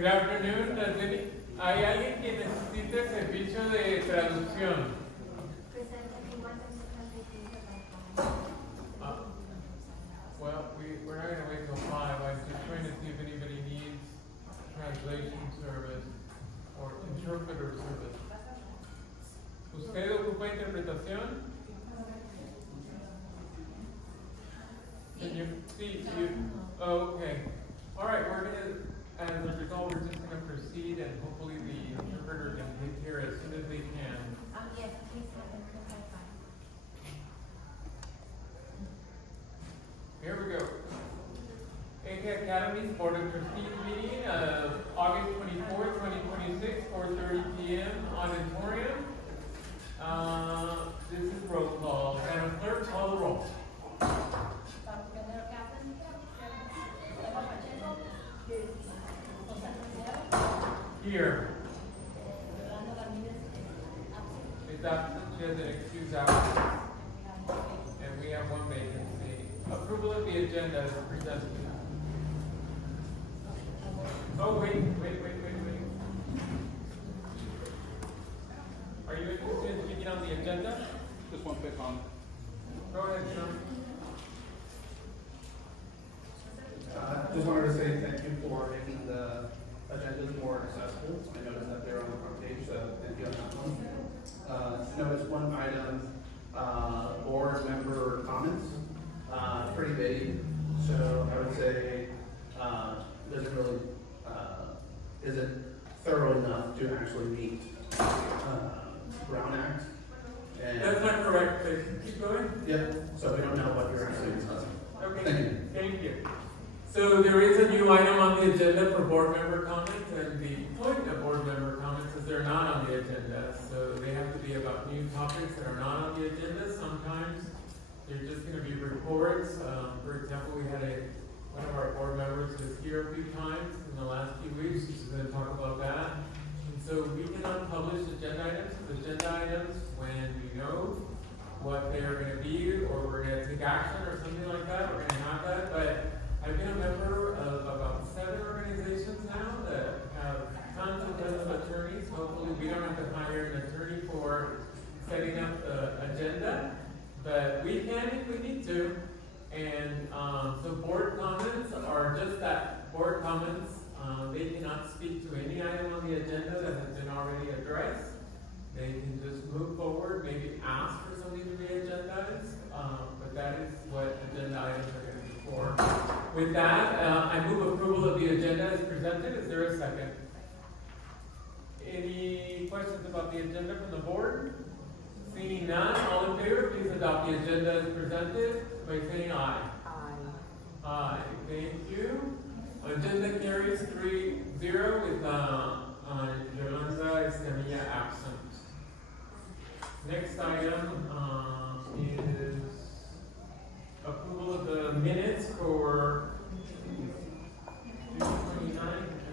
Good afternoon. ¿Hay alguien que necesite servicio de traducción? Well, we're not going to wait till 5. I'm just trying to see if anybody needs translation service or interpreter service. ¿Usted ocupa interpretación? Sí. Oh, okay. All right, we're going to, as a result, we're just going to proceed, and hopefully the interpreter can get here as soon as they can. Yes, please. Here we go. EJE Academy's Board of Trustees meeting of August 24, 2026, 4:30 p.m. auditorium. This is roll call. Madam Clerk, call the roll. Here. Ms. Absent, she has an excused absence. And we have one vacancy. Approval of the agenda is presented. Oh, wait. Are you interested in speaking on the agenda? Just one quick comment. Go ahead, Sean. Just wanted to say thank you for making the agendas more accessible. I noticed that they're on the front page, so thank you on that one. Notice one item, board member comments, pretty vague. So I would say doesn't really isn't thorough enough to actually meet Brown Act. And That's not correct. Keep going. yep. So we don't know what you're actually discussing. Okay. Thank you. So there is a new item on the agenda for board member comments, and the point of board member comments is they're not on the agenda. So they have to be about new topics that are not on the agenda. Sometimes they're just going to be reports. For example, we had one of our board members was here a few times in the last few weeks. She's going to talk about that. And so we cannot publish agenda items. Agenda items, when we know what they are going to be, or we're going to take action or something like that, we're going to have that. But I've been a member of about 7 organizations now that have tons of attorneys. Hopefully we don't have to hire an attorney for setting up the agenda, but we can if we need to. And so board comments are just that, board comments. They cannot speak to any item on the agenda that has been already addressed. They can just move forward, maybe ask for something to be agendized, but that is what agenda items are going to be for. With that, I move approval of the agenda as presented. Is there a second? Any questions about the agenda from the board? Seeing none, all in favor, please adopt the agenda as presented by saying aye. Aye. Aye. Thank you. Agenda carries 3-0 with Yolanda Escamilla absent. Next item is approval of the minutes for June 29th. I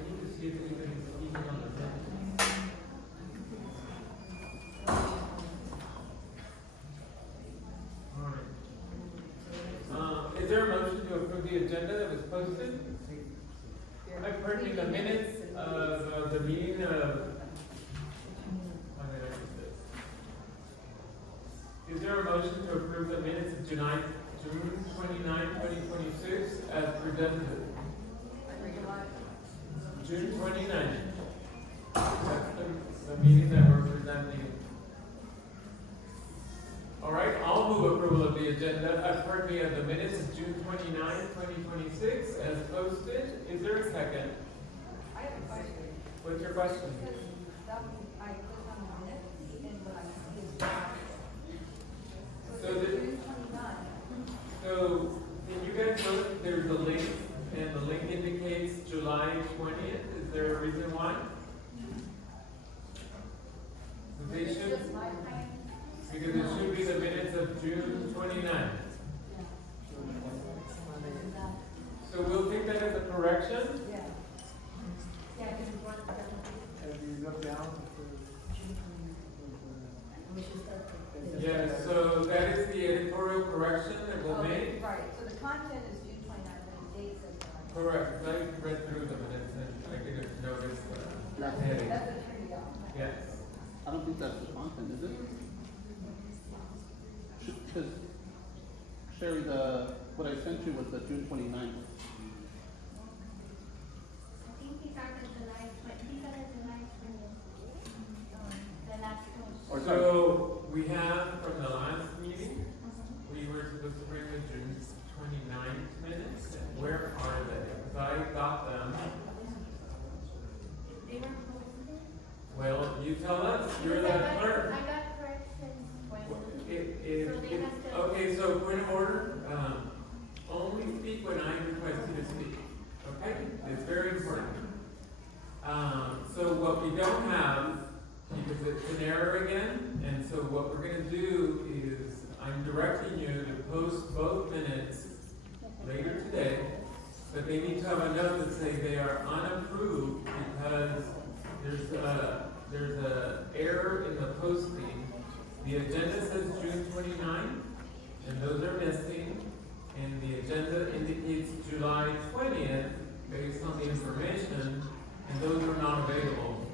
need to see if anybody's speaking on the minutes. All right. Is there a motion to approve the agenda that was posted? I've heard in the minutes of the meeting of. Is there a motion to approve the minutes of June 29, 2026 as presented? June 29. That's the meeting that we're presenting. All right, I'll move approval of the agenda. I've heard me of the minutes of June 29, 2026 as posted. Is there a second? I have a question. What's your question? Because I clicked on the minutes and what I see is July. So June 29. So can you guys notice there's a link, and the link indicates July 20th? Is there a reason why? They It's should, just my time. because it should be the minutes of June 29th. So we'll take that as a correction. Yeah. Yeah, because we want to. Have you looked down? Yeah, so that is the editorial correction that we'll make. Right, so the content is June 29th, and the date says July. Correct, 'cause I read through them and I didn't note the content, is it? Because Sherry, what I sent you was the June 29th. I think these are the July 20th, the last one. Or So we have from the last meeting, we were supposed to bring the June 29th minutes. Where are they? Because I got them. They were posted. Well, you tell us, you're the clerk. I got corrections when. So they have to. Okay, so point of order, only speak when I request you to speak, okay? It's very important. So what we don't have, because it's an error again, and so what we're gonna do is, I'm directing you to post both minutes later today, but they need to have a note that say they are unapproved because there's a error in the posting. The agenda says June 29th, and those are missing, and the agenda indicates July 20th based on the information, and those are not available.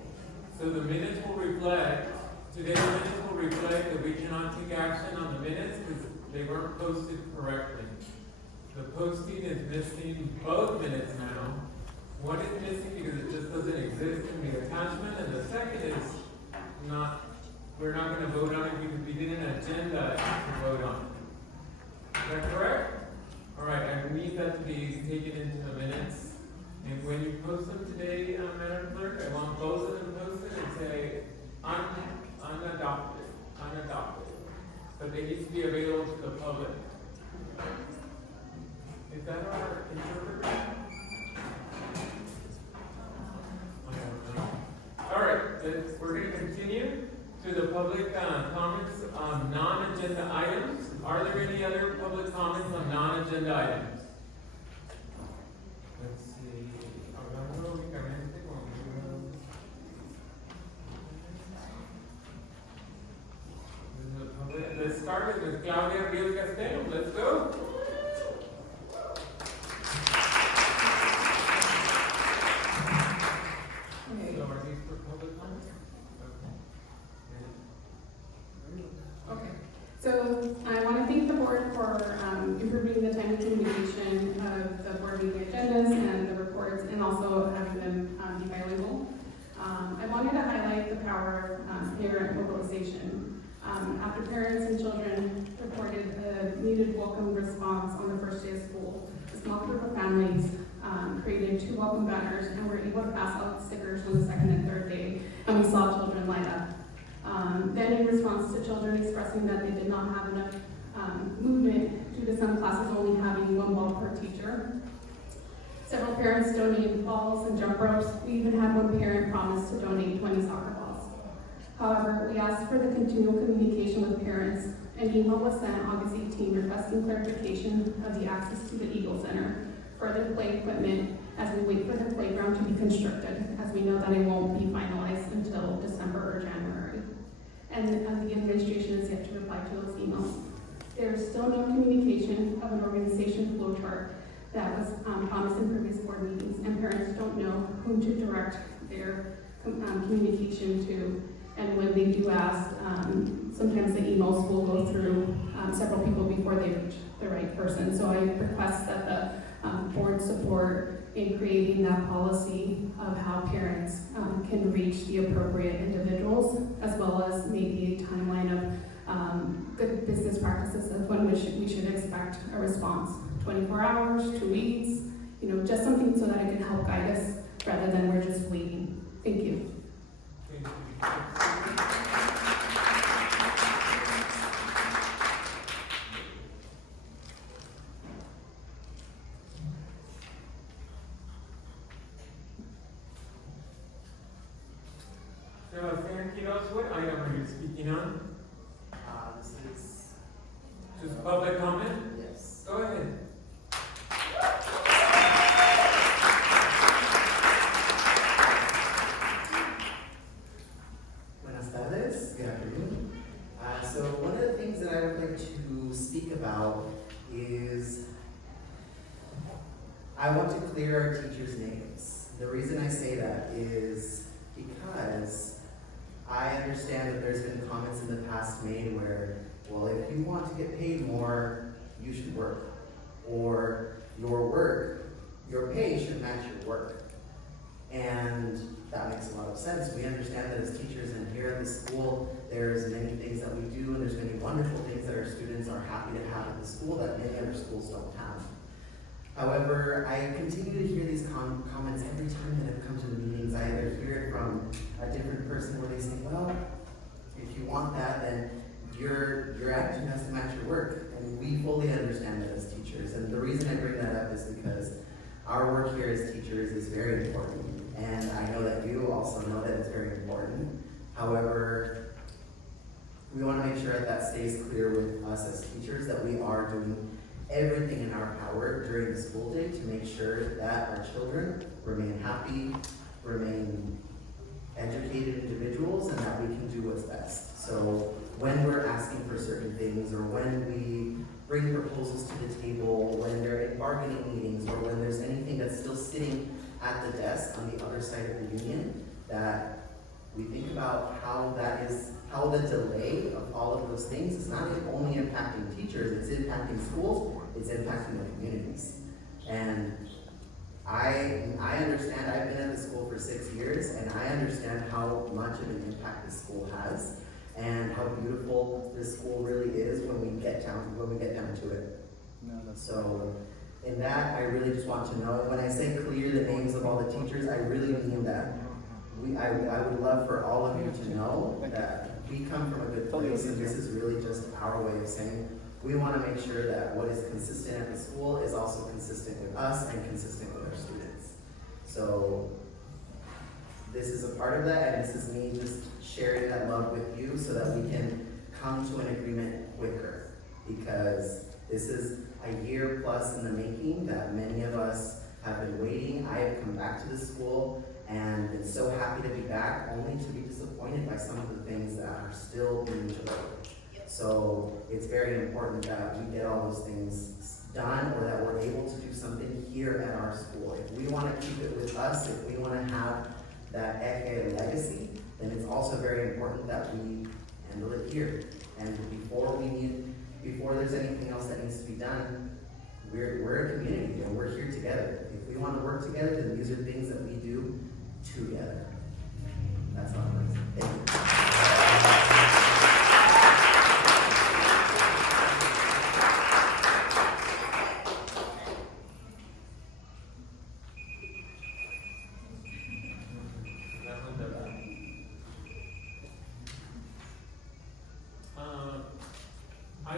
So the minutes will reflect, today's minutes will reflect that we cannot take action on the minutes because they weren't posted correctly. The posting is missing both minutes now. One is missing because it just doesn't exist in the attachment, and the second is we're not gonna vote on it because we didn't agenda to vote on it. Is that correct? All right, I need that to be taken into the minutes. And when you post them today, Madam Clerk, I want both of them posted and say, unadopted. But they need to be available to the public. Is that our interpreter? I don't know. All right, we're going to continue to the public comments on non-agenda items. Are there any other public comments on non-agenda items? Let's see. Hablando únicamente con let's start with Claudia Rios Castello. Let's go. So are these for public comments? Okay, so I want to thank the board for improving the timely communication of the board meeting agendas and the reports, and also having them be bilingual. I wanted to highlight the power of parent mobilization. After parents and children reported a needed welcome response on the first day of school, a small group of families created 2 welcome banners and were able to pass out stickers on the second and third day, and we saw children light up. Then in response to children expressing that they did not have enough movement due to some classes only having 1 ball per teacher, several parents donated balls and jump ropes. We even had one parent promise to donate 20 soccer balls. However, we asked for the continual communication with parents. An email was sent August 18 requesting clarification of the access to the Eagle Center, further play equipment as we wait for the playground to be constructed, as we know that it won't be finalized until December or January. And the administration is yet to reply to those emails. There is still no communication of an organization flow chart that was promised in previous board meetings, and parents don't know whom to direct their communication to. And when they do ask, sometimes the emails will go through several people before they reach the right person. So I request that the board support in creating that policy of how parents can reach the appropriate individuals, as well as maybe a timeline of good business practices of when we should expect a response. 24 hours, 2 weeks, just something so that it can help guide us rather than we're just waiting. Thank you. Thank you. So, San Quiroz, what item are you speaking on? This is, Just public comment? yes. Go ahead. Buenas tardes, good afternoon. So one of the things that I would like to speak about is I want to clear our teachers' names. The reason I say that is because I understand that there's been comments in the past made where, well, if you want to get paid more, you should work. Or your pay should match your work. And that makes a lot of sense. We understand that as teachers and here at the school, there's many things that we do and there's many wonderful things that our students are happy to have at the school that many other schools don't have. However, I continue to hear these comments every time that I've come to the meetings. I either hear it from a different person where they say, well, if you want that, then your attitude has to match your work. And we fully understand that as teachers. And the reason I bring that up is because our work here as teachers is very important. And I know that you also know that it's very important. However, we want to make sure that stays clear with us as teachers that we are doing everything in our power during the school day to make sure that our children remain happy, remain educated individuals, and that we can do what's best. So when we're asking for certain things, or when we bring proposals to the table, when they're in bargaining meetings, or when there's anything that's still sitting at the desk on the other side of the union, that we think about how the delay of all of those things is not only impacting teachers, it's impacting schools, it's impacting the communities. And I understand, I've been at the school for 6 years, and I understand how much of an impact this school has, and how beautiful this school really is when we get down to it. So, in that, I really just want to know, when I say clear the names of all the teachers, I really mean that. I would love for all of you to know that we come from a good place, and this is really just our way of saying, we want to make sure that what is consistent at the school is also consistent with us and consistent with our students. So, this is a part of that, and this is me just sharing that love with you so that we can come to an agreement quicker. Because this is a year plus in the making that many of us have been waiting. I have come back to the school and been so happy to be back, only to be disappointed by some of the things that are still being delayed. So it's very important that we get all those things done, or that we're able to do something here at our school. If we want to keep it with us, if we want to have that EJE legacy, then it's also very important that we handle it here. And before there's anything else that needs to be done, we're a community and we're here together. If we want to work together, then these are things that we do together. That's all I'm going to say. Thank you. I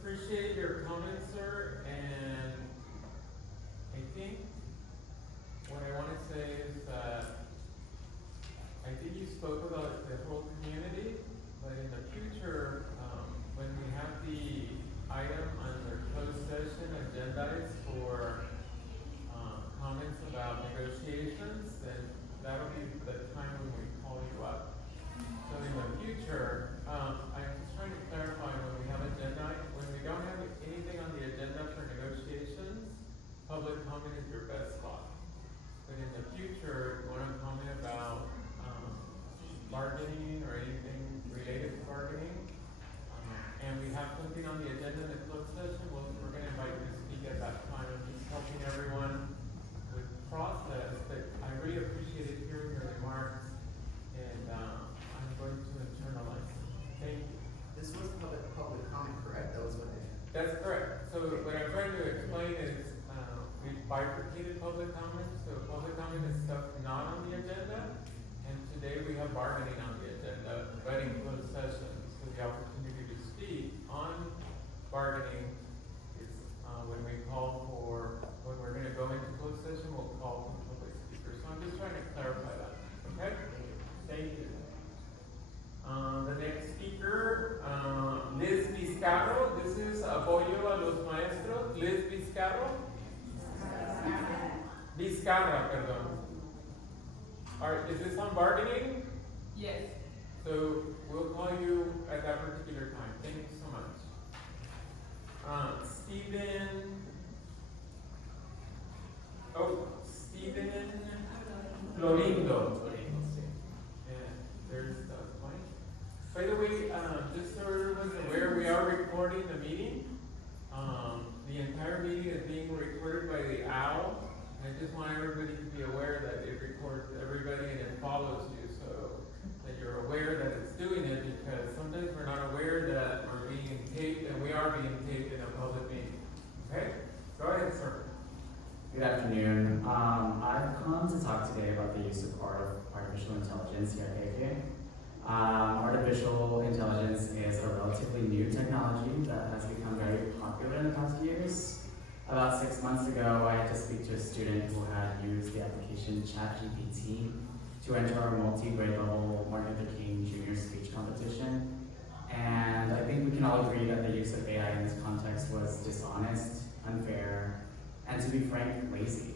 appreciate your comments, sir, and I think what I want to say is that I think you spoke about the whole community, but in the future, when we have the item under closed session agendized for comments about negotiations, then that'll be the time when we call you up. So in the future, I'm just trying to clarify when we have when we don't have anything on the agenda for negotiations, public comment is your best spot. But in the future, if you want to comment about bargaining or anything related to bargaining, and we have something on the agenda in the closed session, well, we're going to invite you to speak at that time. I'm just helping everyone with process, but I really appreciated hearing your remarks, and I'm going to internalize them. Thank you. This was public comment, correct? That was what I... That's correct. So what I'm trying to explain is we bifurcated public comment. So public comment is stuff not on the agenda, and today we have bargaining on the agenda, but in closed session. So the opportunity to speak on bargaining is when we're going to go into closed session, we'll call for public speakers. So I'm just trying to clarify that. Okay? Thank you. The next speaker, Liz Vizcarro. This is Apoyo a los Maestros. Liz Vizcarro. Vizcarra, perdón. Is this on bargaining? Yes. So we'll call you at that particular time. Thank you so much. Stephen Florindo. And there's the just so everyone's aware, we are recording the meeting. The entire meeting is being recorded by the OWL. I just want everybody to be aware that it records everybody and it follows you, so that you're aware that it's doing it, because sometimes we're not aware that we're being taped, and we are being taped in a public meeting. Okay? Go ahead, sir. Good afternoon. I've come to talk today about the use of artificial intelligence here at EJE. Artificial intelligence is a relatively new technology that has become very popular in the past years. About 6 months ago, I had to speak to a student who had used the application ChatGPT to enter our multi-grade level Martin Luther King Jr. speech competition. And I think we can all agree that the use of AI in this context was dishonest, unfair, and to be frank, lazy.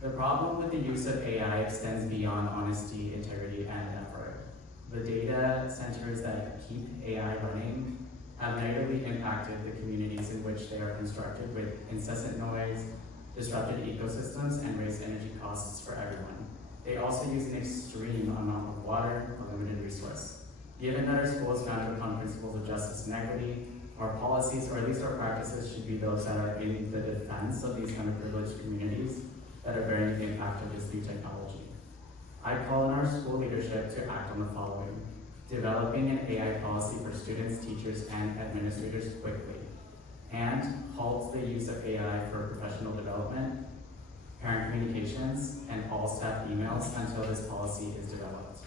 The problem with the use of AI extends beyond honesty, integrity, and effort. The data centers that keep AI running have negatively impacted the communities in which they are constructed with incessant noise, disrupted ecosystems, and raised energy costs for everyone. They also use an extreme amount of water, a limited resource. Given that our school is founded upon principles of justice and equity, our policies, or at least our practices, should be those that are in the defense of these underprivileged communities that are bearing the impact of this new technology. I call on our school leadership to act on the following: developing an AI policy for students, teachers, and administrators quickly, and halt the use of AI for professional development, parent communications, and all staff emails until this policy is developed.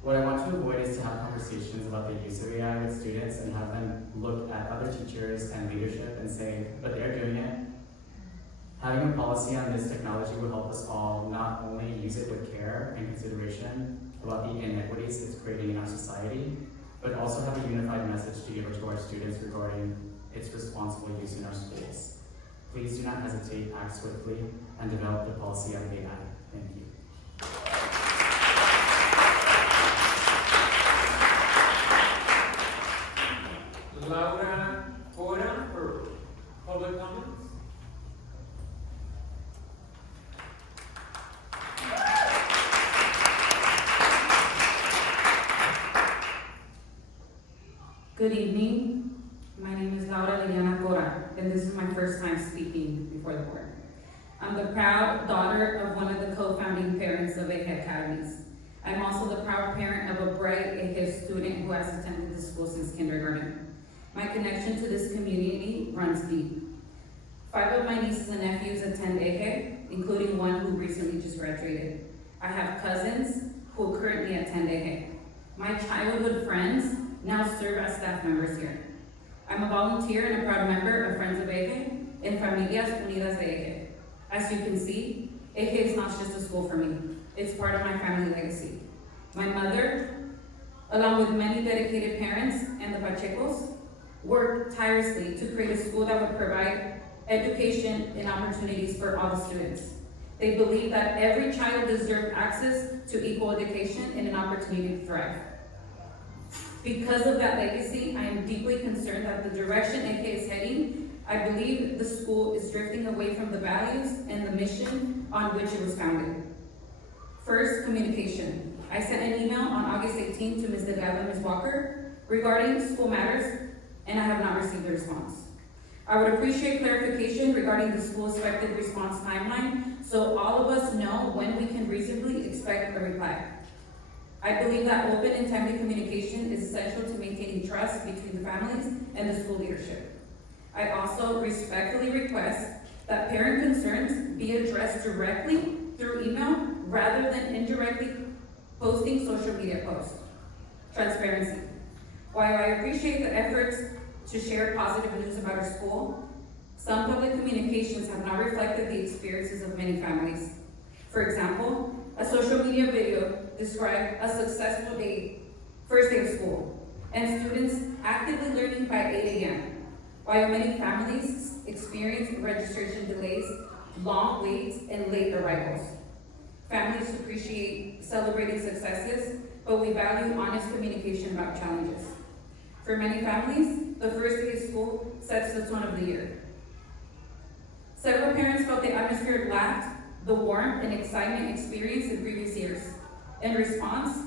What I want to avoid is to have conversations about the use of AI with students and have them look at other teachers and leadership and say, but they're doing it. Having a policy on this technology will help us all not only use it with care and consideration about the inequities it's creating in our society, but also have a unified message to give to our students regarding its responsible use in our schools. Please do not hesitate, act swiftly, and develop the policy on AI. Thank you. Laura Cora for public comments. Good evening. My name is Laura Liliana Cora, and this is my first time speaking before the board. I'm the proud daughter of one of the co-founding parents of EJE Academies. I'm also the proud parent of a bright EJE student who has attended the school since kindergarten. My connection to this community runs deep. 5 of my nieces and nephews attend EJE, including one who recently just graduated. I have cousins who currently attend EJE. My childhood friends now serve as staff members here. I'm a volunteer and a proud member of Friends of EJE and Familias Unidas de EJE. As you can see, EJE is not just a school for me. It's part of my family legacy. My mother, along with many dedicated parents and the Pachecos, worked tirelessly to create a school that would provide education and opportunities for all the students. They believe that every child deserves access to equal education and an opportunity to thrive. Because of that legacy, I am deeply concerned that the direction EJE is heading, I believe the school is drifting away from the values and the mission on which it was founded. First, communication. I sent an email on August 18th to Ms. Delgado and Ms. Walker regarding school matters, and I have not received a response. I would appreciate clarification regarding the school's expected response timeline, so all of us know when we can reasonably expect a reply. I believe that open and timely communication is essential to maintaining trust between the families and the school leadership. I also respectfully request that parent concerns be addressed directly through email rather than indirectly posting social media posts. Transparency. While I appreciate the efforts to share positive news about our school, some public communications have not reflected the experiences of many families. For example, a social media video described a successful first day of school, and students actively learning by 8 a.m., while many families experience registration delays, long waits, and late arrivals. Families appreciate celebrating successes, but we value honest communication about challenges. For many families, the first day of school sets the tone of the year. Several parents felt the atmosphere lacked the warmth and excitement experienced in previous years. In response,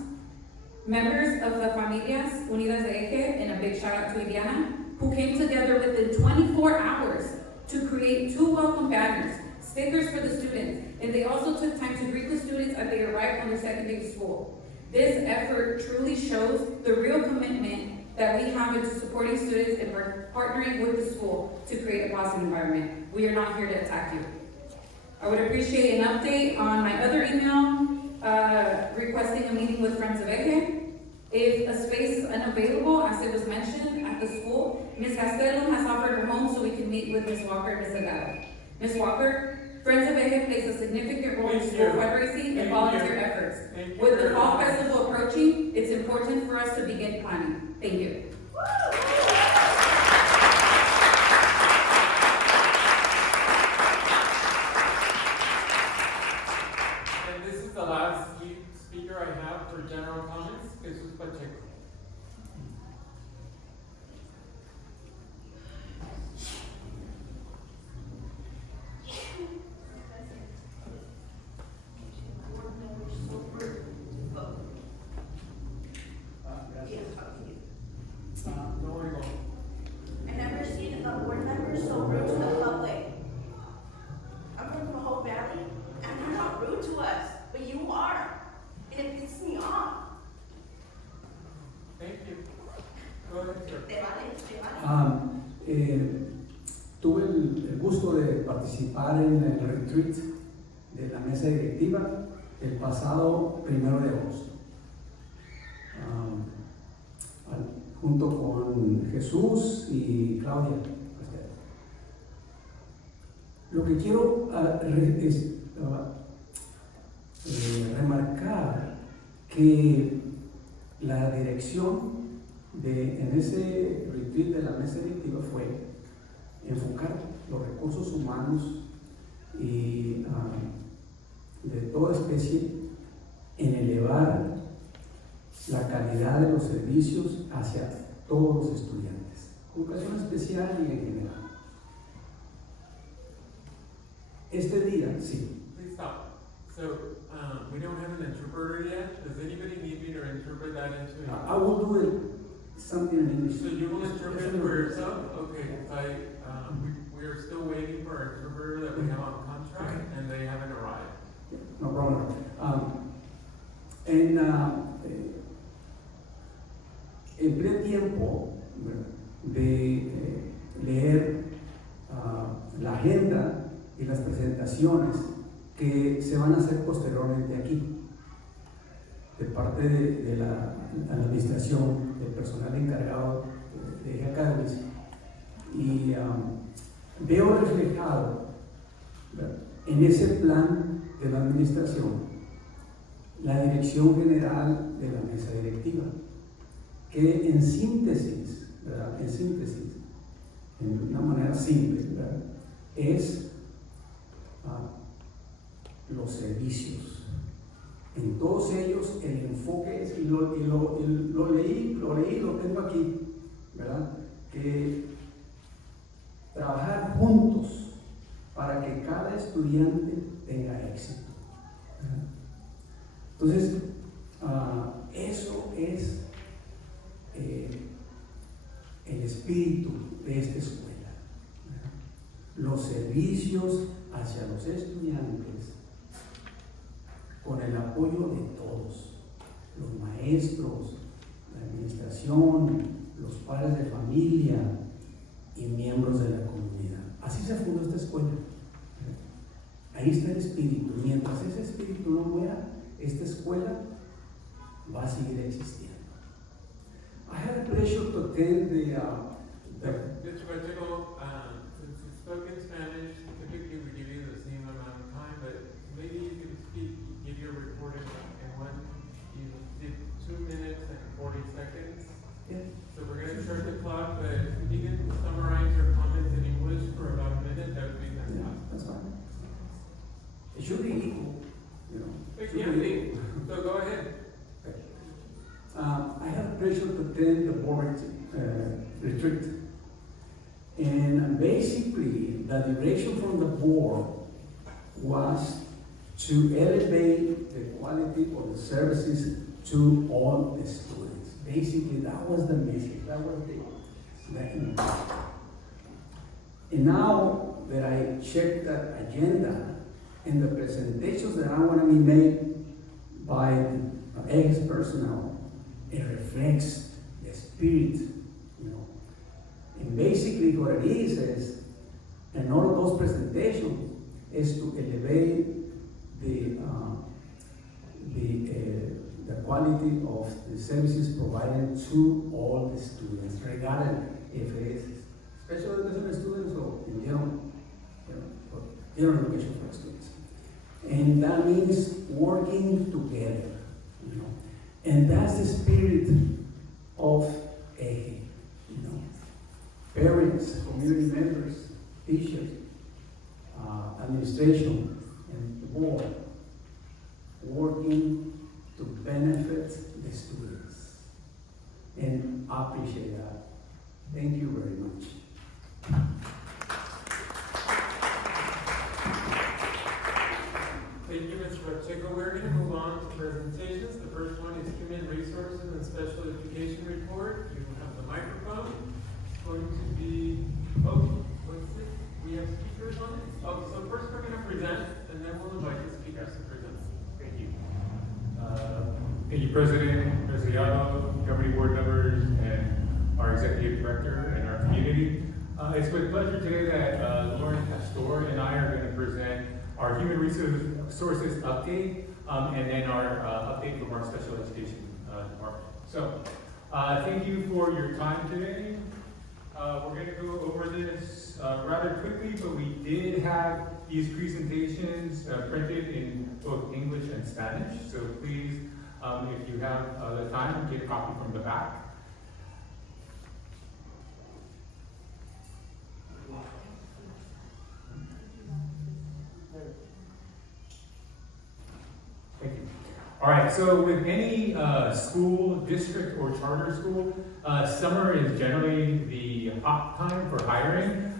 members of the Familias Unidas de EJE, and a big shout out to Indiana, who came together within 24 hours to create 2 welcome banners, stickers for the students, and they also took time to greet the students as they arrived on their second day of school. This effort truly shows the real commitment that we have into supporting students and partnering with the school to create a positive environment. We are not here to attack you. I would appreciate an update on my other email requesting a meeting with Friends of EJE. If a space is unavailable, as it was mentioned at the school, Ms. Castello has offered her home so we can meet with Ms. Walker and Ms. Agado. Ms. Walker, Friends of EJE plays a significant role in Thank school you. fundraising and volunteer efforts. Thank you With the very fall much. festival approaching, it's important for us to begin planning. Thank you. And this is the last speaker I have for general comments. Jesus Pacheco. No oigo. I never seen a board member so rude to the public. I'm from the whole valley, and you're not rude to us, but you are. And it pisses me off. Thank you. Go ahead, sir. Te vale. Tuve el gusto de participar en el retreat de la mesa directiva el pasado 1 de agosto. Junto con Jesús y Claudia. Lo que quiero es remarcar que la dirección en ese retreat de la mesa directiva fue enfocar los recursos humanos y de toda especie en elevar la calidad de los servicios hacia todos los estudiantes, educación especial y en general. Este día, sí. Please stop. So, we don't have an interpreter yet. Does anybody need me to interpret that into English? I will do something in English. So you will interpret it for yourself? Okay, we are still waiting for our interpreter that we have on contract, and they haven't arrived. No problem. Empleé tiempo de leer la agenda y las presentaciones que se van a hacer posteriormente aquí, de parte de la administración, del personal encargado de Academies, y veo reflejado en ese plan de la administración la dirección general de la mesa directiva, que en síntesis, ¿verdad? En una manera simple, ¿verdad? Es los servicios. En todos ellos el enfoque es, y lo leí, lo tengo aquí, ¿verdad? Que trabajar juntos para que cada estudiante tenga éxito, ¿verdad? Entonces, eso es el espíritu de esta escuela, ¿verdad? Los servicios hacia los estudiantes con el apoyo de todos, los maestros, la administración, los padres de familia y miembros de la comunidad. Así se fundó esta escuela. Ahí está el espíritu. Mientras ese espíritu no muera, esta escuela va a seguir existiendo. I had a pleasure to attend Mr. Pacheco, since you spoke in Spanish, typically we give you the same amount of time, but maybe you can give your report in one, you did 2 minutes and 40 seconds. Yeah. So we're going to start the clock, but if you can summarize your comments in English for about a minute, that would be Yeah, fantastic. that's fine. It should be equal, you know. It Should can be be. equal. So go ahead. I had the pleasure to attend the board retreat. And basically, the direction from the board was to elevate the quality of the services to all the students. Basically, that was the message, that was the and now that I checked that agenda and the presentations that I want to be made by the ex-personnel, it reflects the spirit, you know. And basically what it is, and all of those presentations is to elevate the quality of the services provided to all the students, regardless if it is special education students or in general, for general education for students. And that means working together, you know. And that's the spirit of EJE, you know. Parents, community members, teachers, administration, and the board, working to benefit the students. And I appreciate that. Thank you very much. Thank you, Mr. Pacheco. We're going to move on to presentations. The first one is Human Resources and Special Education Report. You have the microphone. It's going to be, what's it? We have speakers on it? So first we're going to present, and then we'll invite the speakers to present. Thank you. Thank you, President, Presidiano, governing board members, and our executive director and our community. It's with pleasure today that Lauren Pastor and I are going to present our human resources update, and then our update from our special education department. So, thank you for your time today. We're going to go over this rather quickly, but we did have these presentations printed in both English and Spanish. So please, if you have the time, get a copy from the back. Thank you. All right, so with any school, district, or charter school, summer is generally the hot time for hiring.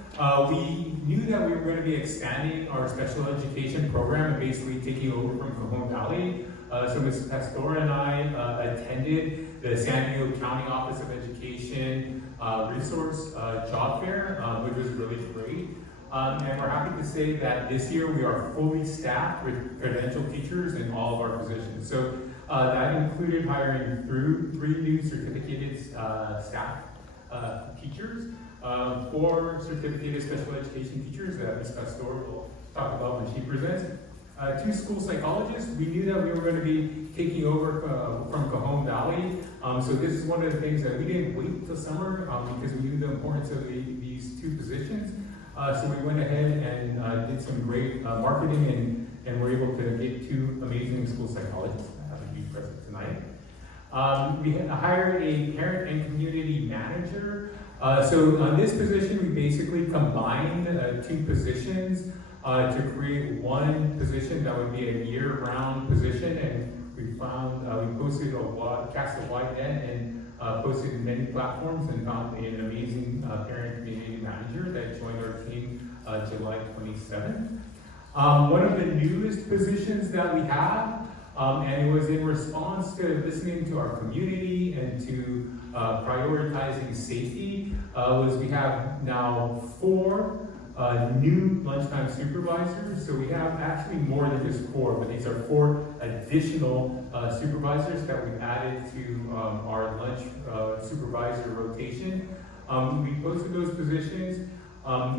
We knew that we were going to be expanding our special education program and basically taking over from Cajon Valley. So Ms. Pastor and I attended the San Diego County Office of Education Resource Job Fair, which was really great. And we're happy to say that this year we are fully staffed with credentialed teachers in all of our positions. So that included hiring through 3 new certificated staff teachers, 4 certificated special education teachers that Ms. Pastor will talk about when she presents, 2 school psychologists. We knew that we were going to be taking over from Cajon Valley. So this is one of the things that we didn't wait till summer because we knew the importance of these 2 positions. So we went ahead and did some great marketing and were able to get 2 amazing school psychologists that have a huge presence tonight. We hired a parent and community manager. So on this position, we basically combined 2 positions to create 1 position that would be a year-round position. And we found, we posted cast a wide net and posted in many platforms and found an amazing parent community manager that joined our team July 27th. One of the newest positions that we have, and it was in response to listening to our community and to prioritizing safety, was we have now 4 new lunchtime supervisors. So we have actually more than just 4, but these are 4 additional supervisors that we've added to our lunch supervisor rotation. We posted those positions.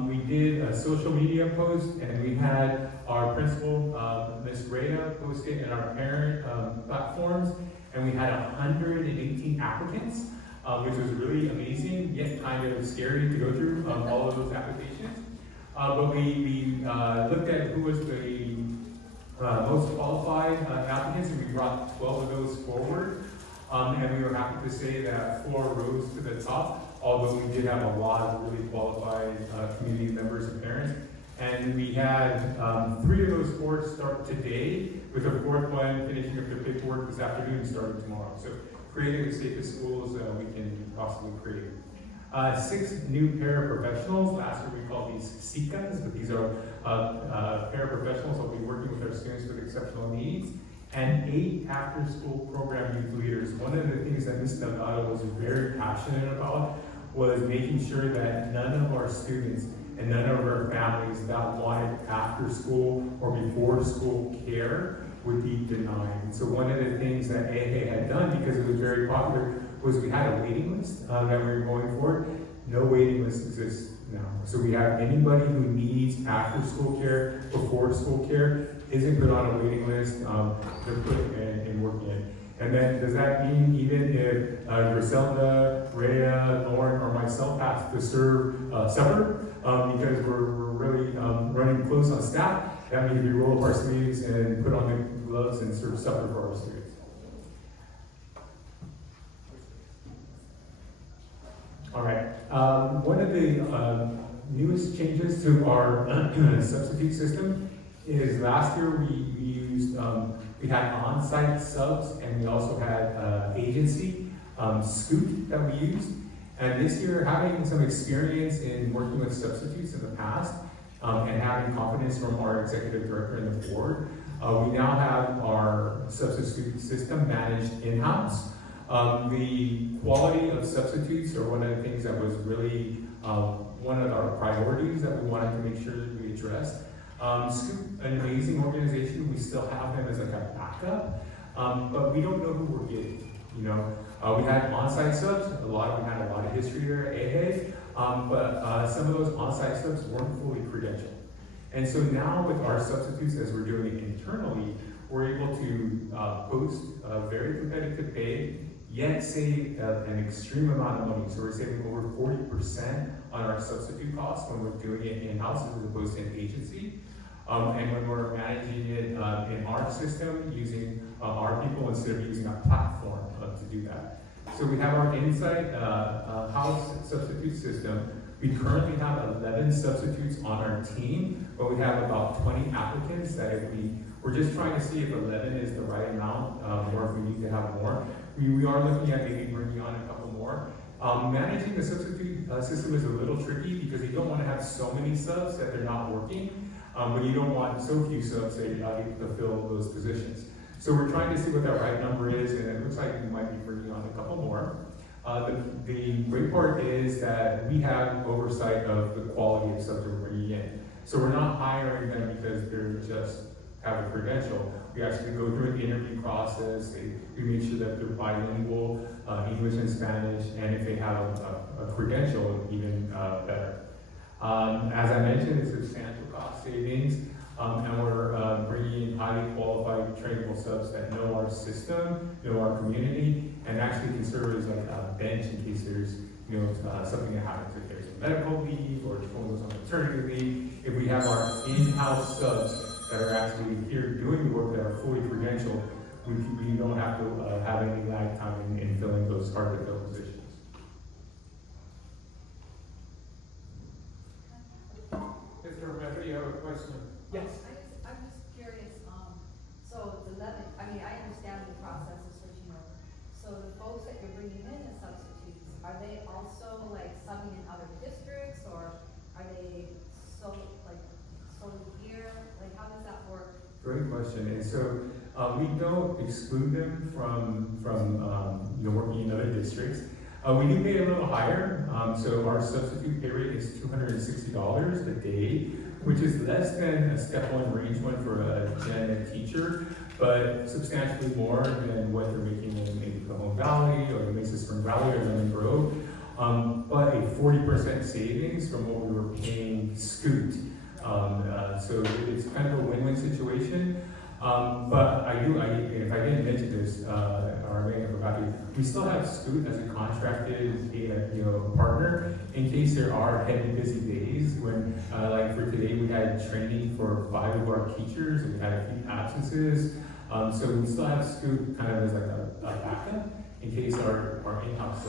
We did a social media post, and we had our principal, Ms. Rhea, post it in our parent platforms, and we had 118 applicants, which was really amazing, yet kind of scary to go through all of those applications. But we looked at who was the most qualified applicants, and we brought 12 of those forward. And we were happy to say that 4 rose to the top, although we did have a lot of really qualified community members and parents. And we had 3 of those 4 start today, with the 4th one finishing up their paperwork this afternoon and starting tomorrow. So creating the safest schools we can possibly create. 6 new paraprofessionals. Last year we called these SICAs, but these are paraprofessionals who will be working with our students with exceptional needs. and 8 after-school program youth leaders. One of the things that Ms. Delgado was very passionate about was making sure that none of our students and none of our families that wanted after-school or before-school care would be denied. And so one of the things that EJE had done, because it was very popular, was we had a waiting list that we were going for. No waiting list exists now. So we have anybody who needs after-school care, before-school care, isn't put on a waiting list, they're put in working in. And then does that mean even if Griselda, Rhea, Lauren, or myself have to serve supper because we're really running close on staff, that means we roll up our sleeves and put on the gloves and serve supper for our students. All right. One of the newest changes to our substitute system is last year we had on-site subs and we also had agency Scoot that we used. And this year, having some experience in working with substitutes in the past and having confidence from our executive director and the board, we now have our substitute system managed in-house. The quality of substitutes are one of the things that was really one of our priorities that we wanted to make sure that we addressed. Scoop, an amazing organization, we still have them as like a backup, but we don't know who we're getting. You know, we had on-site subs. We had a lot of history there at EJE, but some of those on-site subs weren't fully credentialed. And so now with our substitutes, as we're doing it internally, we're able to post a very competitive pay, yet save an extreme amount of money. So we're saving over 40% on our substitute costs when we're doing it in-house as opposed to an agency. And when we're managing it in our system, using our people instead of using a platform to do that. So we have our inside house substitute system. We currently have 11 substitutes on our team, but we have about 20 applicants that if we're just trying to see if 11 is the right amount, or if we need to have more. We are looking at maybe bringing on a couple more. Managing the substitute system is a little tricky because you don't want to have so many subs that they're not working, but you don't want so few subs that you're not able to fill those positions. So we're trying to see what that right number is, and it looks like we might be bringing on a couple more. The great part is that we have oversight of the quality of subs we're bringing in. So we're not hiring them because they're just have a credential. We actually go through the interview process. We make sure that they're bilingual, English and Spanish, and if they have a credential, even better. As I mentioned, it's substantial cost savings, and we're bringing in highly qualified, trainable subs that know our system, know our community, and actually can serve as like a bench in case there's something that happens, if there's a medical leave or if someone goes on maternity leave. If we have our in-house subs that are actually here doing the work that are fully credentialed, we don't have to have any lag time in filling those hard-to-fill positions. Mr. Romero, you have a question? Yes. I'm just curious, so the 11, I understand the process of switching over. So the folks that you're bringing in as substitutes, are they also like subbing in other districts, or are they so here? Like, how does that work? Great question. And so we don't exclude them from working in other districts. We do pay a little higher. So our substitute pay rate is $260 a day, which is less than a step one range one for a gen ed teacher, but substantially more than what they're making in maybe Cajon Valley or the Mesa Spring Valley or Lemon Grove. But a 40% savings from what we were paying Scoot. So it's kind of a win-win situation. But if I didn't mention this, or I may have forgotten, we still have Scoot as a contracted partner in case there are heavy busy days when, like for today, we had training for 5 of our teachers and we had a few absences. So we still have Scoot kind of as like a backup in case our in-house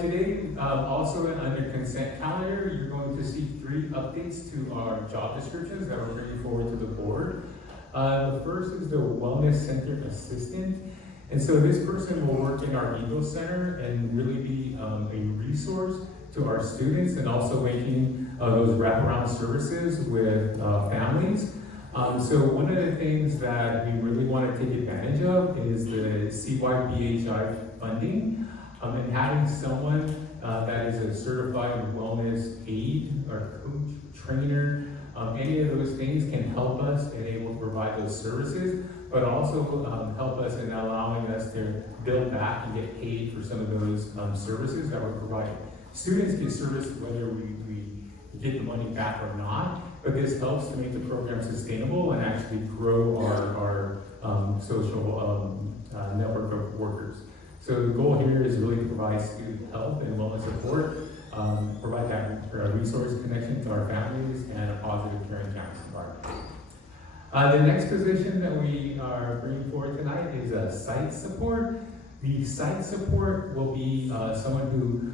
today, also under consent calendar, you're going to see 3 updates to our job descriptions that we're bringing forward to the board. The first is the Wellness Center Assistant. And so this person will work in our Eagle Center and really be a resource to our students and also making those wraparound services with families. So one of the things that we really want to take advantage of is the CYBHI funding, and having someone that is a certified wellness aide or coach, trainer, any of those things can help us and able to provide those services, but also help us in allowing us to build back and get paid for some of those services that we're providing. Students get service whether we get the money back or not, but this helps to make the program sustainable and actually grow our social network of workers. So the goal here is really to provide student health and wellness support, provide that resource connection to our families and a positive caring campus environment. The next position that we are bringing forward tonight is site support. The site support will be someone who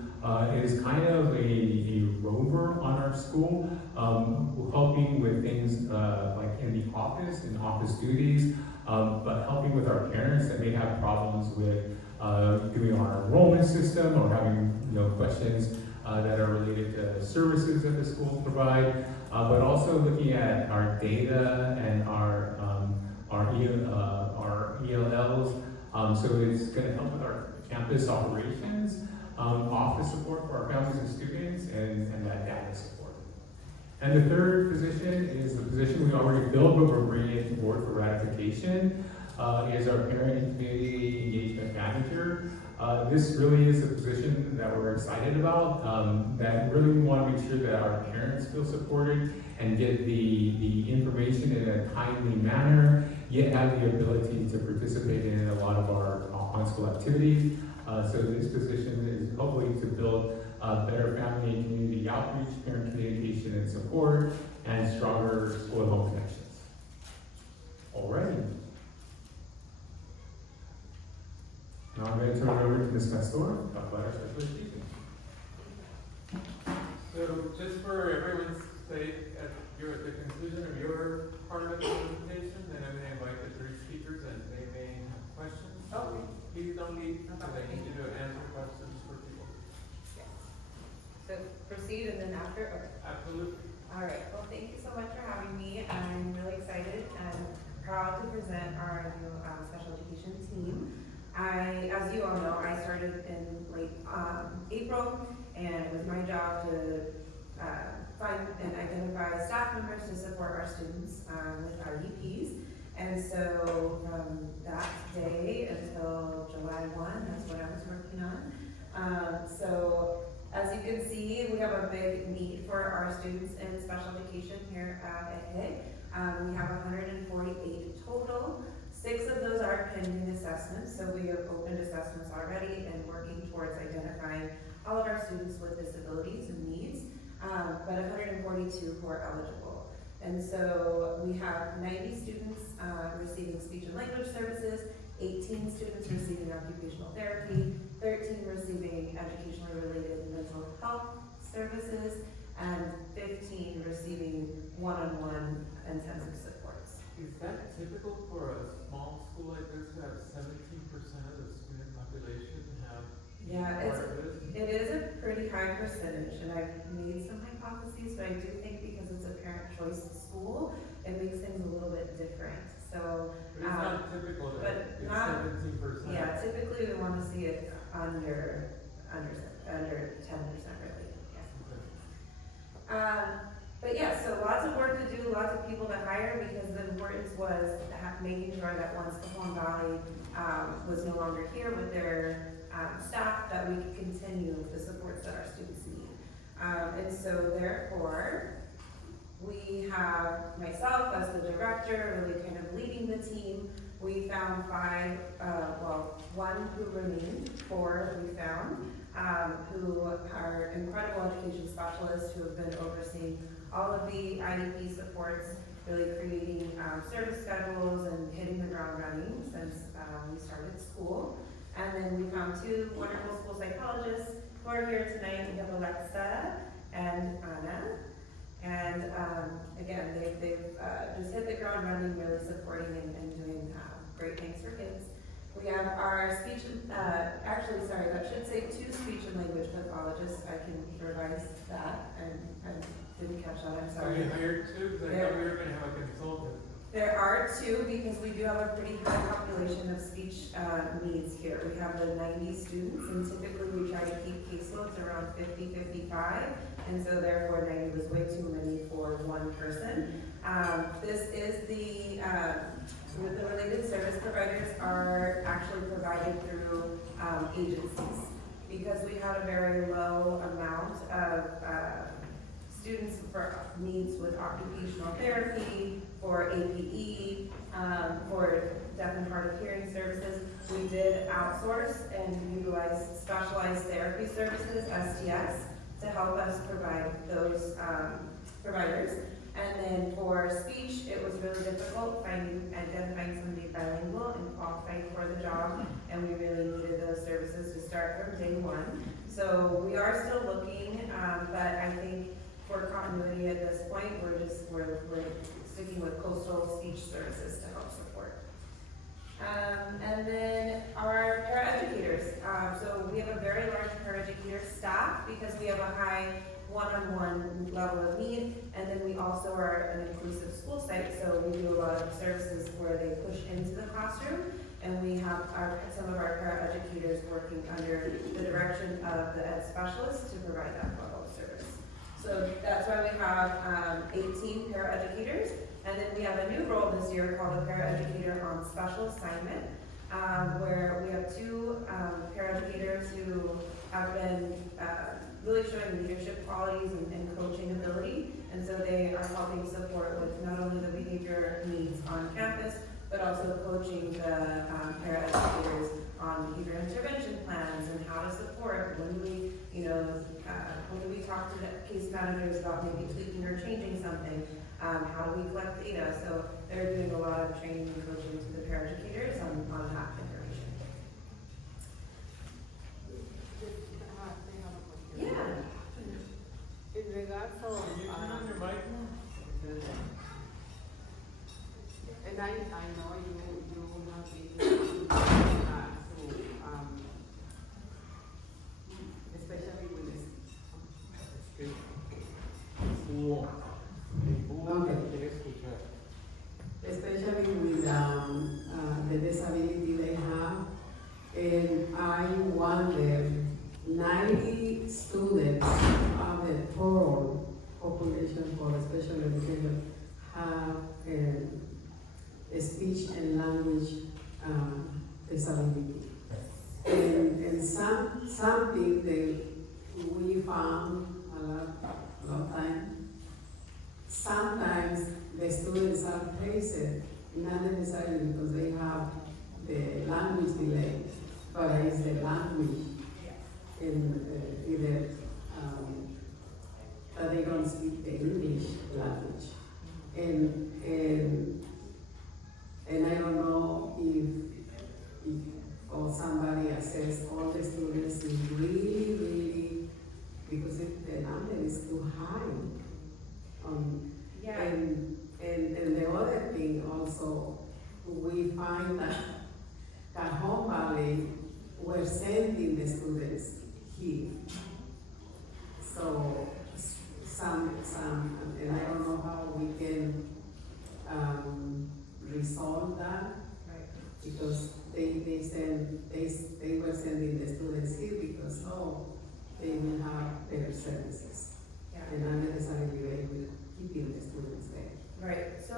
is kind of a rover on our school, helping with things like in the office and office duties, but helping with our parents that may have problems with doing our enrollment system or having questions that are related to services that the schools provide, but also looking at our data and our ELLs. So it's going to help with our campus operations, office support for our families and students, and that data support. And the third position is the position we already filled, but we're bringing it forward for ratification, is our parent and community engagement manager. This really is a position that we're excited about, that really we want to make sure that our parents feel supported and get the information in a timely manner, yet have the ability to participate in a lot of our on-school activities. So this position is hopefully to build better family and community outreach, parent communication and support, and stronger school-home connections. Alrighty. Now I'm going to turn it over to Ms. Pastor to talk about our special education. So just for everyone's sake, at the conclusion of your part of the presentation, then I'm going to invite the three speakers and they may have questions. So please don't leave because I need you to answer questions for people. So proceed and then after? Okay. Absolutely. All right. Well, thank you so much for having me. I'm really excited and proud to present our new special education team. As you all know, I started in late April, and it was my job to find and identify staff members to support our students with IEPs. And so from that day until July 1, that's what I was working on. So as you can see, we have a big need for our students in special education here at EJE. We have 148 total. 6 of those are pending assessments, so we have opened assessments already and working towards identifying all of our students with disabilities and needs, but 142 who are eligible. And so we have 90 students receiving speech and language services, 18 students receiving occupational therapy, 13 receiving educationally related mental health services, and 15 receiving one-on-one intensive supports. Is that typical for a small school like this to have 17% of the student population have part of this? It is a pretty high percentage, and I've made some hypotheses, but I do think because it's a parent choice school, it makes things a little bit different. So, But it's not typical that it's 17%. Yeah, typically we want to see it under 10% really. Yeah. But yeah, so lots of work to do, lots of people to hire, because the importance was making sure that once Cajon Valley was no longer here with their staff, that we could continue the supports that our students need. And so therefore, we have myself as the director, really kind of leading the team. We found 5, one who remained, 4 we found, who are incredible education specialists who have been overseeing all of the IEP supports, really creating service schedules and hitting the ground running since we started school. And then we found 2 wonderful school psychologists who are here tonight. We have Alexa and Anna. And again, they've just hit the ground running, really supporting and doing great things for kids. We have our speech, actually, sorry, that should say 2 speech and language pathologists. I can revise that, and didn't catch that, I'm Are sorry. you hired too? Because I thought we were gonna have a consultant. There are 2, because we do have a pretty high population of speech needs here. We have the 90 students, and typically we try to keep caseloads around 50, 55, and so therefore 90 was way too many for one person. This is the related service providers are actually provided through agencies, because we had a very low amount of students for needs with occupational therapy, for APE, for deaf and hard of hearing services. We did outsource and utilize specialized therapy services, STS, to help us provide those providers. And then for speech, it was really difficult identifying somebody bilingual and qualified for the job, and we really needed those services to start from day one. So we are still looking, but I think for continuity at this point, we're sticking with coastal speech services to help support. And then our paraeducators. So we have a very large paraeducator staff because we have a high one-on-one level of need, and then we also are an inclusive school site, so we do a lot of services where they push into the classroom, and we have some of our paraeducators working under the direction of the ed specialists to provide that level of service. So that's why we have 18 paraeducators, and then we have a new role this year called a paraeducator on special assignment, where we have 2 paraeducators who have been really showing leadership qualities and coaching ability, and so they are helping support with not only the behavior needs on campus, but also coaching the paraeducators on behavior intervention plans and how to support when we, when we talk to the case managers about maybe tweaking or changing something, how do we collect data? So they're doing a lot of training and coaching to the paraeducators on that information. Yeah. In regards to, Can you turn on your mic? and I know you have been especially with this. Especially with the disability they have, and I wonder, 90 students of the total population for special education have a speech and language disability. And something that we found a lot of time, sometimes the students are placed, not necessarily because they have the language delay, but it's the language in either that they don't speak the English language. And I don't know if or somebody assess all the students is really, because the number is too high. Yeah. And the other thing also, we find that Cajon Valley, we're sending the students here. So some, and I don't know how we can resolve that, because they were sending the students here because they will have better services. Yeah. And not necessarily they will keeping the students there. Right. So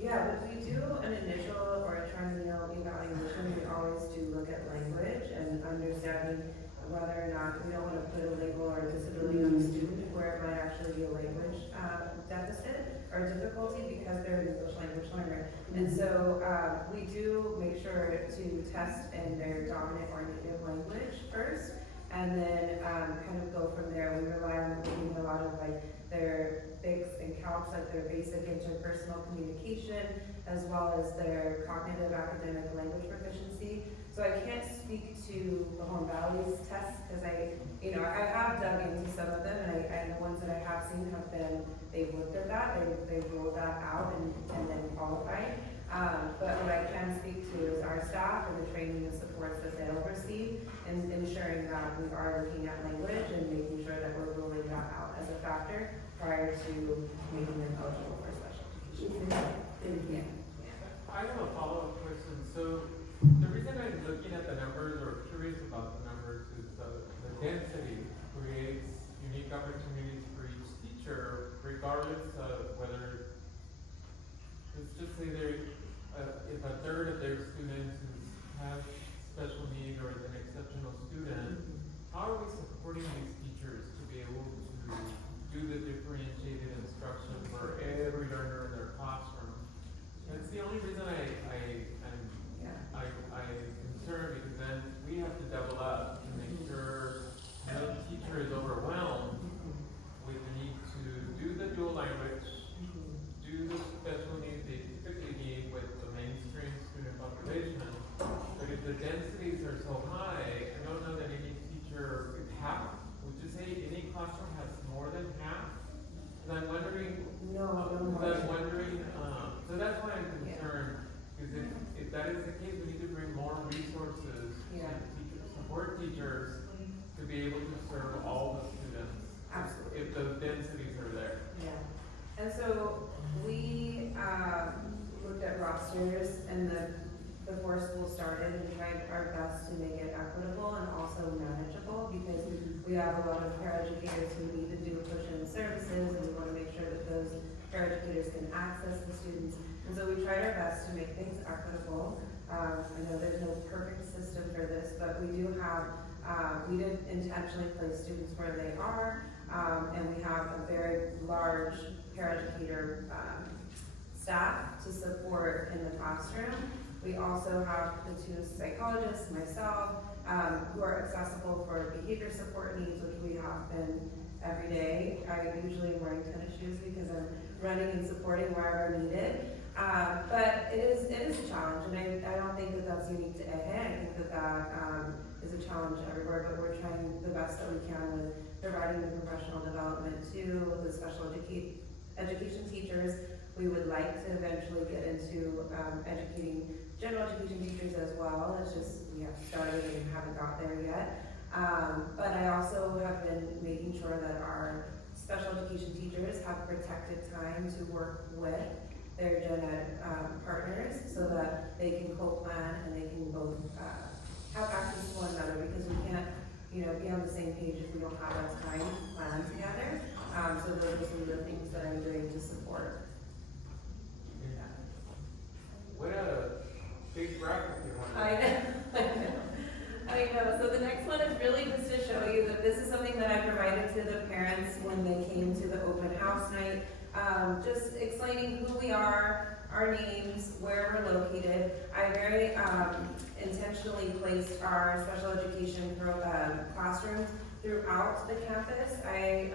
yeah, when we do an initial or a triennial evaluation, we always do look at language and understanding whether or not we don't want to put a label or a disability on a student where it might actually be a language deficit or difficulty because they're an English language learner. And so we do make sure to test in their dominant or native language first, and then kind of go from there. We rely on reading a lot of their BICS and CALPS, like their basic interpersonal communication, as well as their cognitive academic language proficiency. So I can't speak to the Cajon Valley's tests because I have dug into some of them, and the ones that I have seen have been, they've looked at that, they've rolled that out and then qualified. But what I can speak to is our staff and the training and supports that they'll receive, and ensuring that we are looking at language and making sure that we're ruling that out as a factor prior to making them eligible for special education. I have a follow-up question. So the reason I'm looking at the numbers or curious about the numbers is the density creates unique opportunities for each teacher, regardless of whether, let's just say if a third of their students have special need or is an exceptional student, how are we supporting these teachers to be able to do the differentiated instruction for every learner in their classroom? That's the only reason I'm concerned, because then we have to double up to make sure no teacher is overwhelmed with the need to do the dual language, do the special needs they typically need with the mainstream student population. But if the densities are so high, I don't know that any teacher, if half, would you say any classroom has more than half? And I'm wondering, so that's why I'm concerned, because if that is the case, we need to bring more resources to support teachers to be able to serve all the students. Absolutely. If those densities are there. Yeah, and so we looked at rosters and before school started and tried our best to make it equitable and also manageable, because we have a lot of paraeducators who need to do push-in services, and we want to make sure that those paraeducators can access the students. And so we tried our best to make things equitable. I know there's no perfect system for this, but we do have, we did intentionally place students where they are, and we have a very large paraeducator staff to support in the classroom. We also have the 2 psychologists, myself, who are accessible for behavior support needs, which we have been every day. I usually am wearing tennis shoes because I'm running and supporting wherever needed. But it is a challenge, and I don't think that that's unique to EJE. I think that is a challenge everywhere, but we're trying the best that we can with providing the professional development to the special education teachers. We would like to eventually get into educating general education teachers as well. It's just we have started and haven't got there yet. But I also have been making sure that our special education teachers have protected time to work with their gen ed partners, so that they can co-plan and they can both have access to one another, because we can't, be on the same page if we don't have that time to plan together. So those are some of the things that I'm doing to support. What a big graphic you want. I know. So the next one is really just to show you that this is something that I provided to the parents when they came to the open house night. Just explaining who we are, our names, where we're located. I very intentionally placed our special education classrooms throughout the campus. I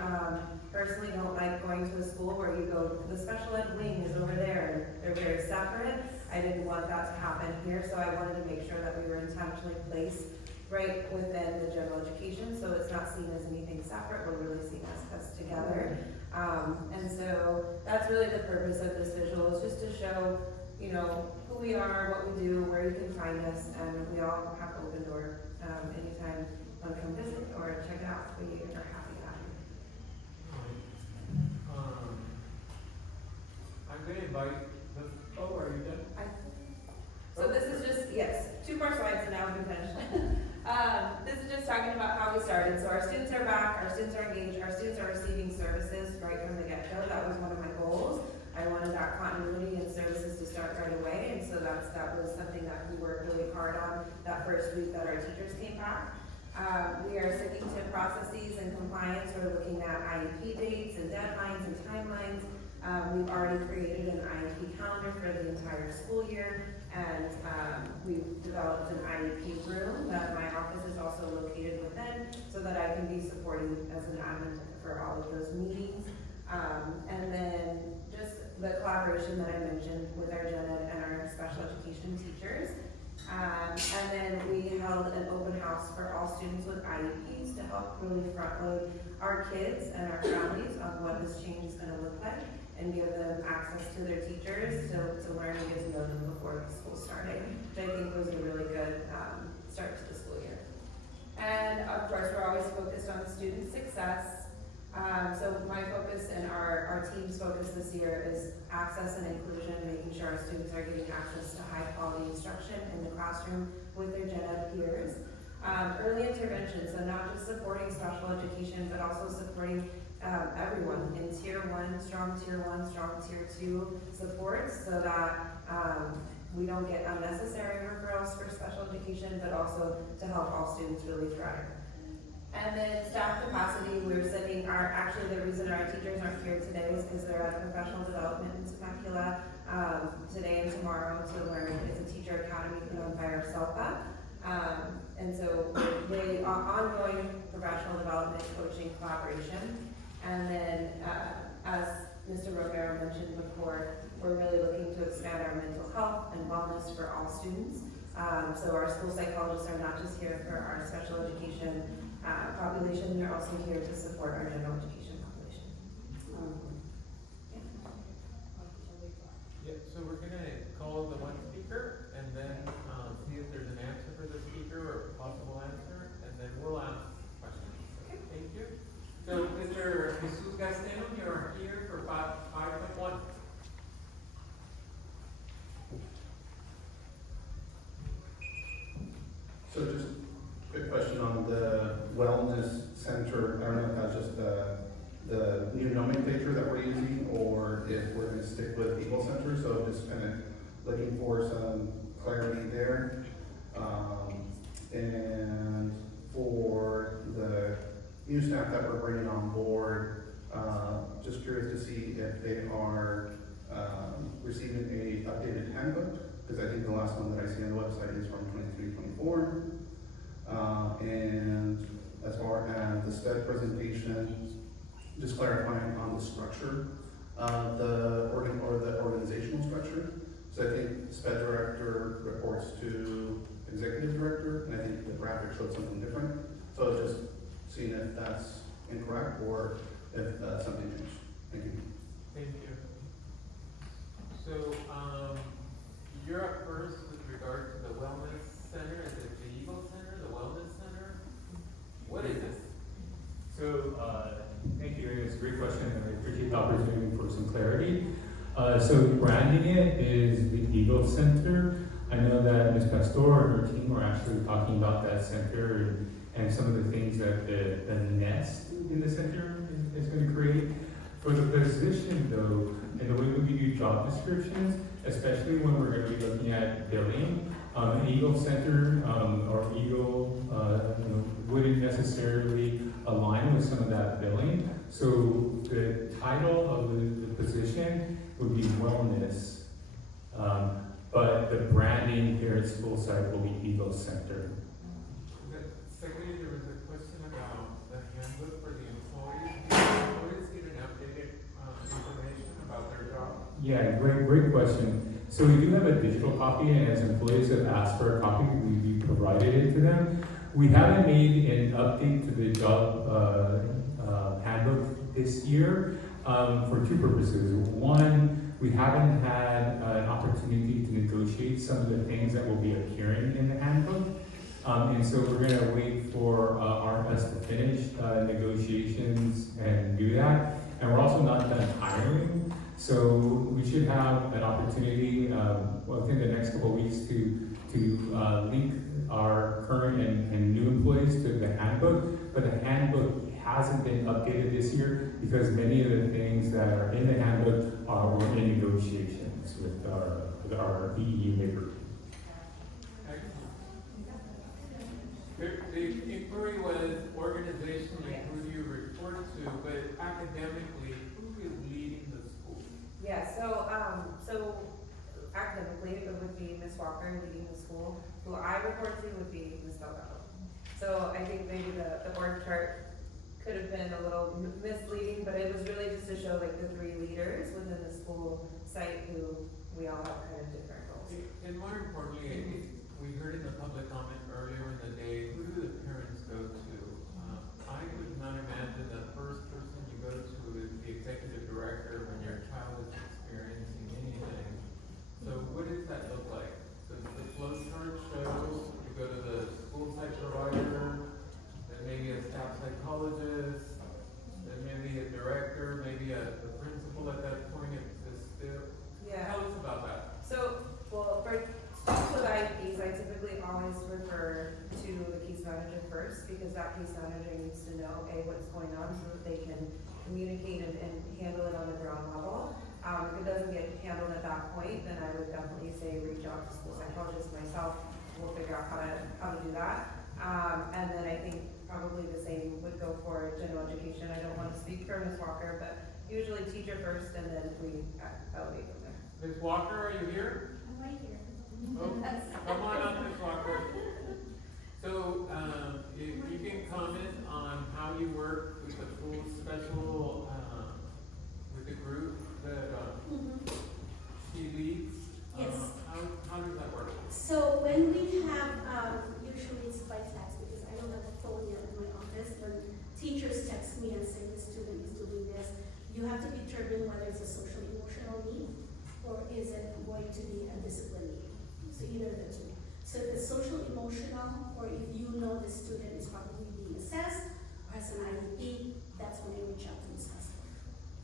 personally don't like going to a school where you go, the special ed wing is over there, and they're very separate. I didn't want that to happen here, so I wanted to make sure that we were intentionally placed right within the general education, so it's not seen as anything separate, we're really seen as together. And so that's really the purpose of this visual, is just to show, who we are, what we do, where you can find us, and we all have an open door anytime you want to come visit or check it out. We are happy to have you. I'm going to invite, are you done? So this is just, yes, 2 more slides and now we can finish. This is just talking about how we started. So our students are back, our students are engaged, our students are receiving services right from the get-go. That was one of my goals. I wanted that continuity and services to start right away, and so that was something that we worked really hard on that first week that our teachers came back. We are sticking to processes and compliance. We're looking at IEP dates and deadlines and timelines. We've already created an IEP calendar for the entire school year, and we've developed an IEP room that my office is also located within, so that I can be supporting as an admin for all of those meetings. And then just the collaboration that I mentioned with our gen ed and our special education teachers. And then we held an open house for all students with IEPs to help really front load our kids and our families on what this change is going to look like, and give them access to their teachers to learn and get to know them before the school started, which I think was a really good start to the school year. And of course, we're always focused on student success. So my focus and our team's focus this year is access and inclusion, making sure our students are getting access to high quality instruction in the classroom with their gen ed peers. Early intervention, so not just supporting special education, but also supporting everyone in tier 1, strong tier 2 supports, so that we don't get unnecessary referrals for special education, but also to help all students really thrive. And then staff capacity, we're sending actually the reason our teachers aren't here today is because they're at professional development in Temecula today and tomorrow to learn. It's a teacher academy put on by our SELPA. And so they are ongoing professional development, coaching, collaboration. And then as Mr. Romero mentioned before, we're really looking to expand our mental health and wellness for all students. So our school psychologists are not just here for our special education population, they're also here to support our general education population. Yeah, so we're gonna call the one speaker and then see if there's an answer for the speaker or a possible answer, and then we'll ask questions. Okay, thank you. So Mr. Jesus Gasteno, you're here for 5.1. So just a quick question on the wellness center. I don't know if that's just the new nomenclature that we're using, or if we're gonna stick with Eagle Center. So just kind of looking for some clarity there. And for the new staff that we're bringing on board, just curious to see if they are receiving a updated handbook, because I think the last one that I see on the website is from 23-24. And as far as the STED presentation, just clarifying on the structure of the organizational structure. So I think SPED director reports to executive director, and I think the graphic showed something different. So just seeing if that's incorrect or if something changed. Thank you. Thank you. So you're up first with regard to the wellness center. Is it the Eagle Center, the wellness center? What is this? So, thank you, it's a great question, and I appreciate the opportunity for some clarity. So branding it is the Eagle Center. I know that Ms. Pastor and her team are actually talking about that center and some of the things that the nest in the center is going to create. For the position though, and the way we do job descriptions, especially when we're going to be looking at billing, Eagle Center or Eagle wouldn't necessarily align with some of that billing. So the title of the position would be wellness, but the branding here at school site will be Eagle Center. Secondly, there was a question about the handbook for the employees. Do the employees get an updated information about their job? Yeah, great question. So we do have a digital copy, and as employees have asked for a copy, we provided it to them. We haven't made an update to the job handbook this year for two purposes. One, we haven't had an opportunity to negotiate some of the things that will be appearing in the handbook. And so we're going to wait for us to finish negotiations and do that. And we're also not done hiring. So we should have an opportunity within the next couple of weeks to link our current and new employees to the handbook. But the handbook hasn't been updated this year because many of the things that are in the handbook were in negotiations with our EE labor. The inquiry was organizationally who do you report to, but academically, who is leading the school? Yeah, so academically, it would be Ms. Walker leading the school. Who I report to would be Ms. Delgado. So I think maybe the org chart could have been a little misleading, but it was really just to show like the three leaders within the school site who we all have kind of different roles. And more importantly, we heard in the public comment earlier in the day, who do the parents go to? I would not imagine the first person you go to is the executive director when your child because that case manager needs to know, A, what's going on so that they can communicate and handle it on the ground level. If it doesn't get handled at that point, then I would definitely say reach out to school psychologists myself. We'll figure out how to do that. And then I think probably the same would go for general education. I don't want to speak for Ms. Walker, but usually teacher first and then we elevate from there. Ms. Walker, are you here? I'm right here. Oh, come on up, Ms. Walker. So, if you can comment on how you work with the full special, with the group that, she leads? Yes. How does that work? So when we have, usually it's by text, because I don't have a phone yet in my office, when teachers text me and say the student is doing this, you have to determine whether it's a social emotional need, or is it going to be a discipline need? So either of the two. So if it's social emotional, or if you know the student is probably being assessed, or has an IEP, that's when I reach out to discuss it.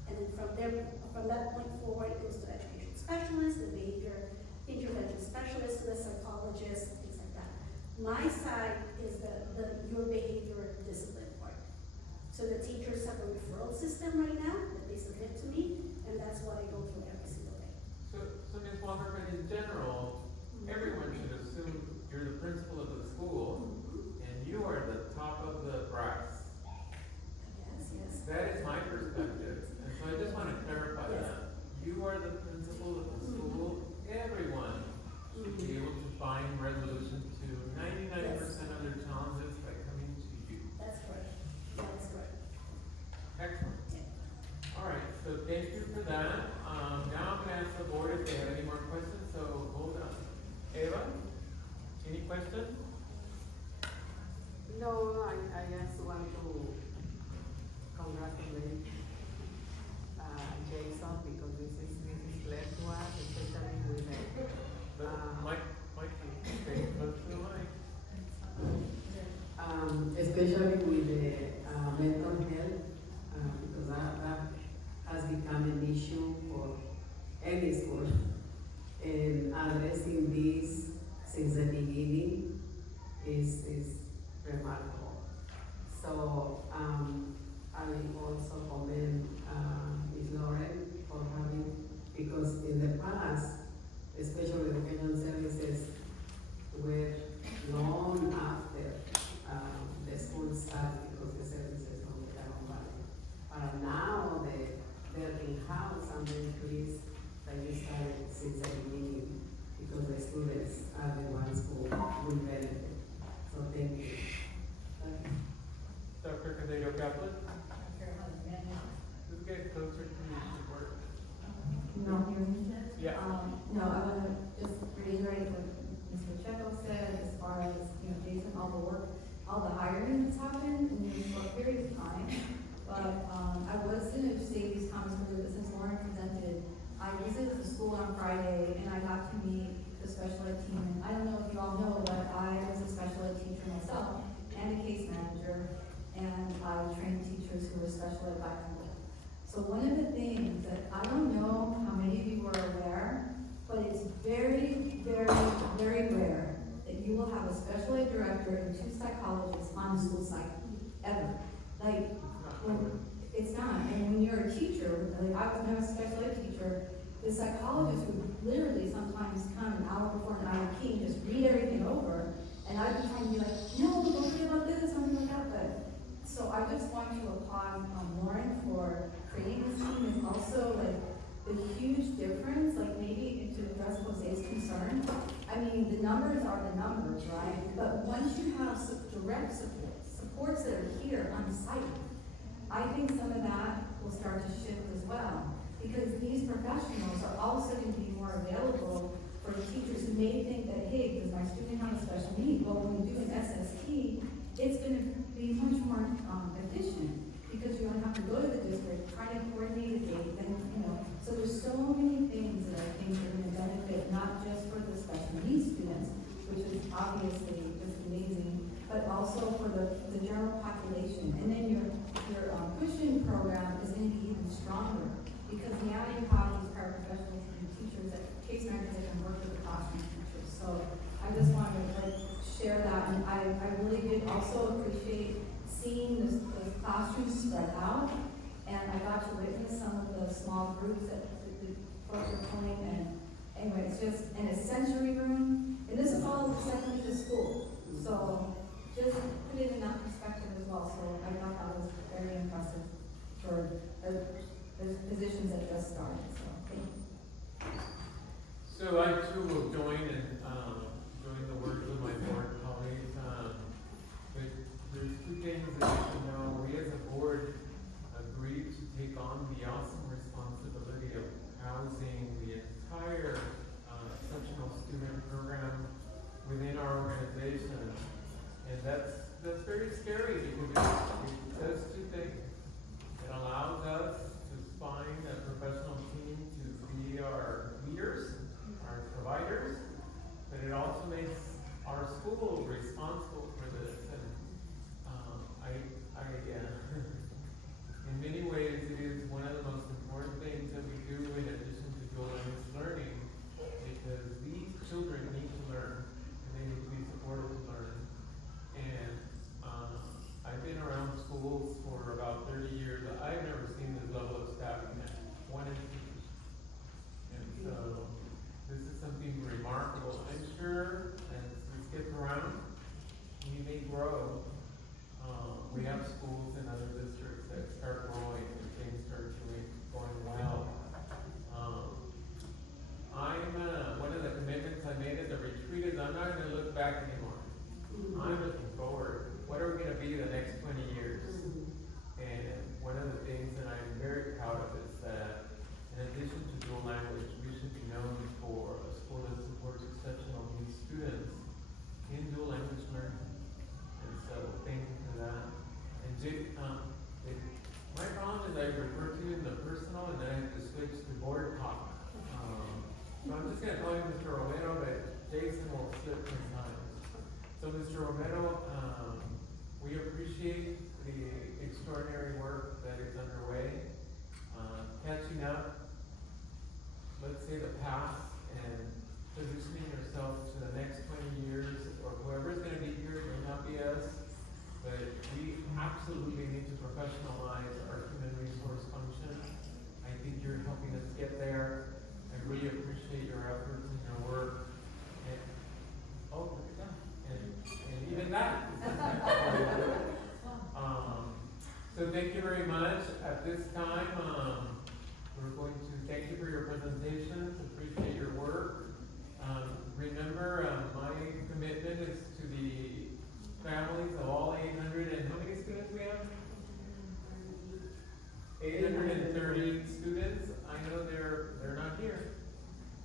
And then from that point forward, it goes to the education specialist, the behavior intervention specialist, the psychologist, things like that. My side is your behavior discipline part. So the teachers have a referral system right now that they submit to me, and that's what I go through every single day. So Ms. Walker, but in general, everyone should assume you're the principal of the school, and you are the top of the brass. Yes. That is my perspective, and so I just want to clarify that. You are the principal of the school, everyone should be able to find resolution to 99% of their challenges by coming to you. That's correct. That's correct. Excellent. All right, so thank you for that. Now I'm gonna ask the board if they have any more questions, so hold on. Eva, any questions? No, I just want to congratulate Jason, because this is led to us, especially with the Mike, stay close to the mic. especially with the mental health, because that has become an issue for any school. And addressing this since the beginning is remarkable. So I will also commend Ms. Lauren for having, because in the past, especially education services were long after the school started, because the services don't get valley. But now they're in-house and they increase that you started since the beginning, because the students are the ones who will benefit. So thank you. Dr. Cadillo Kaplan? Just get closer to the board. No, hear me? Yeah. No, I want to just reiterate what Mr. Checo said as far as, Jason, all the work, all the hiring that's happened in this short period of time. But I was going to say these comments earlier, but since Lauren presented, I visited the school on Friday and I got to meet the special ed team. And I don't know if you all know, but I was a special ed teacher myself and a case manager, and I trained teachers who were special ed bilingual. So one of the things that I don't know how many of you are aware, but it's very, very, very rare that you will have a special ed director and 2 psychologists on the school site, ever. Like, when it's not, and when you're a teacher, like when I was a special ed teacher, the psychologist would literally sometimes come an hour before an IEP and just read everything over, and I'd be trying to be like, no, don't forget about this, something like that, but, so I just want to applaud Lauren for creating this team, and also like the huge difference, like maybe to address Jose's concern, I mean, the numbers are the numbers, right? But once you have direct supports that are here on site, I think some of that will start to shift as well. Because these professionals are also going to be more available for teachers who may think that, hey, does my student have a special need? Well, when we do an SST, it's going to be much more efficient, because you don't have to go to the district, try to coordinate a date, then, so there's so many things that I think are going to benefit, not just for the special needs students, which is obviously just amazing, but also for the general population. And then your push-in program is going to be even stronger, because now you have these paraprofessionals and teachers, case managers that can work with the classroom teachers. So I just wanted to share that, and I really did also appreciate seeing the classrooms spread out, and I got to witness some of the small groups that the folks are playing, and anyway, it's just, and a sensory room, and this is all secondary school, so just put it in that perspective as well, so I thought that was very impressive for the positions that just started, so thank you. So I too will join the words of my board colleagues. But there's two things that you should know. We as a board agreed to take on the awesome responsibility of housing the entire exceptional student program within our organization. And that's very scary because it does two things. It allows us to find a professional team to be our leaders, our providers, but it also makes our school responsible for this. And in many ways, it is one of the most important things that we do in addition to dual language learning, because these children need to learn, and they need to be supported to learn. And I've been around schools for about 30 years. I've never seen this level of staffing at one institution. And so this is something remarkable. I'm sure as this gets around, we may grow. We have schools in other districts that start growing and things start going well. One of the commitments I made at the retreat is I'm not going to look back anymore. I'm looking forward. What are we going to be the next 20 years? And one of the things that I'm very proud of is that in addition to dual language, we should be known for a school that supports exceptional needs students in dual language learning. And so thank you for that. And Jake, my problem is I refer to you in the personal and then I have to switch to board talk. So I'm just going to call you Mr. Romero, but Jason will slip sometimes. So Mr. Romero, we appreciate the extraordinary work that is underway, catching up, let's say the past, and positioning yourself to the next 20 years, or whoever's going to be here, it may not be us, but we absolutely need to professionalize our human resource function. I think you're helping us get there. I really appreciate your efforts and your work. And, oh, look at that. And even that. So thank you very much. At this time, we're going to thank you for your presentations. Appreciate your work. Remember, my commitment is to the families of all 800 and how many students we have? 830 students. I know they're not here.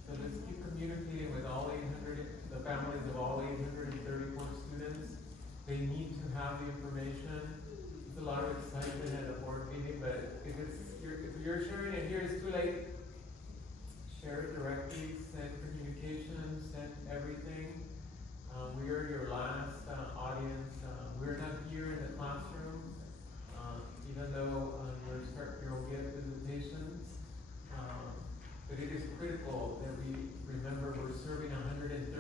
So let's keep communicating with all 800, the families of all 834 students. They need to have the information. There's a lot of excitement at a board meeting, but if you're sharing it here, it's too late. Share it directly, send communications, send everything. We are your last audience. We're not here in the classroom, even though you'll get visitations. But it is critical that we remember we're serving 139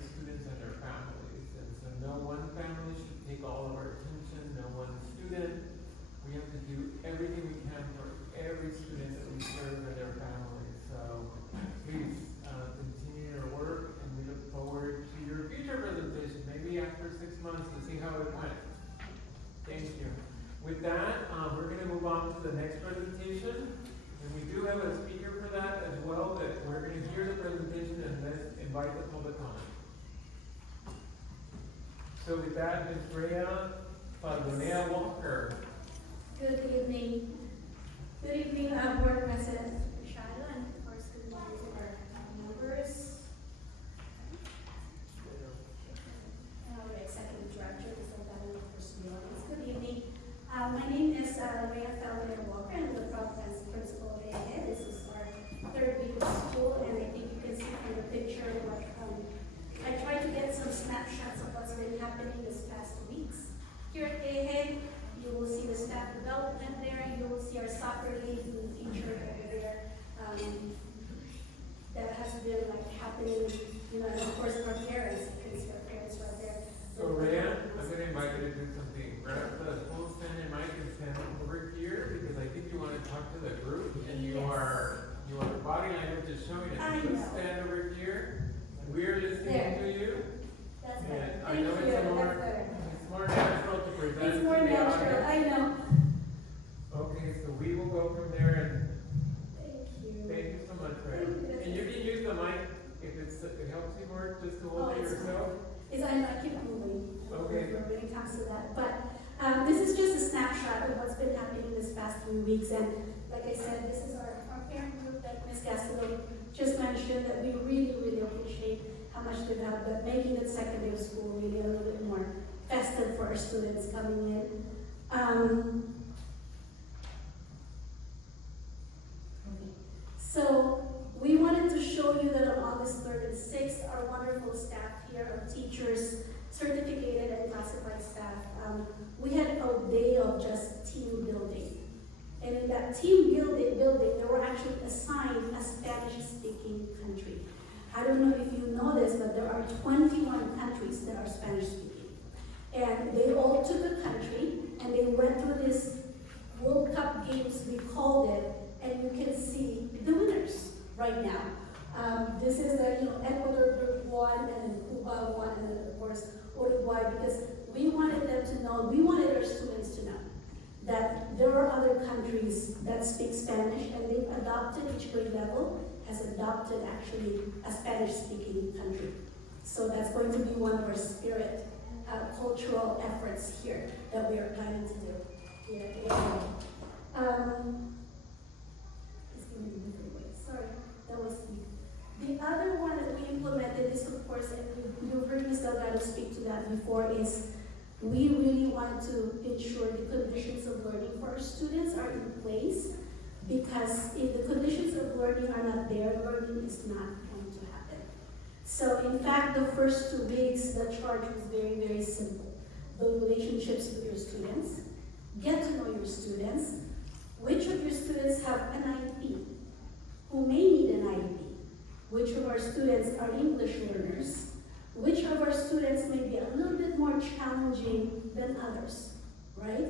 students and their families. And so no one family should take all of our attention, no one student. We have to do everything we can for every student that we serve and their families. So please continue your work, and we look forward to your future presentation, maybe after 6 months to see how it went. Thank you. With that, we're going to move on to the next presentation. And we do have a speaker for that as well, but we're going to hear the presentation and then invite the public comment. So with that, Ms. Rhea Faldonea Walker. Good evening. Good evening, Board President Machado, and of course, good morning to our members. And our executive director, Mr. Daniel, of course, the audience. Good evening. My name is Rhea Faldonea Walker. I'm the principal of EJE. This is our third week of school, and I think you can see from the picture what I tried to get some snapshots of what's been happening this past 2 weeks. Here at EJE, you will see the staff development there. You will see our soccer league being featured over there. That has been happening, and of course our parents, you can see our parents right there. So Rhea, I'm going to invite you to do something. Grab the This is just a snapshot of what's been happening this past few weeks, and like I said, this is our parent group that Ms. Gastelum just mentioned, that we really, really appreciate how much they've helped, but making the second day of school really a little bit more festive for our students coming in. So we wanted to show you that on August 3rd and 6th, our wonderful staff here, our teachers, certificated and classified staff, we had a day of just team building. And in that team building, they were actually assigned a Spanish-speaking country. I don't know if you know this, but there are 21 countries that are Spanish-speaking. And they all took a country, and they went through this World Cup games, we called it, and you can see the winners right now. This is the, Ecuador group won, and then Cuba won, and then of course Uruguay, because we wanted them to know, we wanted our students to know that there are other countries that speak Spanish, and they've adopted, each grade level has adopted actually a Spanish-speaking country. So that's going to be one of our spirit cultural efforts here that we are planning to do. Just give me a different way. Sorry, that was me. The other one that we implemented is, of course, and you've heard Ms. Delgado speak to that before, is we really want to ensure the conditions of learning for our students are in place, because if the conditions of learning are not there, learning is not going to happen. So in fact, the first 2 weeks, the charge was very, very simple. Build relationships with your students, get to know your students, which of your students have an IEP, who may need an IEP, which of our students are English learners, which of our students may be a little bit more challenging than others, right?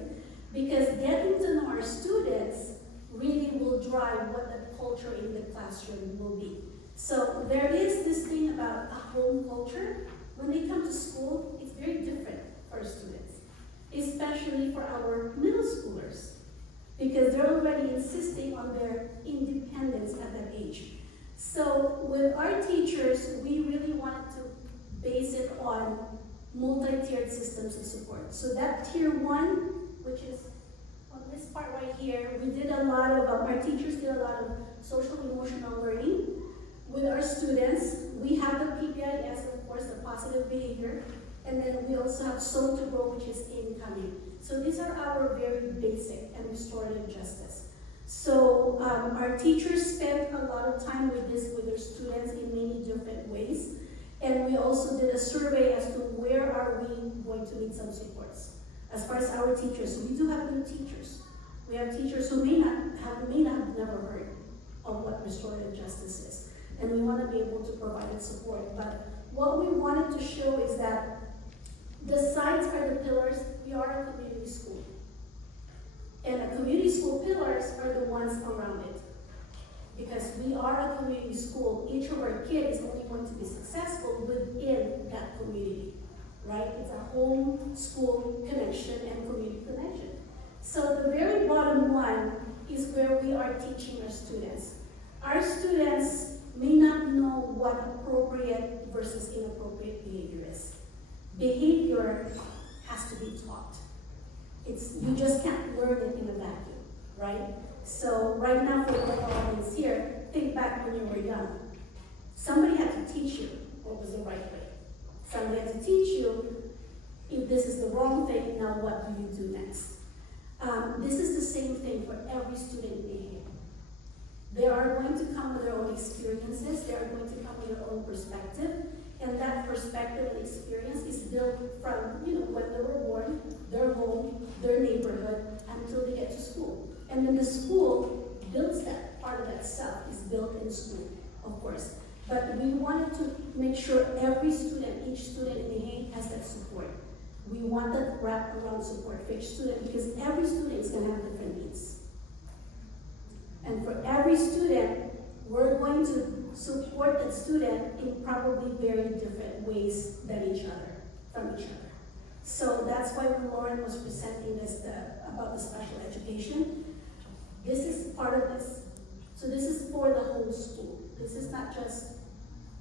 Because getting to know our students really will drive what the culture in the classroom will be. So there is this thing about a home culture. When they come to school, it's very different for our students, especially for our middle schoolers, because they're already insisting on their independence at that age. So with our teachers, we really wanted to base it on multi-tiered systems of support. So that tier 1, which is on this part right here, we did a lot of, our teachers did a lot of social emotional learning with our students. We have the PBIS, of course, the positive behavior, and then we also have Soul to Grow, which is incoming. So these are our very basic and restorative justice. So our teachers spent a lot of time with their students in many different ways. And we also did a survey as to where are we going to need some supports. As far as our teachers, we do have new teachers. We have teachers who may not have never heard of what restorative justice is. And we want to be able to provide that support. But what we wanted to show is that the sides are the pillars. We are a community school. And a community school pillars are the ones around it. Because we are a community school, each of our kids is only going to be successful within that community, right? It's a home, school connection, and community connection. So the very bottom one is where we are teaching our students. Our students may not know what appropriate versus inappropriate behavior is. Behavior has to be taught. You just can't learn it in a vacuum, right? So right now, for the audience here, think back when you were young. Somebody had to teach you what was the right way. Somebody had to teach you, if this is the wrong thing, now what do you do next? This is the same thing for every student in here. They are going to come with their own experiences, they are going to come with their own perspective, and that perspective and experience is built from, when they were born, their home, their neighborhood, until they get to school. And then the school builds that, part of that self is built in school, of course. But we wanted to make sure every student, each student in the Hague has that support. We want that wraparound support for each student, because every student is going to have different needs. And for every student, we're going to support that student in probably very different ways than from each other. So that's why when Lauren was presenting this about the special education, this is part of this. So this is for the whole school. This is not just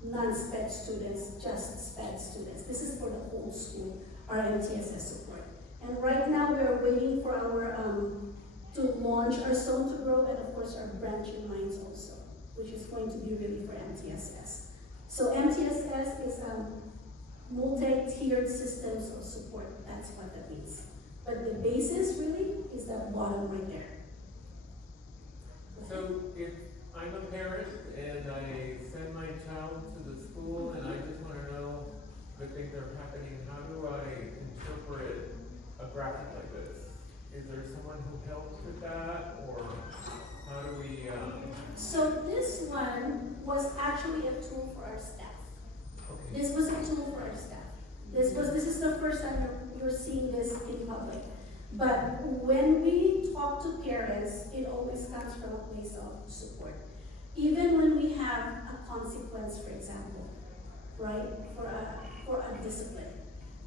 non-SPED students, just SPED students. This is for the whole school, our MTSS support. And right now we're to launch our Zone to Grow and of course our branching lines also, which is going to be really for MTSS. So MTSS is multi-tiered systems of support. That's what that means. But the basis really is that bottom right there. So if I'm a parent and I send my child to the school and I just want to know the things that are happening, how do I interpret a graphic like this? Is there someone who helps with that, or how do we? So this one was actually a tool for our staff. Okay. This was a tool for our staff. This is the first time you're seeing this in public. But when we talk to parents, it always comes from a place of support. Even when we have a consequence, for example, right, for a discipline,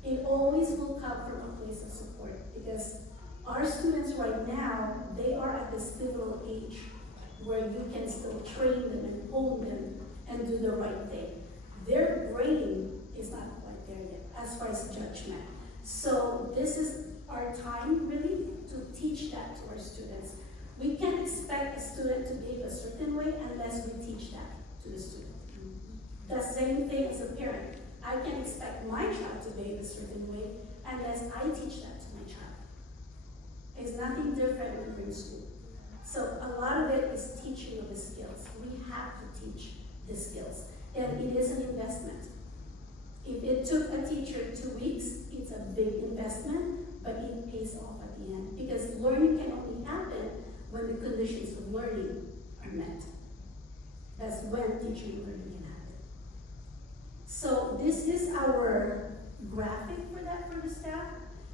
it always will come from a place of support, because our students right now, they are at this pivotal age where you can still train them and hone them and do the right thing. Their brain is not quite there yet as far as judgment. So this is our time really to teach that to our students. We can't expect a student to behave a certain way unless we teach that to the student. The same thing as a parent. I can expect my child to behave a certain way unless I teach that to my child. It's nothing different when we're in school. So a lot of it is teaching of the skills. We have to teach the skills. And it is an investment. If it took a teacher 2 weeks, it's a big investment, but it pays off at the end. Because learning can only happen when the conditions of learning are met. That's when teaching and learning can happen. So this is our graphic for that for the staff.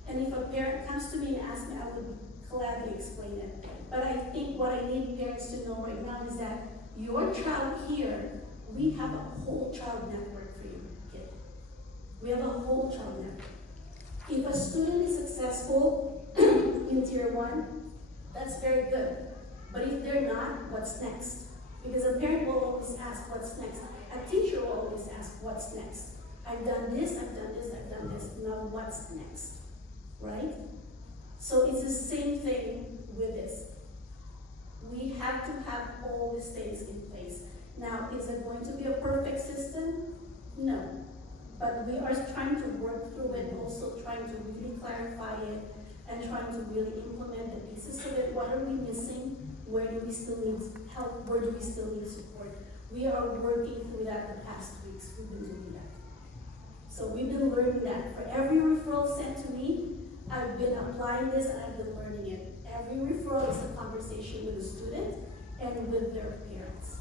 And if a parent comes to me and asks me, I would gladly explain it. But I think what I need parents to know right now is that your child here, we have a whole child network for you, kid. We have a whole child network. If a student is successful in Tier 1, that's very good. But if they're not, what's next? Because a parent will always ask, what's next? A teacher will always ask, what's next? I've done this, I've done this, I've done this. Now what's next? Right? So it's the same thing with this. We have to have all these things in place. Now, is it going to be a perfect system? No. But we are trying to work through it, also trying to really clarify it, and trying to really implement the pieces so that what are we missing? Where do we still need help? Where do we still need support? We are working through that the past weeks. We've been doing that. So we've been learning that. For every referral sent to me, I've been applying this and I've been learning it. Every referral is a conversation with the student and with their parents.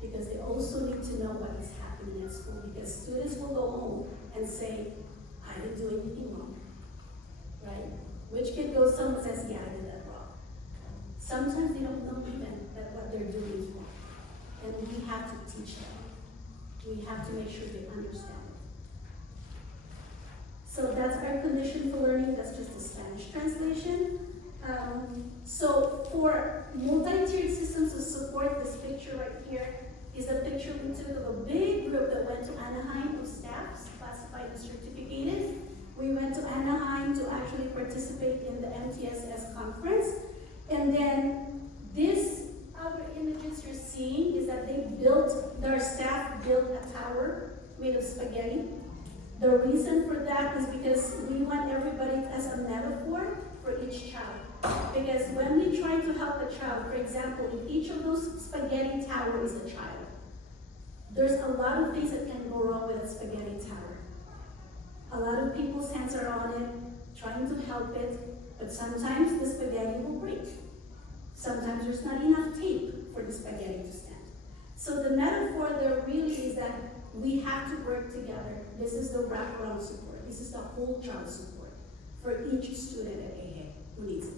Because they also need to know what is happening at school. Because students will go home and say, I didn't do anything wrong. Right? Which kid goes home and says, yeah, I did that wrong. Sometimes they don't know even that what they're doing is wrong. And we have to teach them. We have to make sure they understand it. So that's our condition for learning. That's just a Spanish translation. So for multi-tiered systems of support, this picture right here is a picture we took of a big group that went to Anaheim of staffs, classified and certificated. We went to Anaheim to actually participate in the MTSS conference. And then this other images you're seeing is that their staff built a tower made of spaghetti. The reason for that is because we want everybody as a metaphor for each child. Because when we try to help a child, for example, if each of those spaghetti tower is a child, there's a lot of things that can go wrong with a spaghetti tower. A lot of people's hands are on it, trying to help it, but sometimes the spaghetti will break. Sometimes there's not enough tape for the spaghetti to stand. So the metaphor there really is that we have to work together. This is the wraparound support. This is the whole child support for each student at EJE who needs it.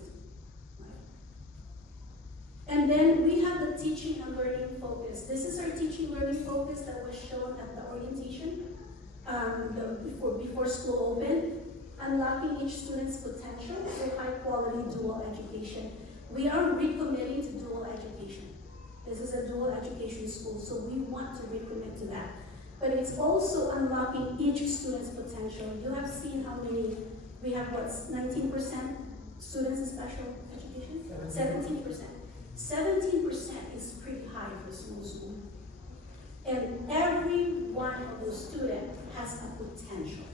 And then we have the teaching and learning focus. This is our teaching learning focus that was shown at the orientation before school opened, unlocking each student's potential for high quality dual education. We are recommitting to dual education. This is a dual education school, so we want to recommit to that. But it's also unlocking each student's potential. You have seen how many, we have what, 19% students in special education? 17%. 17% is pretty high for a small school. And every one of those students has a potential.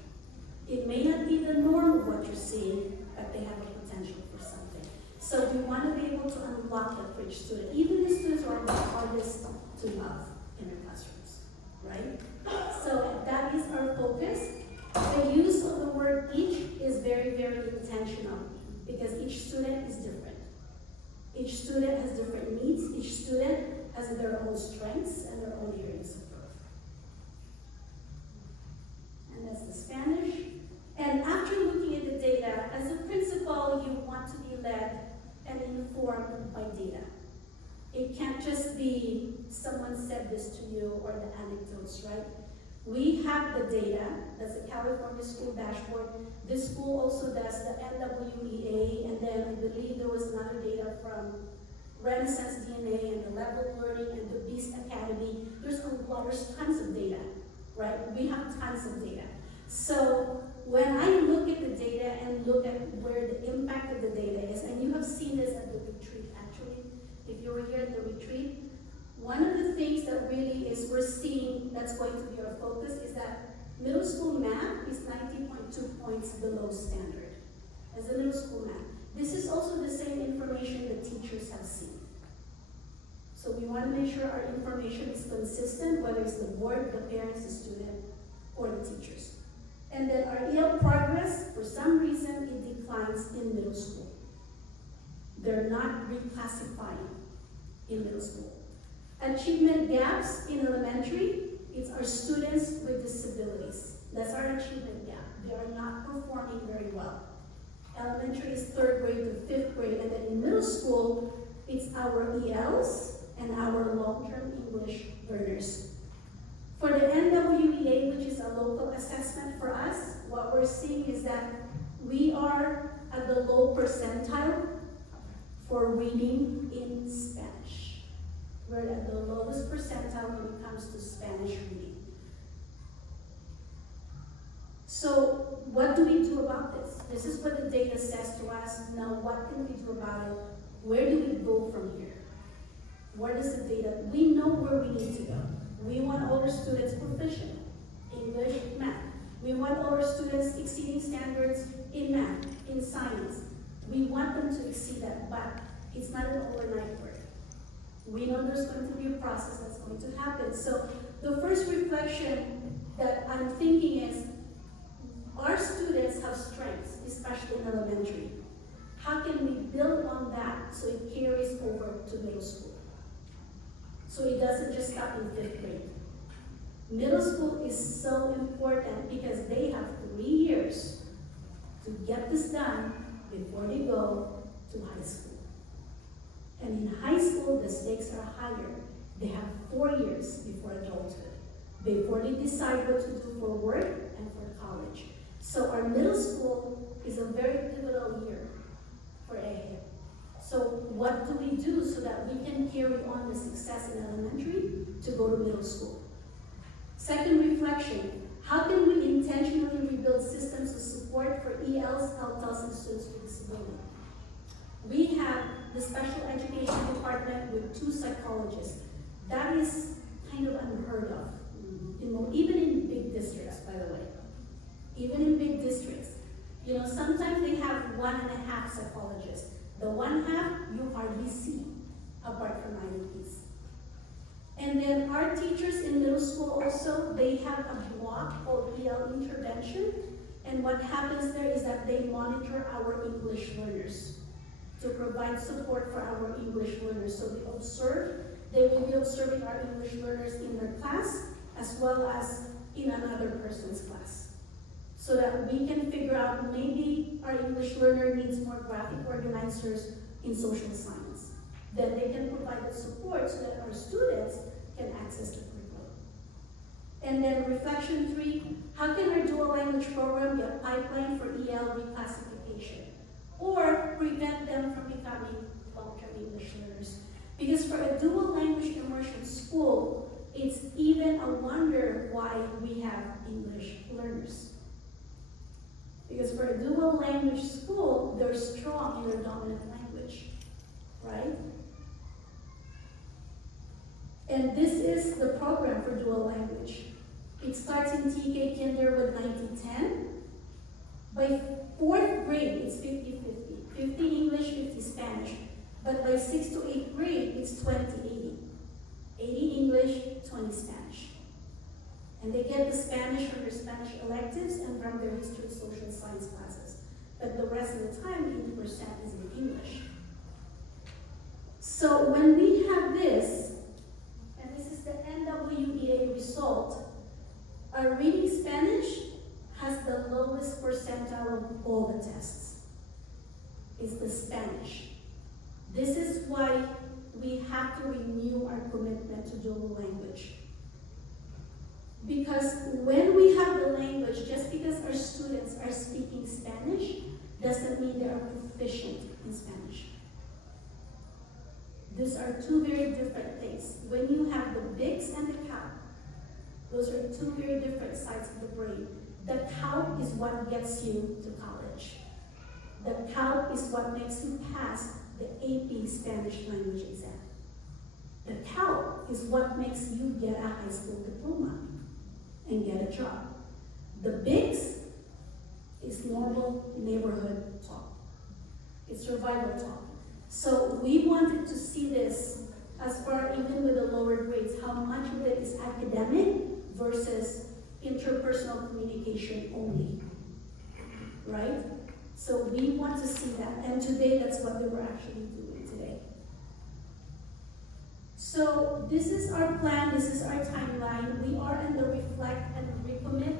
It may not be the norm of what you're seeing, but they have a potential for something. So we want to be able to unlock that for each student. Even the students who are the hardest to love in their classrooms, right? So that is our focus. The use of the word each is very, very intentional because each student is different. Each student has different needs. Each student has their own strengths and their own areas of growth. And that's the Spanish. And after looking at the data, as a principal, you want to be led and informed by data. It can't just be someone said this to you or the anecdotes, right? We have the data. That's the California School Dashboard. This school also does the NWEA, and then I believe there was another data from Renaissance DNA and the Level Learning and the Beast Academy. There's tons of data, right? We have tons of data. So when I look at the data and look at where the impact of the data is, and you have seen this at the retreat actually, if you were here at the retreat, one of the things that really is we're seeing that's going to be our focus is that middle school math is 90.2 points below standard as a middle school math. This is also the same information the teachers have seen. So we want to make sure our information is consistent, whether it's the board, the parents, the student, or the teachers. And then our EL progress, for some reason, it declines in middle school. They're not reclassifying in middle school. Achievement gaps in elementary, it's our students with disabilities. That's our achievement gap. They are not performing very well. Elementary is 3rd grade to 5th grade, and then in middle school, it's our ELs and our long-term English learners. For the NWEA, which is a local assessment for us, what we're seeing is that we are at the low percentile for reading in Spanish. We're at the lowest percentile when it comes to Spanish reading. So what do we do about this? This is what the data says to us. Now what can we do about it? Where do we go from here? Where does the data, we know where we need to go. We want all our students proficient in English, math. We want all our students exceeding standards in math, in science. We want them to exceed that, but it's not an overnight work. We know there's going to be a process that's going to happen. So the first reflection that I'm thinking is, our students have strengths, especially in elementary. How can we build on that so it carries over to middle school? So it doesn't just stop in 5th grade. Middle school is so important because they have 3 years to get this done before they go to high school. And in high school, the stakes are higher. They have 4 years before adulthood, before they decide what to do for work and for college. So our middle school is a very pivotal year for EJE. So what do we do so that we can carry on the success in elementary to go to middle school? Second reflection, how can we intentionally rebuild systems of support for ELs, LTLs, and students with disability? We have the special education department with 2 psychologists. That is kind of unheard of, even in big districts, by the way. Even in big districts. You know, sometimes they have 1.5 psychologists. The 1/2 you hardly see, apart from IEPs. And then our teachers in middle school also, they have a block called EL intervention. And what happens there is that they monitor our English learners to provide support for our English learners. So they will be observing our English learners in their class as well as in another person's class. So that we can figure out maybe our English learner needs more graphic organizers in social science. Then they can provide the support so that our students can access the curriculum. And then reflection 3, how can our dual language program be a pipeline for EL reclassification? Or prevent them from becoming long-term English learners? Because for a dual language immersion school, it's even a wonder why we have English learners. Because for a dual language school, they're strong in their dominant language, right? And this is the program for dual language. It starts in TK Kinder with 90-10. By 4th grade, it's 50-50. 50 English, 50 Spanish. But by 6th to 8th grade, it's 20-80. 80 English, 20 Spanish. And they get the Spanish from their Spanish electives and from their history and social science classes. But the rest of the time, 80% is in English. So when we have this, and this is the NWEA result, our reading Spanish has the lowest percentile of all the tests. It's the Spanish. This is why we have to renew our commitment to dual language. Because when we have the language, just because our students are speaking Spanish, doesn't mean they are proficient in Spanish. These are two very different things. When you have the bigs and the cow, those are two very different sides of the brain. The cow is what gets you to college. The cow is what makes you pass the AP Spanish language exam. The cow is what makes you get a high school diploma and get a job. The bigs is normal neighborhood talk. It's survival talk. So we wanted to see this as far, even with the lower grades, how much of it is academic versus interpersonal communication only, right? So we want to see that, and today that's what we were actually doing today. So this is our plan, this is our timeline. We are in the reflect and recommit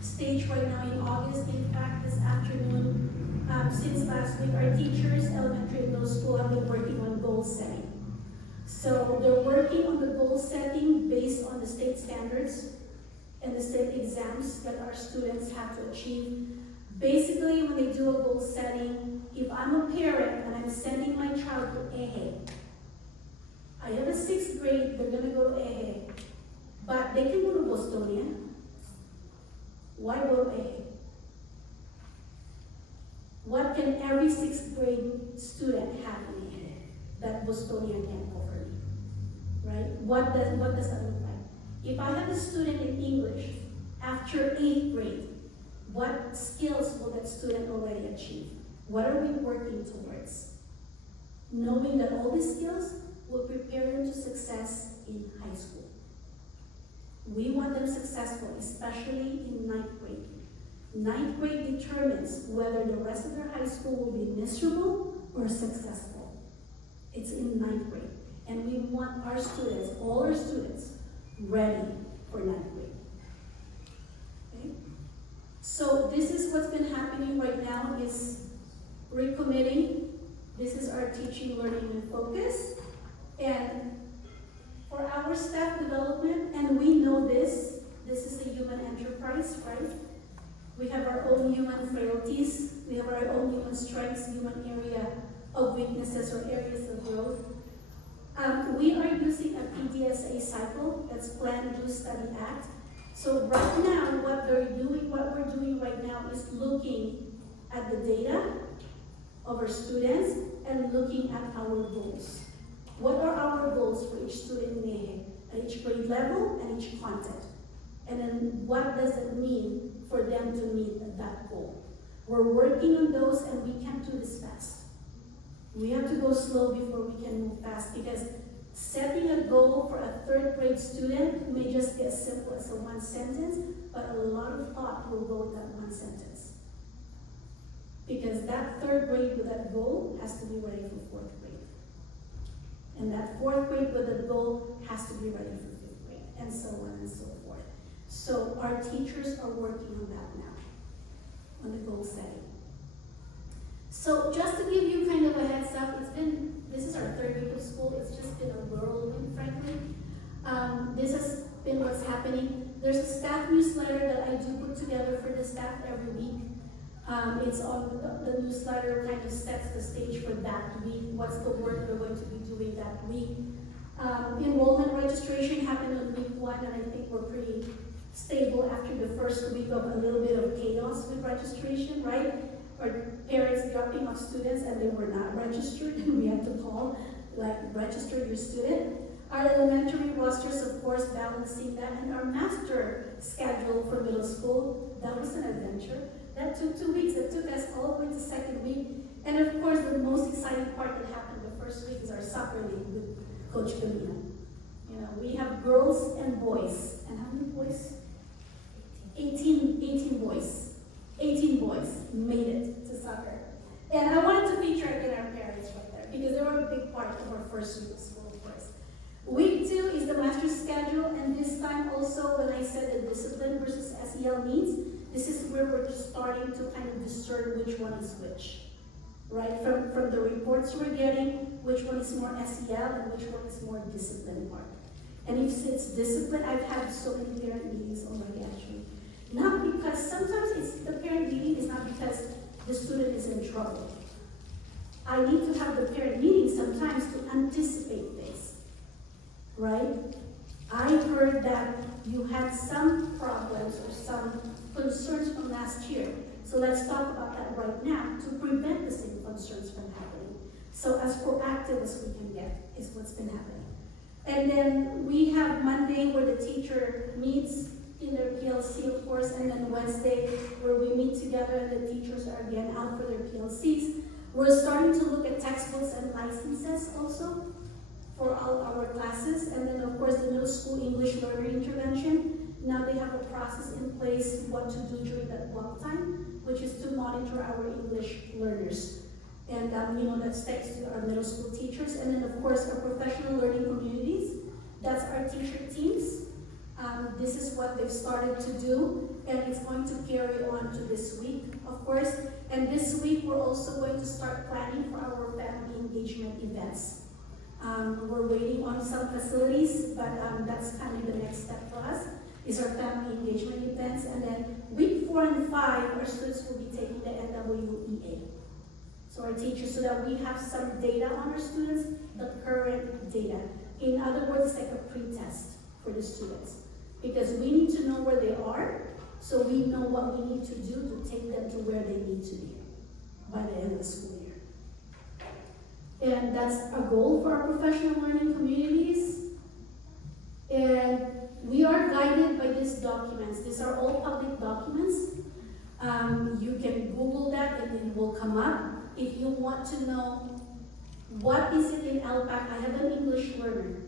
stage right now in August. In fact, this afternoon, since last week, our teachers, elementary and middle school, have been working on goal setting. So they're working on the goal setting based on the state standards and the state exams that our students have to achieve. Basically, when they do a goal setting, if I'm a parent and I'm sending my child to EJE, I have a 6th grade, they're gonna go to EJE, but they can go to Bostonian. Why go to EJE? What can every 6th grade student have in EJE that Bostonian can offer me, right? What does that look like? If I have a student in English after 8th grade, what skills will that student already achieve? What are we working towards? Knowing that all these skills will prepare them to success in high school. We want them successful, especially in 9th grade. 9th grade determines whether the rest of their high school will be miserable or successful. It's in 9th grade. And we want our students, all our students, ready for 9th grade. Okay? So this is what's been happening right now is recommitting. This is our teaching, learning, and focus. And for our staff development, and we know this is a human enterprise, right? We have our own human frailties. We have our own human strengths, human area of weaknesses or areas of growth. We are using a PDSA cycle, that's Plan, Do, Study, Act. So right now, what we're doing right now is looking at the data of our students and looking at our goals. What are our goals for each student in EJE, at each grade level and each content? And then what does it mean for them to meet that goal? We're working on those, and we can't do this fast. We have to go slow before we can move fast, because setting a goal for a 3rd grade student may just be as simple as a 1 sentence, but a lot of thought will go with that 1 sentence. Because that 3rd grade with that goal has to be ready for 4th grade. And that 4th grade with a goal has to be ready for 5th grade, and so on and so forth. So our teachers are working on that now, on the goal setting. So just to give you kind of a heads up, this is our 3rd week of school. It's just been a whirlwind, frankly. This has been what's happening. There's a staff newsletter that I do put together for the staff every week. It's on the newsletter, kind of sets the stage for that week. What's the work we're going to be doing that week? Enrollment registration happened on week 1, and I think we're pretty stable after the first week of a little bit of chaos with registration, right? Our parents dropping off students and they were not registered, and we had to call, like, register your student. Our elementary rosters, of course, balancing that, and our master schedule for middle school, that was an adventure. That took 2 weeks. It took us all the way to second week. And of course, the most exciting part that happened the first week is our soccer league with Coach Galina. You know, we have girls and boys. And how many boys? 18 boys. 18 boys made it to soccer. And I wanted to feature again our parents right there, because they were a big part of our first week of school, of course. Week 2 is the master schedule, and this time also when I said the discipline versus SEL needs, this is where we're just starting to kind of discern which one is which. Right? From the reports we're getting, which one is more SEL and which one is more discipline part. And if it's discipline, I've had so many parent meetings already actually. Not because, sometimes it's the parent meeting is not because the student is in trouble. I need to have the parent meeting sometimes to anticipate things. Right? I heard that you had some problems or some concerns from last year. So let's talk about that right now to prevent the same concerns from happening. So as proactive as we can get is what's been happening. And then we have Monday where the teacher meets in their PLC, of course, and then Wednesday where we meet together and the teachers are again out for their PLCs. We're starting to look at textbooks and licenses also for all our classes. And then, of course, the middle school English learner intervention. Now they have a process in place what to do during that block time, which is to monitor our English learners. And, that's thanks to our middle school teachers. And then, of course, our professional learning communities. That's our teacher teams. This is what they've started to do, and it's going to carry on to this week, of course. And this week, we're also going to start planning for our family engagement events. We're waiting on some facilities, but that's kind of the next step for us, is our family engagement events. And then week 4 and 5, our students will be taking the NWEA. So our teachers, so that we have some data on our students, the current data. In other words, it's like a pre-test for the students. Because we need to know where they are, so we know what we need to do to take them to where they need to be by the end of the school year. And that's a goal for our professional learning communities. And we are guided by these documents. These are all public documents. You can Google that and it will come up. If you want to know what is it in LPAC, I have an English learner.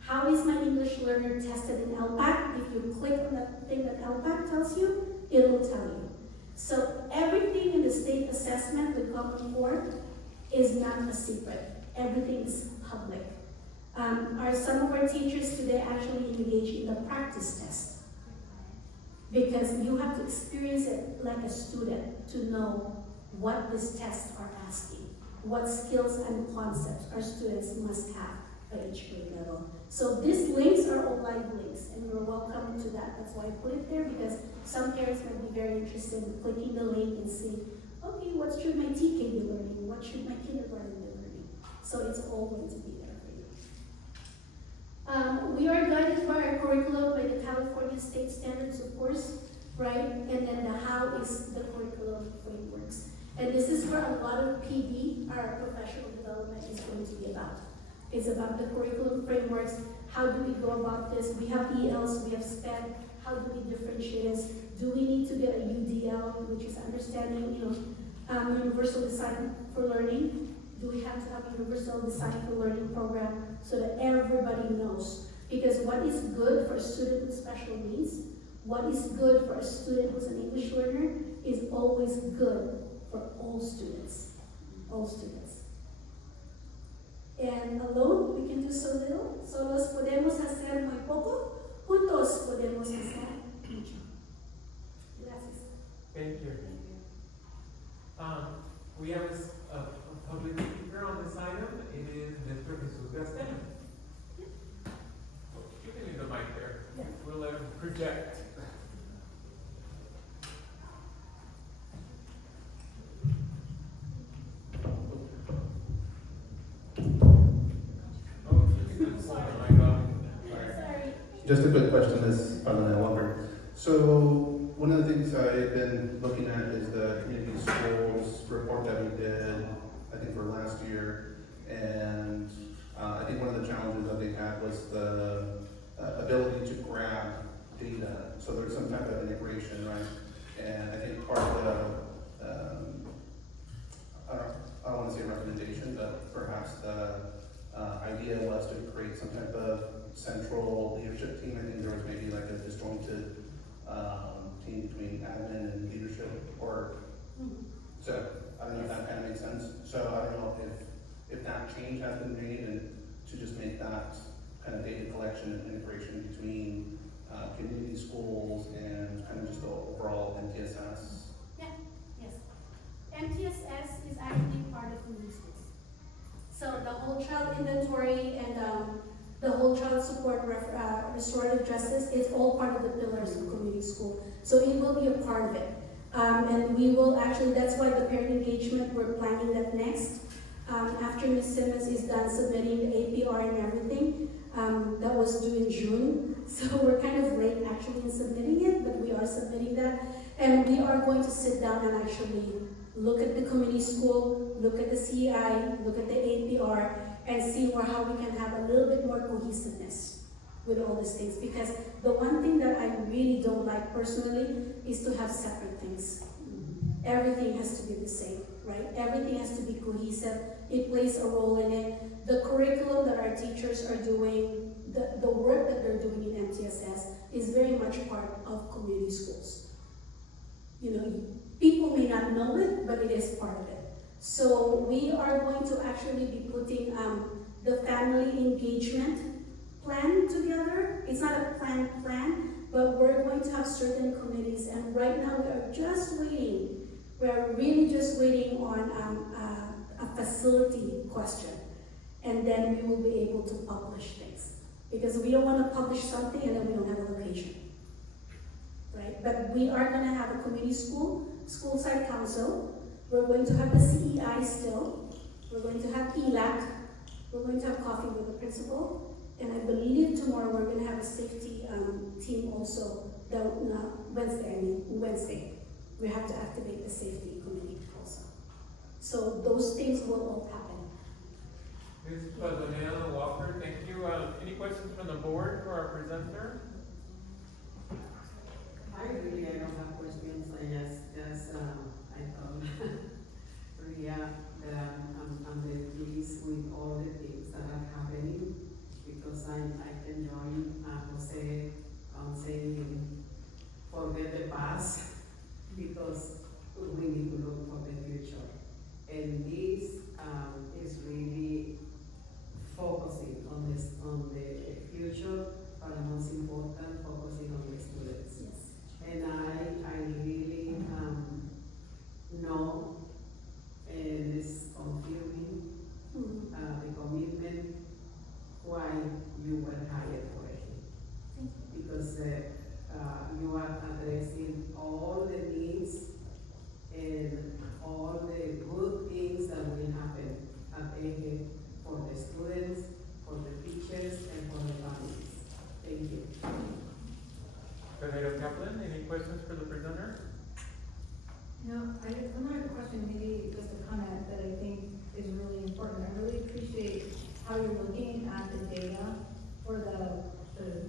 How is my English learner tested in LPAC? If you click on that thing that LPAC tells you, it will tell you. So everything in the state assessment, the Common Core, is not a secret. Everything is public. Some of our teachers today actually engage in the practice test. Because you have to experience it like a student to know what these tests are asking, what skills and concepts our students must have at each grade level. So these links are all live links, and you're welcome to that. That's why I put it there, because some parents might be very interested in clicking the link and see, okay, what should my TK be learning? What should my kindergarten be learning? So it's all going to be there for you. We are guided by our curriculum by the California state standards, of course, right? And then the how is the curriculum frameworks. And this is where a lot of PD, our professional development, is going to be about. It's about the curriculum frameworks. How do we go about this? We have ELs, we have SPED. How do we differentiate this? Do we need to get a UDL, which is understanding, universal design for learning? Do we have to have a universal design for learning program so that everybody knows? Because what is good for a student with special needs, what is good for a student who's an English learner, is always good for all students. All students. And alone, we can do so little. Solos podemos hacer muy poco. Juntos podemos hacer mucho. Gracias. Thank you. We have a public speaker on this item. It is Mr. Jesus Gaston. You can leave the mic there. Yeah. We'll let him project. Sorry. Just a quick question, Ms. Palana Walker. So one of the things I've been looking at is the community schools report that we did, I think for last year. And I think one of the challenges that they had was the ability to grab data. So there's some type of integration, right? And I think part of the, I don't want to say recommendation, but perhaps the idea was to create some type of central leadership team. I think there was maybe like a disjointed team between admin and leadership, or so I don't know if that kind of makes sense. So I don't know if that change has been made, and to just make that kind of data collection and integration between community schools and kind of just the overall MTSS. Yeah, yes. MTSS is actually part of community schools. So the whole child inventory and the whole child support restorative justice is all part of the pillars of community school. So it will be a part of it. And we will actually, that's why the parent engagement, we're planning that next. After Ms. Simmons is done submitting the APR and everything, that was due in June. So we're kind of late actually in submitting it, but we are submitting that. And we are going to sit down and actually look at the community school, look at the CI, look at the APR, and see how we can have a little bit more cohesiveness with all these things. Because the one thing that I really don't like personally is to have separate things. Everything has to be the same, right? Everything has to be cohesive. It plays a role in it. The curriculum that our teachers are doing, the work that they're doing in MTSS is very much part of community schools. You know, people may not know it, but it is part of it. So we are going to actually be putting the family engagement plan together. It's not a plan, but we're going to have certain committees, and right now we are just waiting. We're really just waiting on a facility question, and then we will be able to publish things. Because we don't want to publish something and then we don't have a location, right? But we are going to have a community school site council. We're going to have the CEI still. We're going to have ELAC. We're going to have coffee with the principal. And I believe tomorrow we're going to have a safety team also. Wednesday. We have to activate the safety committee also. So those things will all happen. Ms. Padonella Walker, thank you. Any questions from the board for our presenter? I don't have questions. I told Ria that I'm very pleased with all the things that are happening, because I can join Jose on saying forget the past, because we need to look for the future. And this is really focusing on the future, but most important, focusing on the students. Yes. And I really know, and it's confusing, the commitment why you were hired for it. Because you are addressing all the needs and all the good things that will happen at EJE for the students, for the teachers, and for the families. Thank you. Tornado Kaplan, any questions for the presenter? No, I don't have a question, maybe just a comment that I think is really important. I really appreciate how you're looking at the data for the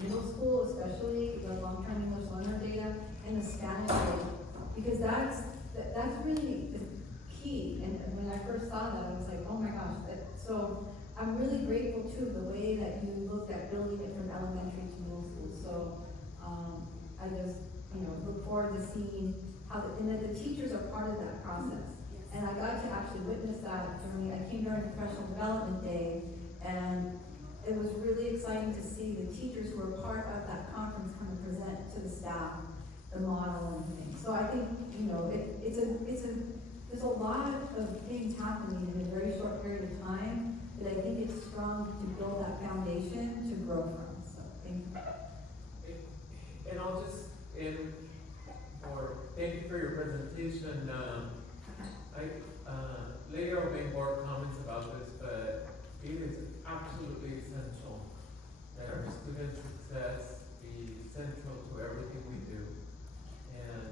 middle school, especially the long-term English learner data and the Spanish data, because that's really the key. And when I first saw that, I was like, oh my gosh. So I'm really grateful too, the way that you looked at building it from elementary to middle school. So I just, look forward to seeing how and that the teachers are part of that process. Yes. And I got to actually witness that I came during Professional Development Day, and it was really exciting to see the teachers who were part of that conference come and present to the staff the model and things. So I think, there's a lot of things happening in a very short period of time, that I think it's strong to build that foundation to grow from. So thank you. And I'll just thank you for your presentation. Later I'll make more comments about this, but it is absolutely essential that our student success be central to everything we do. And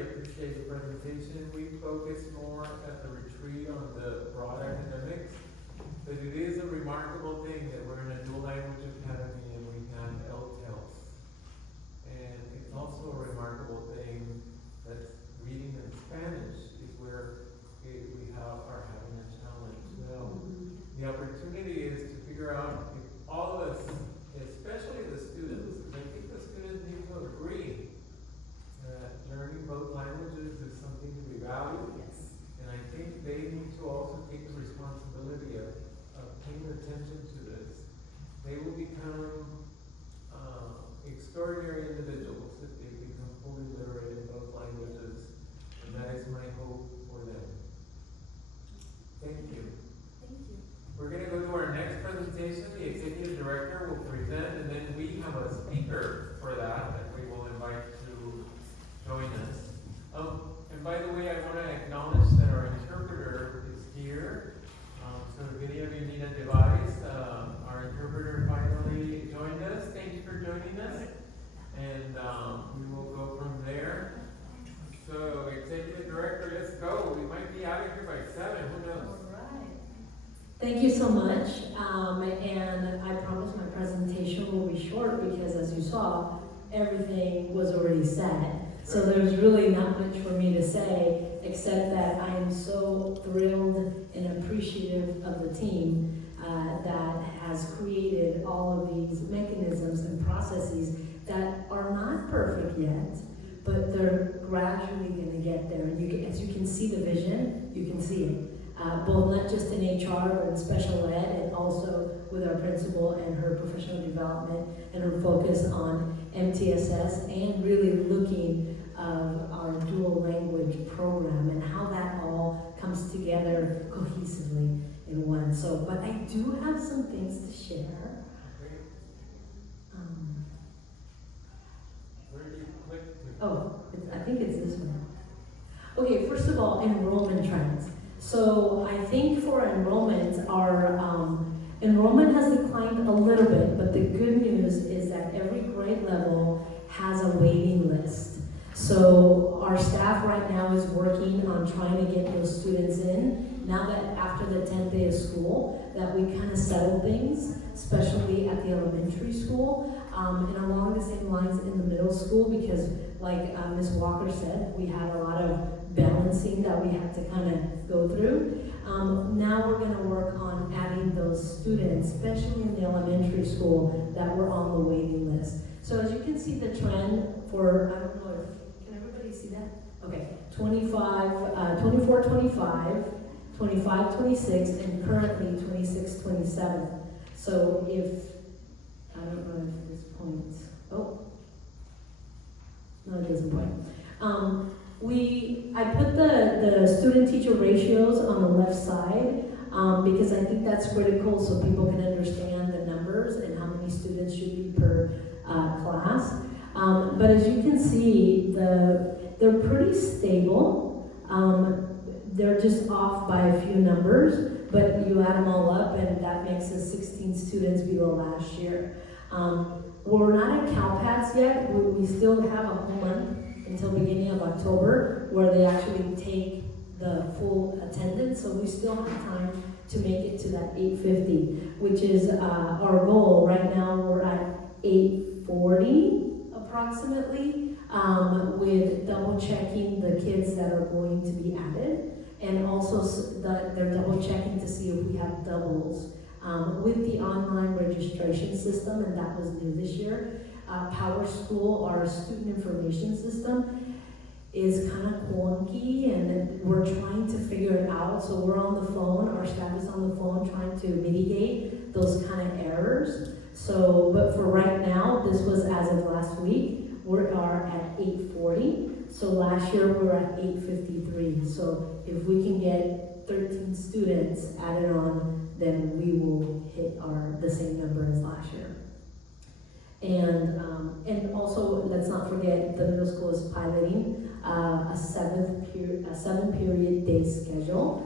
really appreciate the presentation. We focus more at the retreat on the broad academics, but it is a remarkable thing that we're in a dual language academy and we have LTELs. And it's also a remarkable thing that reading in Spanish is where we are having a challenge. Well, the opportunity is to figure out if all of us, especially the students, I think the students need to agree that learning both languages is something to be valued. Yes. And I think they need to also take the responsibility of paying attention to this. They will become extraordinary individuals if they become fully literate in both languages. And that is my hope for them. Thank you. Thank you. We're going to go to our next presentation. The executive director will present, and then we have a speaker for that we will invite to join us. And by the way, I want to acknowledge that our interpreter is here. So if any of you need a device, our interpreter finally joined us. Thank you for joining us. And we will go from there. So executive director, let's go. We might be out of here by 7. Who knows? Thank you so much, and I promise my presentation will be short because as you saw, everything was already said. So there's really not much for me to say except that I am so thrilled and appreciative of the team that has created all of these mechanisms and processes that are not perfect yet, but they're gradually going to get there. And as you can see the vision, you can see it. Both not just in HR, but in special ed, and also with our principal and her professional development and her focus on MTSS, and really looking at our dual language program and how that all comes together cohesively in one. So, but I do have some things to share. Where do you click to? Oh, I think it's this one. Okay, first of all, enrollment trends. So I think for enrollment, our enrollment has declined a little bit, but the good news is that every grade level has a waiting list. So our staff right now is working on trying to get those students in. Now that after the 10th day of school, that we kind of settle things, especially at the elementary school, and along the same lines in the middle school, because like Ms. Walker said, we had a lot of balancing that we had to kind of go through. Now we're going to work on adding those students, especially in the elementary school, that were on the waiting list. So as you can see the trend for, I don't know if, can everybody see that? Okay, 24, 25, 25, 26, and currently 26, 27. So if, I don't know if this points, oh, no, it doesn't point. I put the student-teacher ratios on the left side because I think that's critical so people can understand the numbers and how many students should be per class. But as you can see, they're pretty stable. They're just off by a few numbers, but you add them all up and that makes us 16 students below last year. We're not at CalPATS yet. We still have a whole month until beginning of October where they actually take the full attendance, so we still have time to make it to that 850, which is our goal. Right now we're at 840 approximately, with double checking the kids that are going to be added, and also they're double checking to see if we have doubles with the online registration system, and that was new this year. Power School, our student information system, is kind of clunky, and we're trying to figure it out. So we're on the phone, our staff is on the phone trying to mitigate those kind of errors. So, but for right now, this was as of last week, we are at 840. So last year we were at 853. So if we can get 13 students added on, then we will hit the same number as last year. And also, let's not forget, the middle school is piloting a 7-period day schedule.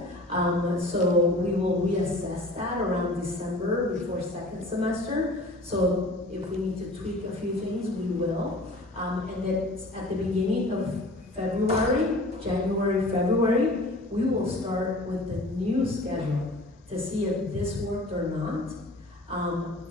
So we will reassess that around December before second semester. So if we need to tweak a few things, we will. And then at the beginning of January, February, we will start with the new schedule to see if this worked or not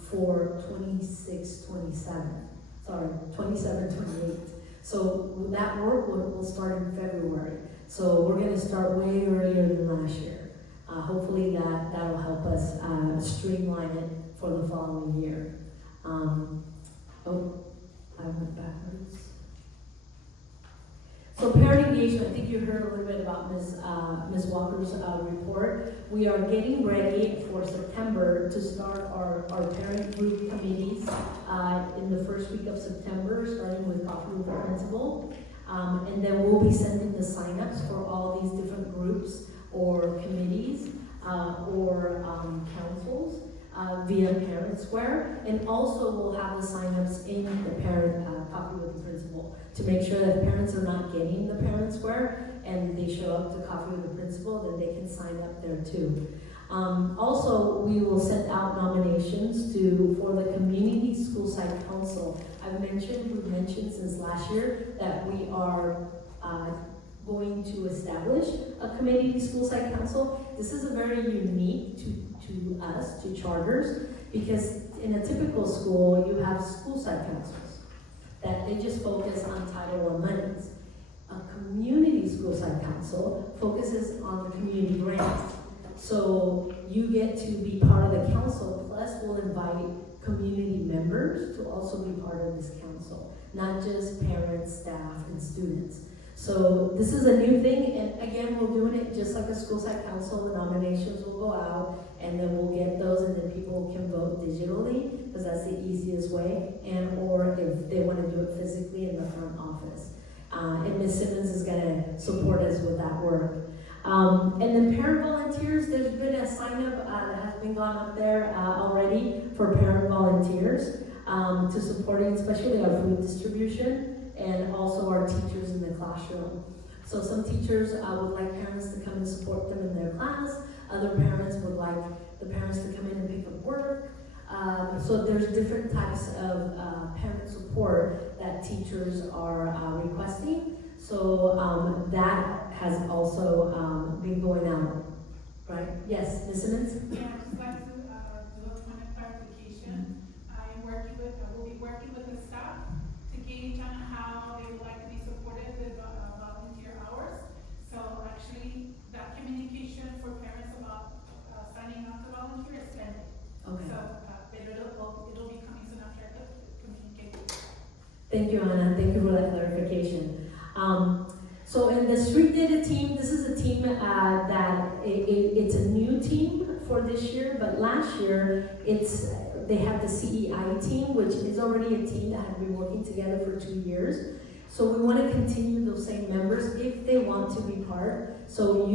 for 26, 27. Sorry, 27, 28. So that work will start in February. So we're going to start way earlier than last year. Hopefully that'll help us streamline it for the following year. I went backwards. So parent engagement, I think you heard a little bit about Ms. Walker's report. We are getting ready for September to start our parent group committees in the first week of September, starting with Coffee with the Principal. And then we'll be sending the signups for all these different groups or committees or councils via Parent Square. And also we'll have the signups in the parent Coffee with the Principal to make sure that parents are not getting the Parent Square and they show up to Coffee with the Principal, then they can sign up there too. Also, we will send out nominations for the Community School Site Council. We've mentioned since last year that we are going to establish a Community School Site Council. This is a very unique to us, to charters, because in a typical school, you have school site councils that they just focus on Title I monies. A community school site council focuses on the community grants. So you get to be part of the council, plus we'll invite community members to also be part of this council, not just parents, staff, and students. So this is a new thing, and again, we're doing it just like a school site council. The nominations will go out, and then we'll get those, and then people can vote digitally, because that's the easiest way, and or if they want to do it physically in the front office. And Ms. Simmons is going to support us with that work. And then parent volunteers, there's been a sign up that has been gone up there already for parent volunteers to supporting especially our food distribution and also our teachers in the classroom. So some teachers would like parents to come and support them in their class. Other parents would like the parents to come in and pick up work. So there's different types of parent support that teachers are requesting. So that has also been going out, right? Yes, Ms. Simmons? Yeah, I'd just like to do a point of clarification. I will be working with the staff to gauge on how they would like to be supported with volunteer hours. So actually, that communication for parents about signing up to volunteer is pending. Okay. So it'll be coming soon after I communicate. Thank you, Anna. Thank you for that clarification. So in the street data team, this is a team that it's a new team for this year, but last year they had the CEI team, which is already a team that had been working together for 2 years. So we want to continue those same members if they want to be part. So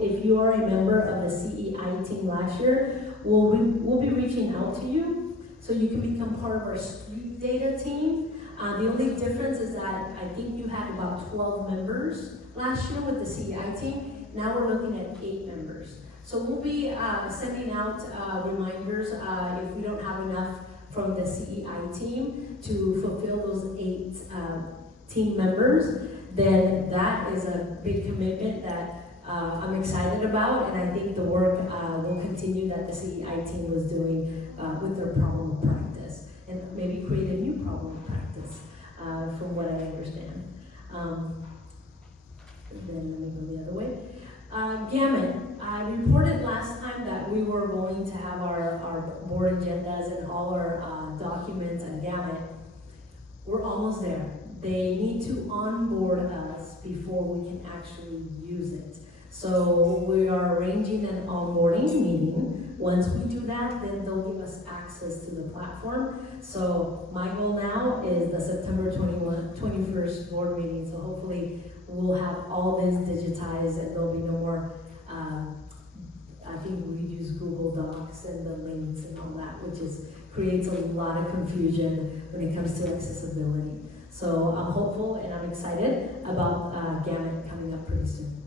if you are a member of the CEI team last year, we'll be reaching out to you so you can become part of our street data team. The only difference is that I think you had about 12 members last year with the CEI team. Now we're looking at 8 members. So we'll be sending out reminders if we don't have enough from the CEI team to fulfill those 8 team members. Then that is a big commitment that I'm excited about, and I think the work will continue that the CEI team was doing with their problem of practice, and maybe create a new problem of practice, from what I understand. Then let me go the other way. Gamut. I reported last time that we were going to have our board agendas and all our documents and Gamut. We're almost there. They need to onboard us before we can actually use it. So we are arranging an onboarding meeting. Once we do that, then they'll give us access to the platform. So my goal now is the September 21st board meeting. So hopefully we'll have all this digitized and there'll be no more, I think we use Google Docs and the links and all that, which creates a lot of confusion when it comes to accessibility. So I'm hopeful and I'm excited about Gamut coming up pretty soon.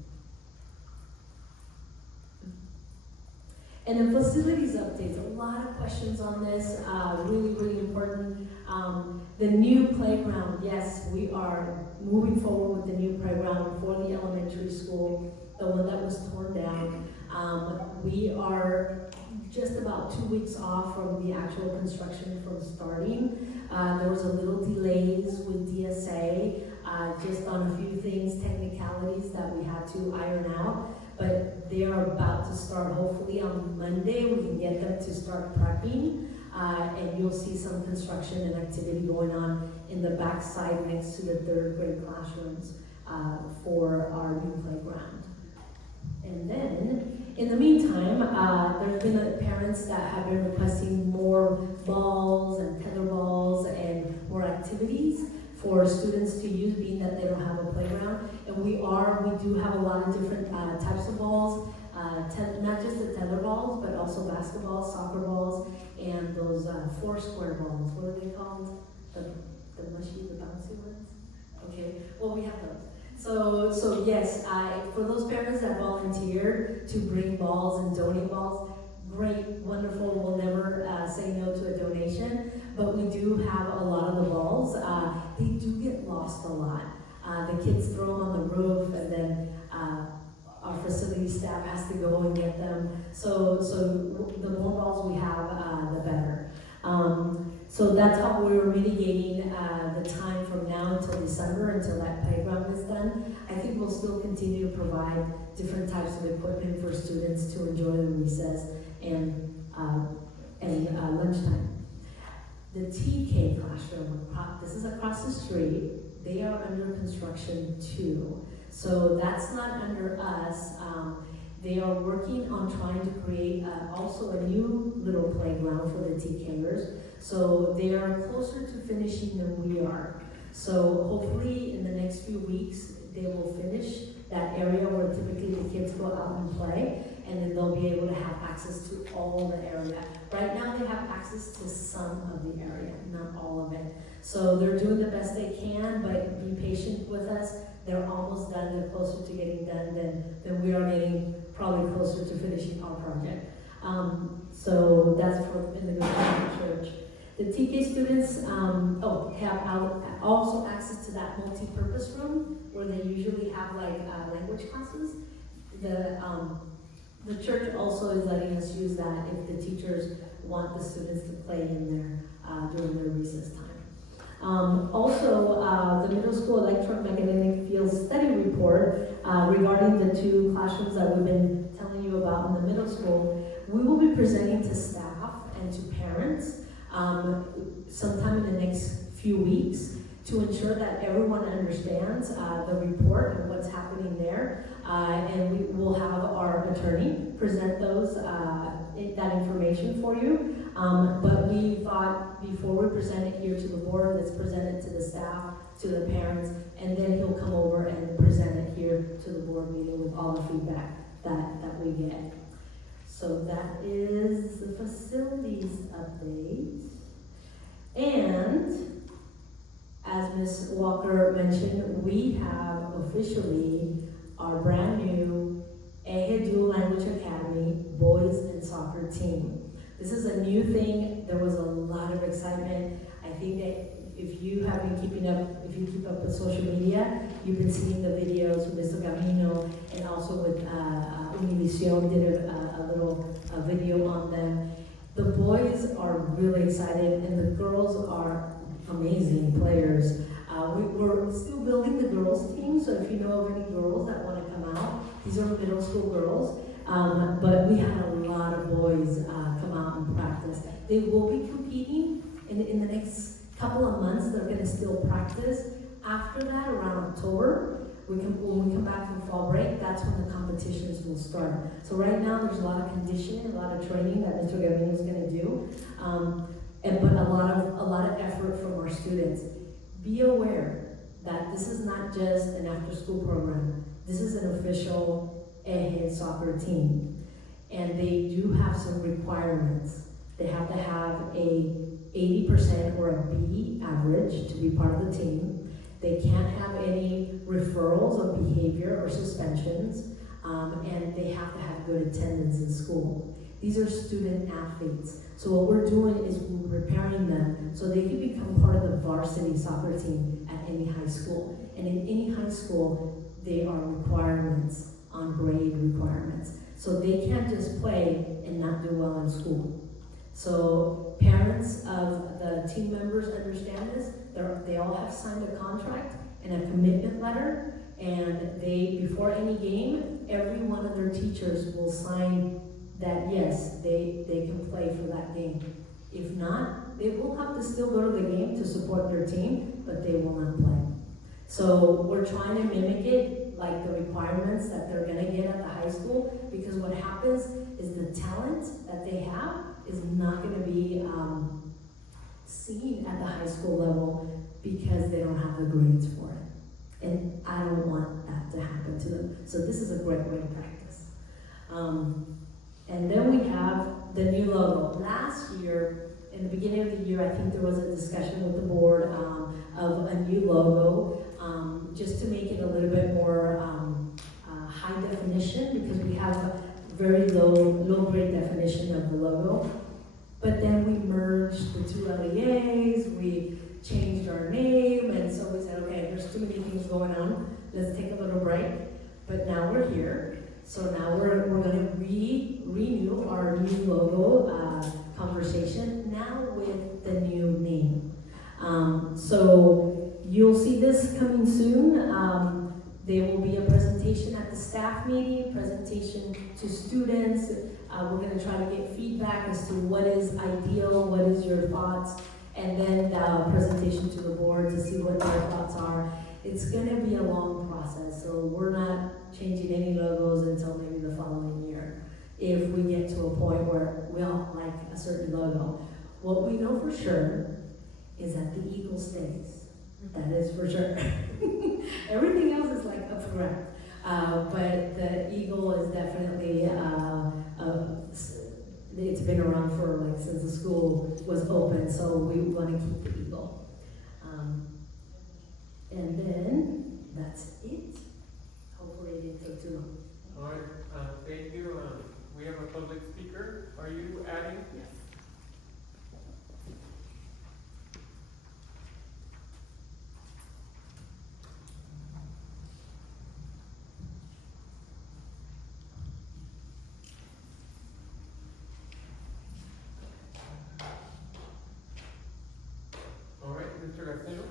And then facilities updates, a lot of questions on this, really, really important. The new playground, yes, we are moving forward with the new playground for the elementary school, the one that was torn down. We are just about 2 weeks off from the actual construction from starting. There was a little delays with DSA, just on a few things, technicalities that we had to iron out. But they are about to start, hopefully on Monday, we can get them to start prepping. And you'll see some construction and activity going on in the backside next to the 3rd grade classrooms for our new playground. And then, in the meantime, there's been parents that have been requesting more balls and tether balls and more activities for students to use, being that they don't have a playground. And we do have a lot of different types of balls, not just the tether balls, but also basketball, soccer balls, and those 4 square balls. What are they called? The mushy, the bouncy ones? Okay, well, we have those. So yes, for those parents that volunteered to bring balls and donate balls, great, wonderful, we'll never say no to a donation, but we do have a lot of the balls. They do get lost a lot. The kids throw them on the roof, and then our facility staff has to go and get them. So the more balls we have, the better. So that's how we're mitigating the time from now until December, until that playground is done. I think we'll still continue to provide different types of equipment for students to enjoy the recess and lunchtime. The TK classroom, this is across the street. They are under construction too. So that's not under us. They are working on trying to create also a new little playground for the TKers. So they are closer to finishing than we are. So hopefully in the next few weeks, they will finish that area where typically the kids go out and play, and then they'll be able to have access to all the area. Right now they have access to some of the area, not all of it. So they're doing the best they can, but be patient with us. They're almost done, they're closer to getting done than we are getting, probably closer to finishing our project. So that's for in the Good Shepherd Church. The TK students have also access to that multi-purpose room where they usually have like language classes. The church also is letting us use that if the teachers want the students to play in there during their recess time. The middle school electromagnetic field study report regarding the 2 classrooms that we've been telling you about in the middle school, we will be presenting to staff and to parents sometime in the next few weeks to ensure that everyone understands the report and what's happening there. And we will have our attorney present that information for you. But we thought before we present it here to the board, let's present it to the staff, to the parents, and then he'll come over and present it here to the board meeting with all the feedback that we get. So that is the facilities update. And as Ms. Walker mentioned, we have officially our brand new EJE Dual Language Academy boys and soccer team. This is a new thing. There was a lot of excitement. I think that if you have been keeping up, if you keep up with social media, you've been seeing the videos with Mr. Camino, and also with Univision did a little video on them. The boys are really excited, and the girls are amazing players. We're still building the girls team, so if you know of any girls that want to come out, these are middle school girls. But we had a lot of boys come out and practice. They will be competing in the next couple of months. They're going to still practice. After that, around October, when we come back from fall break, that's when the competitions will start. So right now, there's a lot of conditioning, a lot of training that Mr. Gavino is going to do, but a lot of effort from our students. Be aware that this is not just an after-school program. This is an official EJE soccer team, and they do have some requirements. They have to have a 80% or a B average to be part of the team. They can't have any referrals of behavior or suspensions, and they have to have good attendance in school. These are student athletes. So what we're doing is we're preparing them so they can become part of the varsity soccer team at any high school. And in any high school, there are requirements on grade requirements. So they can't just play and not do well in school. So parents of the team members understand this. They all have signed a contract and a commitment letter, and they, before any game, every one of their teachers will sign that yes, they can play for that game. If not, they will have to still go to the game to support their team, but they will not play. So we're trying to mimic it, like the requirements that they're gonna get at the high school, because what happens is the talent that they have is not gonna be seen at the high school level because they don't have the grades for it. And I don't want that to happen to them. So this is a great way to practice. And then we have the new logo. Last year, in the beginning of the year, I think there was a discussion with the board of a new logo, just to make it a little bit more high definition, because we have a very low grade definition of the logo. But then we merged the two LEAs, we changed our name, and so we said, okay, there's too many things going on, let's take a little break. But now we're here, so now we're gonna renew our new logo conversation, now with the new name. So you'll see this coming soon. There will be a presentation at the staff meeting, presentation to students. We're gonna try to get feedback as to what is ideal, what is your thoughts, and then the presentation to the board to see what their thoughts are. It's gonna be a long process, so we're not changing any logos until maybe the following year, if we get to a point where we all like a certain logo. What we know for sure is that the eagle stays. That is for sure. Everything else is like up for grabs. But the eagle is definitely, it's been around for like since the school was open, so we want to keep the eagle. And then that's it. Hopefully it didn't take too long. All right, thank you. We have a public speaker. Are you adding? Yes. All right, Mr. Garcia.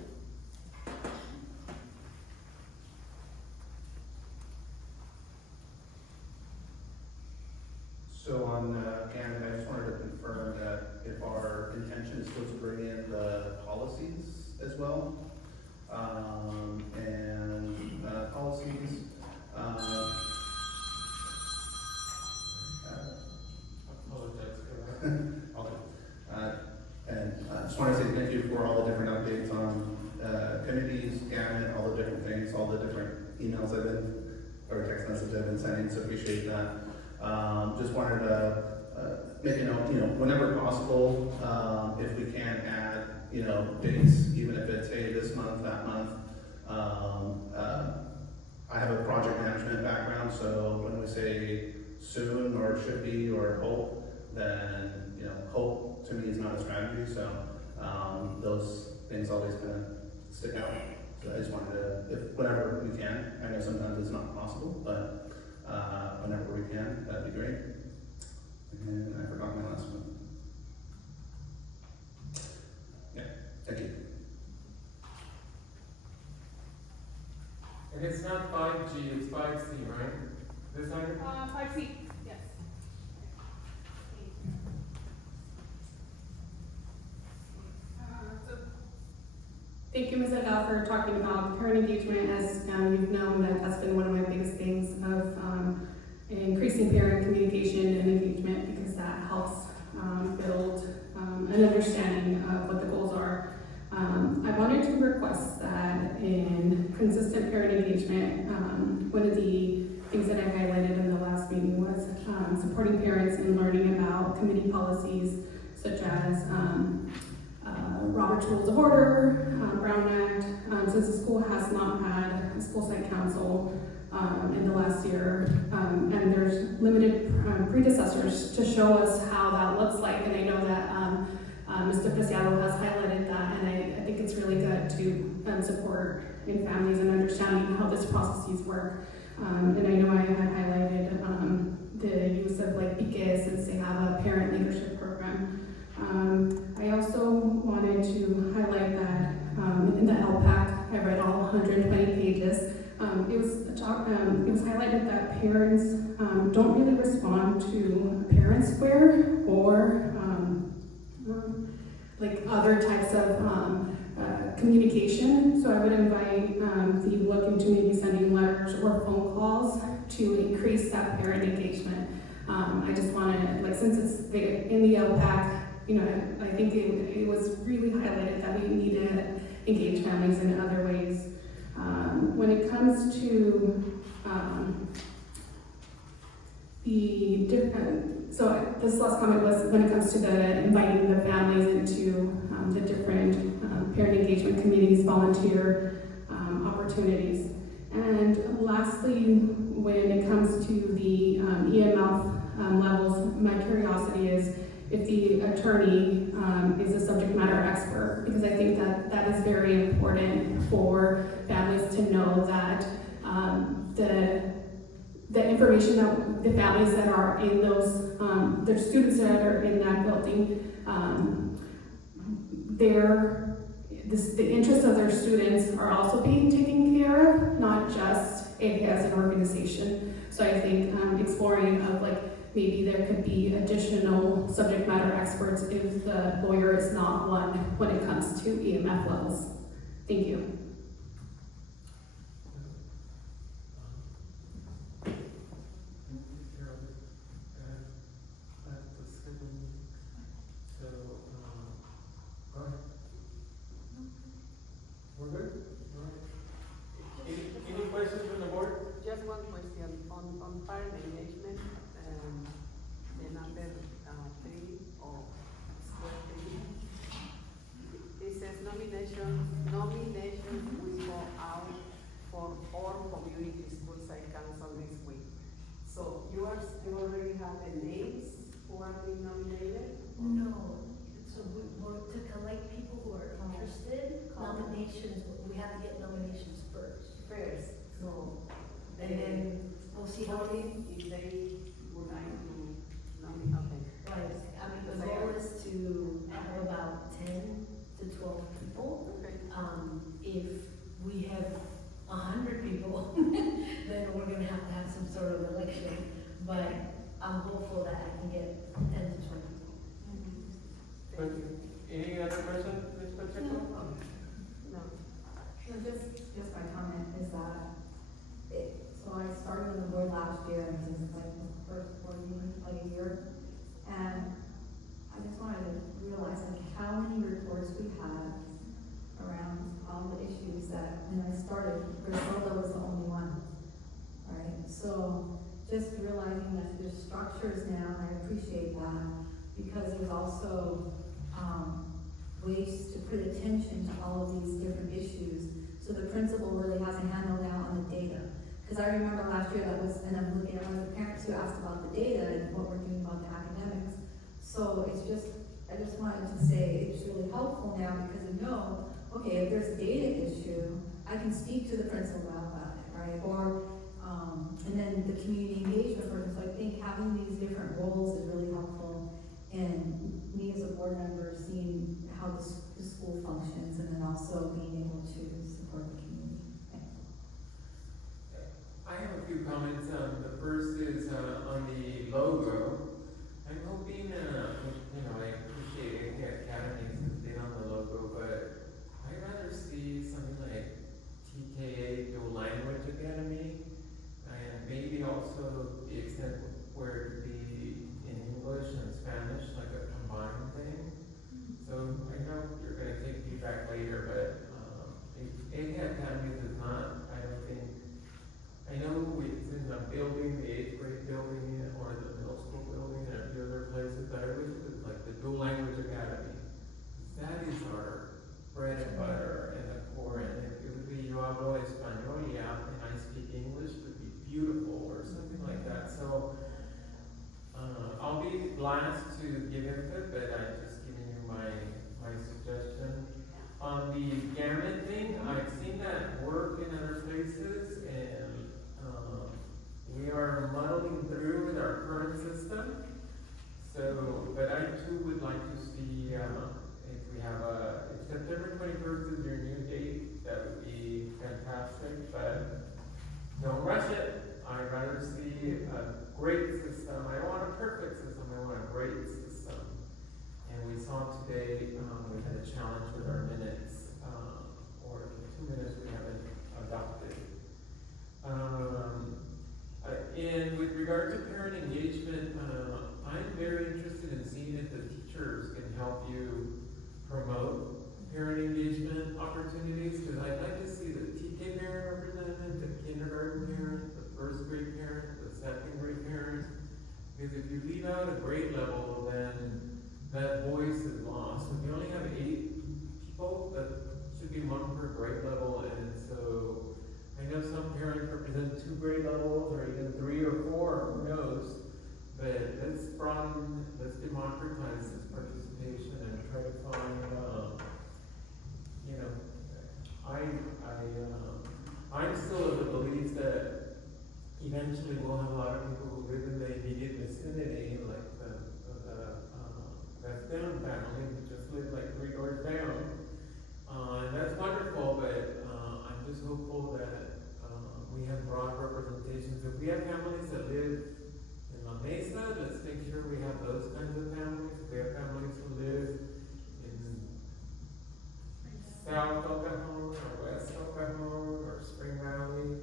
So on Gannett, I just wanted to confirm that if our intention is still to bring in the policies as well, and policies, Apologize for that. and I just want to say thank you for all the different updates on committees, Gannett, all the different things, all the different emails or text messages I've been sending, so appreciate that. Just wanted to make a note, whenever possible, if we can add, dates, even if it's, hey, this month, that month. I have a project management background, so when we say soon or should be or hope, then, hope to me is not a strategy, so those things always kind of stick out. So I just wanted to, whenever we can, I know sometimes it's not possible, but whenever we can, that'd be great. And I forgot my last one. Yeah, thank you. And it's not 5G, it's 5C, right? This item? 5C, yes. Thank you, Ms. Adele, for talking about parent engagement. As you've known, that's been one of my biggest things of increasing parent communication and engagement, because that helps build an understanding of what the goals are. I wanted to request that in consistent parent engagement, one of the things that I highlighted in the last meeting was supporting parents in learning about committee policies such as Robert's Rules of Order, Brown Act. Since the school has not had a school site council in the last year, and there's limited predecessors to show us how that looks like, and I know that Mr. Preciado has highlighted that, and I think it's really good to support in families and understanding how these processes work. And I know I had highlighted the use of like PIQUE since they have a parent leadership program. I also wanted to highlight that in the LPAC, I read all 120 pages. It was highlighted that parents don't really respond to parent square or like other types of communication. So I would invite the look into maybe sending letters or phone calls to increase that parent engagement. I just wanted, like, since it's in the LPAC, you know, I think it was really highlighted that we need to engage families in other ways. When it comes to the different, so this last comment was when it comes to the inviting the families into the different parent engagement committees, volunteer opportunities. And lastly, when it comes to the EMF levels, my curiosity is if the attorney is a subject matter expert, because I think that that is very important for families to know that the information that the families that are in those, the students that are in that building, the interests of their students are also being taken care of, not just it as an organization. So I think exploring of like maybe there could be additional subject matter experts if the lawyer is not one when it comes to EMF levels. Thank you. We're good? All right. Any questions from the board? Just one question on parent engagement, the number 3 or square three. It says nominations will go out for all community schools I council this week. So you already have the names who are being nominated? No, so we're to collect people who are interested, nominations, we have to get nominations first. So, and then we'll see how they, If they would like to nominate, okay. right, I mean, the goal is to have about 10 to 12 people. Okay. If we have 100 people, then we're gonna have some sort of election, but I'm hopeful that I can get 10 to 20 people. Thank you. Any other question, Ms. Pacheco? No. Just my comment is that so I started on the board last year, and this is like the first board meeting, like a year. And I just wanted to realize like how many reports we had around all the issues that when I started, Griselda was the only one, right? So just realizing that there's structures now, and I appreciate that, because there's also ways to put attention to all of these different issues. So the principal really has a handle now on the data. Because I remember last year that was, and I'm looking at one of the parents who asked about the data and what we're doing about the academics. So it's just, I just wanted to say it's really helpful now because we know, okay, if there's a data issue, I can speak to the principal about it, right? Or, and then the community engagement person. So I think having these different roles is really helpful. And me as a board member seeing how the school functions and then also being able to support the community. I have a few comments. The first is on the logo. I'm hoping, I appreciate the Academy has been on the logo, but I'd rather see something like TKA Dual Language Academy, and maybe also the extent where it could be in English and Spanish, like a combined thing. So I know you're going to take feedback later, but EJE Academy does not, I don't think, I know it's in the building, the 8th grade building, or the middle school building, and a few other places, but I wish it was like the Dual Language Academy. That is our bread and butter and the core, and it would be yo hablo español, yeah, and I speak English, would be beautiful, or something like that. So I'll be last to give input, but I'm just giving you my suggestion. On the gamut thing, I rather see a great system. I don't want a perfect system, I want a great system. And we saw today, we had a challenge with our minutes, or the 2 minutes we haven't adopted. And with regard to parent engagement, I'm very interested in seeing if the teachers can help you promote parent engagement opportunities, because I'd like to see the TK parent represented, the kindergarten parent, the first grade parent, the second grade parent. Because if you leave out a grade level, then that voice is lost. If you only have 8 people, that should be 1 per grade level, and so I know some parents represent 2 grade levels, or even 3 or 4, who knows? But let's broaden, let's democratize this participation and try to find, I'm still of the belief that eventually we'll have a lot of people who live in the immediate vicinity, like the Fiscal family, who just live like 3 doors down. And that's wonderful, but I'm just hopeful that we have broad representations. If we have families that live in La Mesa, let's make sure we have those kinds of families. If we have families who live in South El Cajon or West El Cajon or Spring Valley,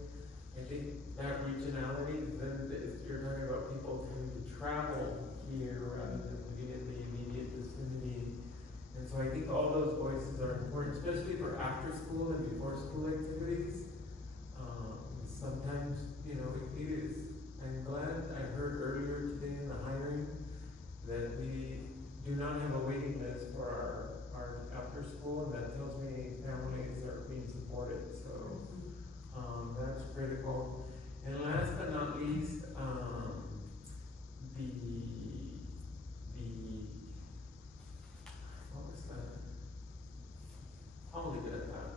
I think that regionality, then if you're talking about people who need to travel here rather than living in the immediate vicinity. And so I think all those voices are important, especially for after school and before school activities. Sometimes, it is. I'm glad I heard earlier today in the hiring that we do not have a waiting list for our after school, and that tells me families are being supported. So that's critical. And last but not least, what was that? I'll leave it at that.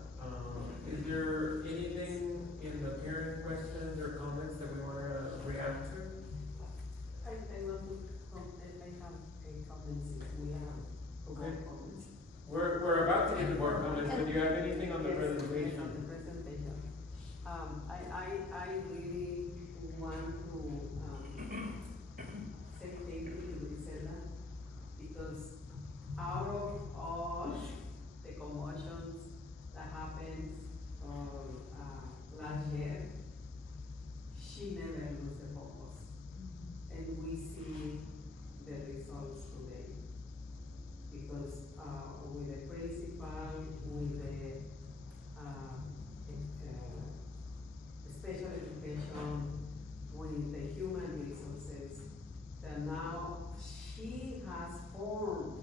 Is there anything in the parent questions or comments that we want to react to? I love to I have a comments if we have Okay. comments. We're about to get more comments, but do you have anything on the Yes, presentation? on the presentation. I really want to say thank you to Gisela, because out of all the commotions that happened last year, she never lose the focus. And we see the results today. Because with the principal, with the special education, with the human resources, that now she has formed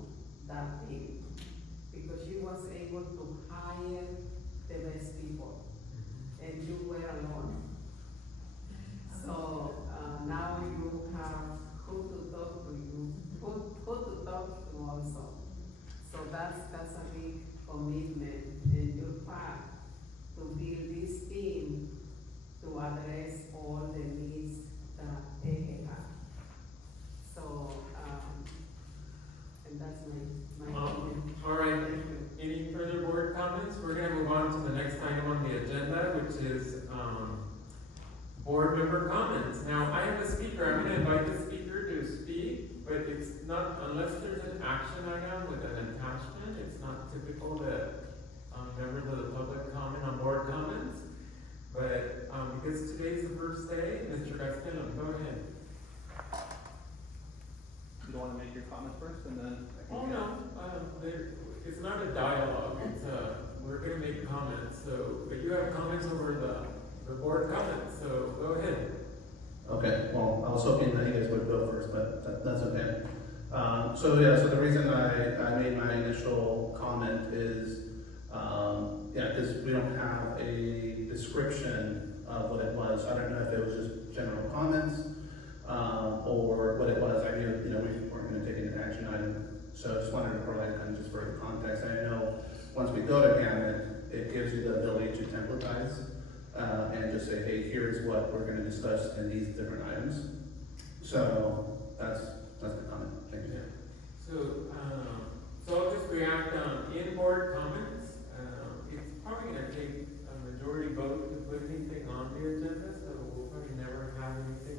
that team, because she was able to hire the best people, and you were alone. So now you have who to talk to you, who to talk to also. So that's a big commitment in your part to build this team to address all the needs that EJE have. So, and that's my comment. All right. Any further board comments? We're going to move on to the next item on the agenda, which is board member comments. Now, I have a speaker. I'm going to invite the speaker to speak, but it's not, unless there's an action item with an attachment, it's not typical that members of the public comment on board comments. But because today's the first day, Mr. Castillo, go ahead. You don't want to make your comment first, and then I can. Oh, no, it's not a dialogue, it's we're gonna make comments, so, but you have comments over the board comments, so go ahead. Okay, well, I was hoping that you guys would go first, but that's okay. So the reason I made my initial comment is, because we don't have a description of what it was. I don't know if it was just general comments, or what it was. I knew, we weren't gonna take an action item. So I just wanted to provide kind of just further context. I know once we go to cabinet, it gives you the ability to templatize, and just say, hey, here's what we're gonna discuss in these different items. So that's the comment. Thank you. So I'll just react on in-board comments. It's probably gonna take a majority vote to put anything on the agenda, so we'll probably never have anything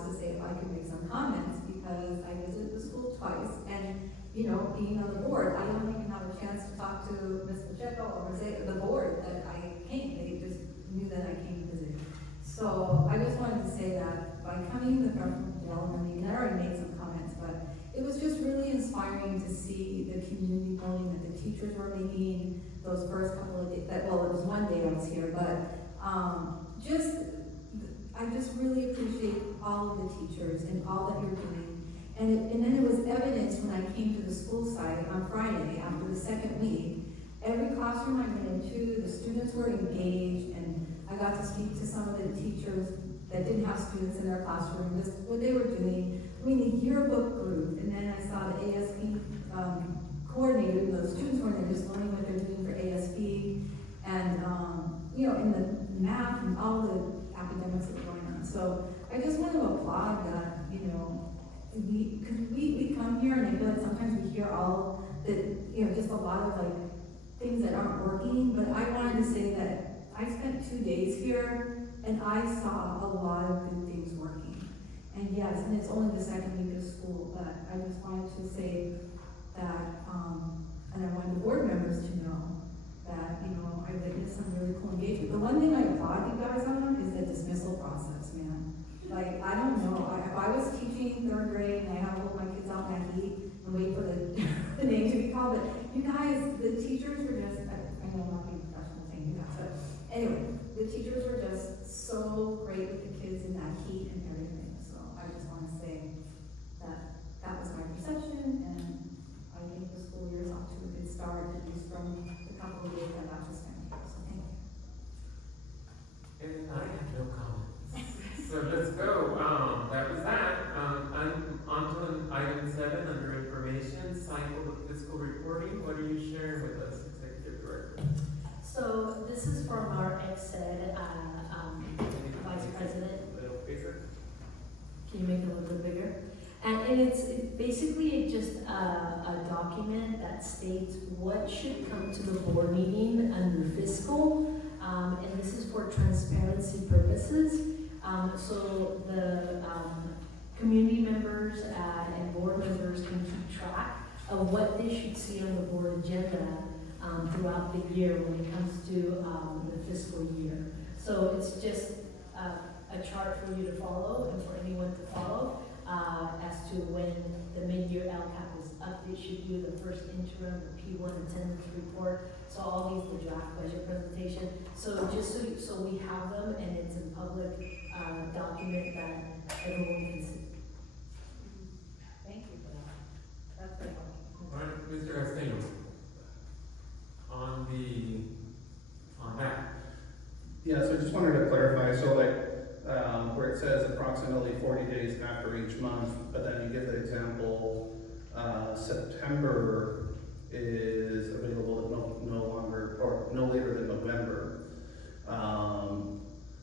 asked to say if I could make some comments because I visited the school twice and, you know, being on the board, I don't even have a chance to talk to Ms. Pacheco or say the board that I came. They just knew that I came to visit. So I just wanted to say that by coming to the freshman gel, I mean, I already made some comments, but it was just really inspiring to see the community building that the teachers were making those first couple of days. Well, it was one day I was here, but I just really appreciate all of the teachers and all that you're doing. And then it was evidence when I came to the school site on Friday after the second week. Every classroom I went into, the students were engaged, and I got to speak to some of the teachers that didn't have students in their classroom, just what they were doing. I mean, the yearbook group, and then I saw the ASP coordinator, the students were there just learning what they're doing for ASP, and, you know, in the math and all the academics that were going on. So I just want to applaud that, you know, we come here and I feel like sometimes we hear all the, you know, just a lot of like things that aren't working, but I wanted to say that I spent 2 days here and I saw a lot of good things working. And yes, and it's only the second week of school, but I just wanted to say that, and I wanted the board members to know that, you know, I witnessed some really cool engagement. The one thing I applaud you guys on is the dismissal process, man. Like, I don't know, if I was teaching 3rd grade and I had to hold my kids out in that heat and wait for the name to be called, but you guys, the teachers were just, I know I'm not being professional saying that, but anyway, the teachers were just so great with the kids in that heat and everything. So I just want to say that that was my perception, and I think the school year is off to a good start, at least from the couple of days that I've just spent here. So thank you. And I have no comments. So let's go. That was that. I'm on to item 7 under information, cycle of fiscal reporting. What are you sharing with us, Executive Director? So this is from our ex-ed Vice President. A little bigger. Can you make it a little bit bigger? And it's basically just a document that states what should come to the board meeting under fiscal, and this is for transparency purposes. So the community members and board members can keep track of what they should see on the board agenda throughout the year when it comes to the fiscal year. So it's just a chart for you to follow and for anyone to follow as to when the mid-year LCAP is up. They should do the first interim, the P1 attendance report. So all these, the draft budget presentation. So just so we have them and it's a public document that everyone can see. Thank you for that. That's very helpful. All right, Mr. Castillo. On that. Yeah, so I just wanted to clarify, so like, where it says approximately 40 days after each month, but then you give the example, September is available no longer, or no later than November.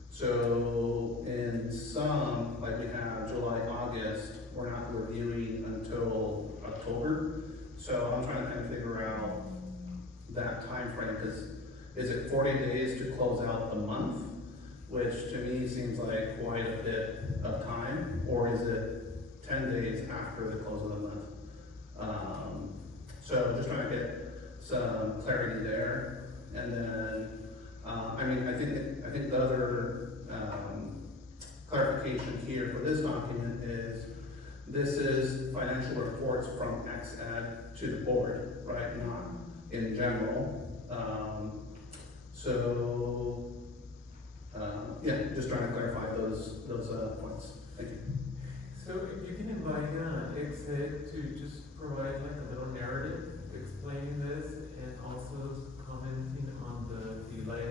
So in some, like we have July, August, we're not reviewing until October. So I'm trying to kind of figure out that time frame, because is it 40 days to close out the month, which to me seems like quite a bit of time, or is it 10 days after the close of the month? So just trying to get some clarity there, and then I mean, I think the other clarification here for this document is this is financial reports from ex-ed to the board, right? Not in general. Yeah, just trying to clarify those points. Thank you. So if you can invite ex-ed to just provide like a little narrative explaining this and also commenting on the delay.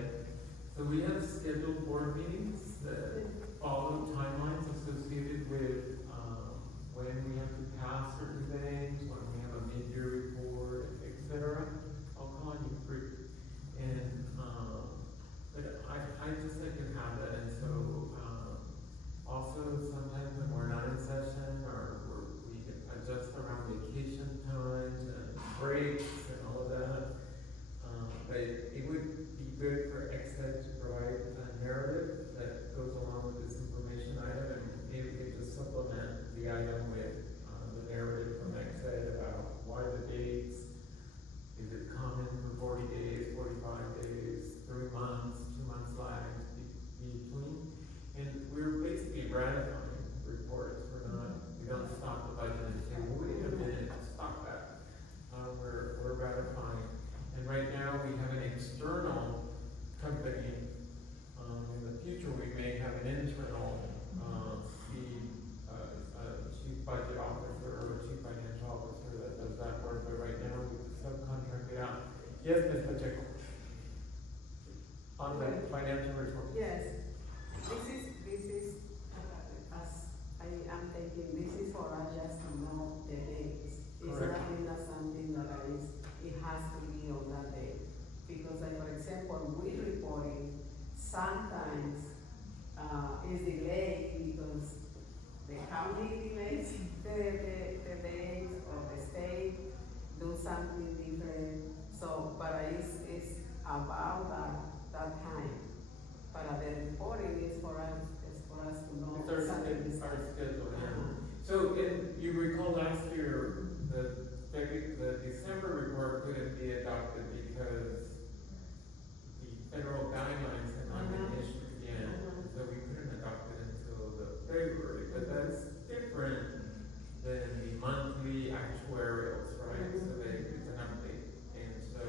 So we have scheduled board meetings that follow timelines associated with when we have to pass certain things, when we have a mid-year report, etc. I'll call you free. And but I just like to have that, and so also sometimes when we're not in session or we can adjust around vacation times and breaks and all of that. But it would be good for ex-ed to provide a narrative that thinking, this is for us just to know the dates. It's Correct. not something that it has to be on that day. Because like, for example, we reporting, sometimes, is delayed because the county delays the dates or the state do something different. So, but it's about that time. But the reporting is for us to know. It's our something is- schedule, yeah. So, you recall last year, the December report couldn't be adopted because the federal guidelines had not been issued yet. So we couldn't adopt it until the February, but that's different than the monthly actuarials, right? So it's an update. And so,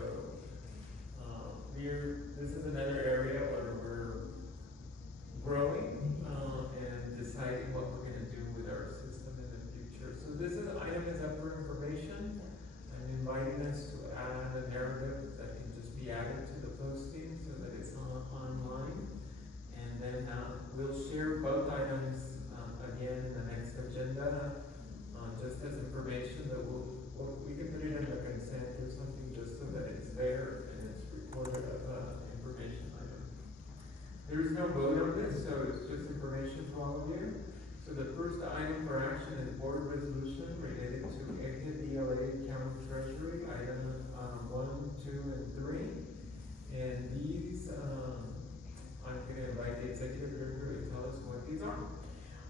this is another area where we're growing, and deciding what we're gonna do with our system in the future. So item is up for information. I'm inviting us to add a narrative that can just be added to the posting so that it's online. And then, we'll share both items, again in the next agenda, just as information that we can put it in the consent or something just so that it's there and it's recorded as a information item. There is no vote on this, so it's just information for all of you. So the first item for action is board resolution related to EJE DLA county treasury, item 1, 2, and 3. And these, I'm gonna invite the executive director to tell us what these are.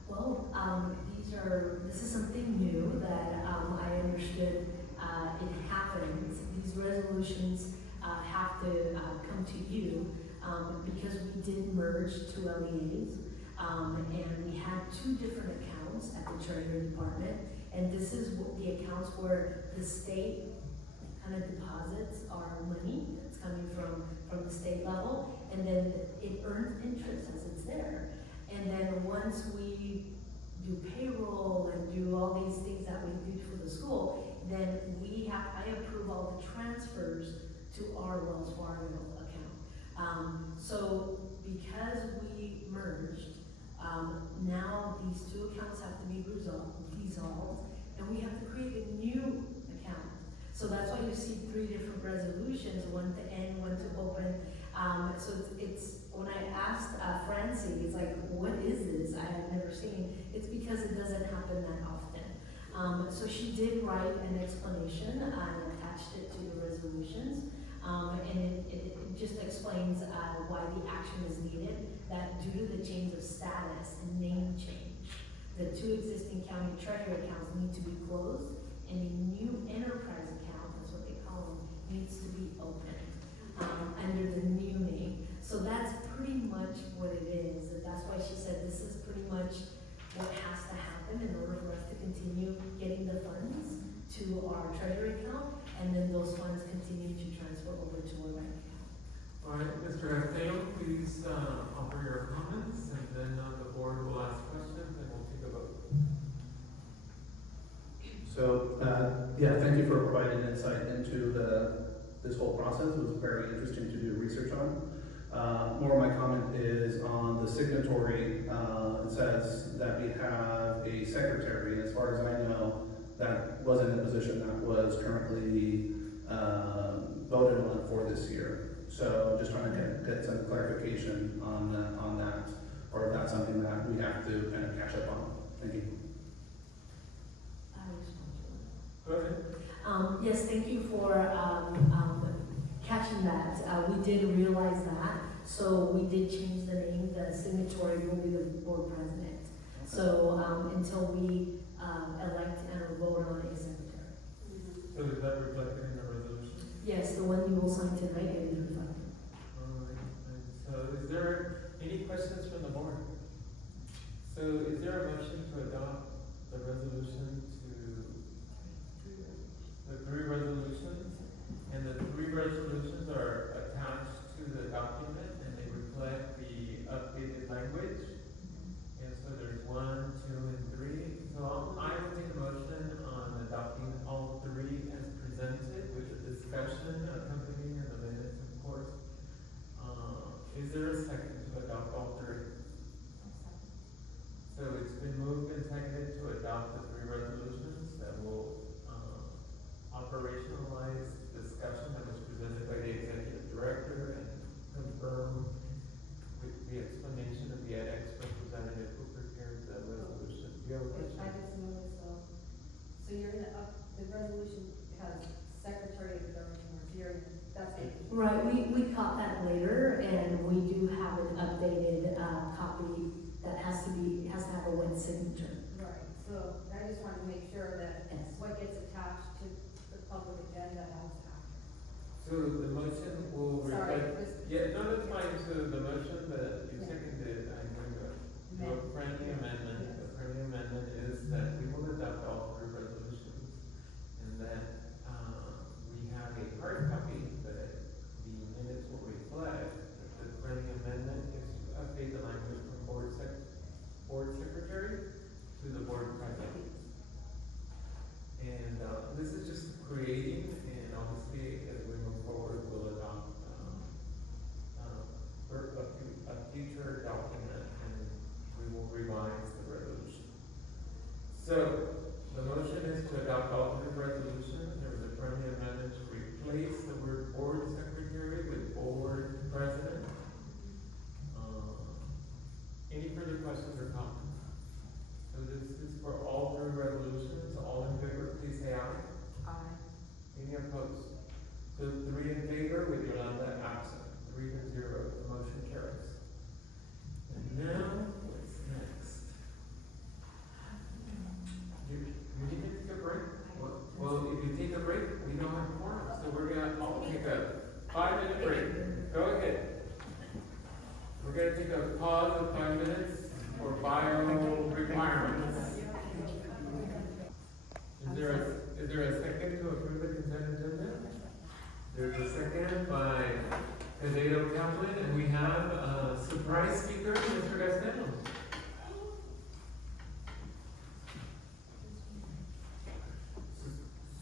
Well, this is something new that I understood it happens. These resolutions have to come to you because we did merge two LEAs. And we had two different accounts at the Treasury Department. And this is what the accounts where the state kind of deposits our money. It's coming from the state level. And then it earns interest as it's there. And then once we do payroll and do all these things that we do for the school, then I approve all the transfers to our Wells Fargo account. So because we merged, now these two accounts have to be dissolved, and we have to create a new account. So that's why you see 3 different resolutions, one to end, one to open. So it's when I asked Francie, it's like, what is this? I had never seen. It's because it doesn't happen that often. So she did write an explanation. I attached it to the resolutions. And it just explains why the action is needed, that due to the change of status and name change, the 2 existing county treasury accounts need to be closed, and a new enterprise account, that's what they call them, needs to be opened under the new name. So that's pretty much what it is. And that's why she said this is pretty much what has to happen in order for us to continue getting the funds to our treasury account, and then those funds continue to transfer over to our bank account. All right, Mr. Esteo, please offer your comments, and then the board will ask questions, and we'll take a vote. So, thank you for providing insight into this whole process. It was very interesting to do research on. More of my comment is on the signatory. It says that we have a secretary, and as far as I know, that wasn't a position that was currently voted on for this year. So just trying to get some clarification on that, or if that's something that we have to kind of catch up on. Thank you. Go ahead. Yes, thank you for catching that. We did realize that, so we did change the name. The signatory will be the board president. So until we elect and vote on a secretary. So is that reflected in the resolution? Yes, the one you will sign tonight is reflected. All right, and so is there any questions from the board? So is there a motion to adopt the resolution the 3 resolutions? And the 3 resolutions are attached to the document, and they reflect the updated language. And so there's 1, 2, and 3, I just noticed, so you're gonna up, the resolution has Secretary of the Government, that's it. Right, we caught that later, and we do have an updated, copy that has to have a wet signature. Right, so I just wanted to make sure that Yes. what gets attached to the public agenda has after. So the motion will Sorry, reflect. was- Yeah, no, that's fine, so the motion that you seconded, I'm going to do a friendly amendment. The friendly amendment is that we will adopt all three resolutions, and that, we have a hard copy, but the minutes will reflect that the friendly amendment is to update the language from board secretary to the board president. And, this is just creating, and obviously, as we move forward, we'll adopt, for a future document, and we will revise the resolution. So, the motion is to adopt all three resolutions. There was a friendly amendment to replace the word board secretary with board president. Any further questions or comments? So this is for all three resolutions. All in favor, please say aye. Aye. Any opposed? So 3 in favor with Yolanda absent. 3-0, the motion carries. And now, what's next? You need to take a break? Well, if you take a break, we don't have quorum, so we're gonna all take a 5-minute break. Go ahead. We're gonna take a pause of 5 minutes for bio requirements. Is there a second to approve the consent agenda? There's a second by Pedro Kaplan, and we have a surprise speaker, Mr. Castellanos.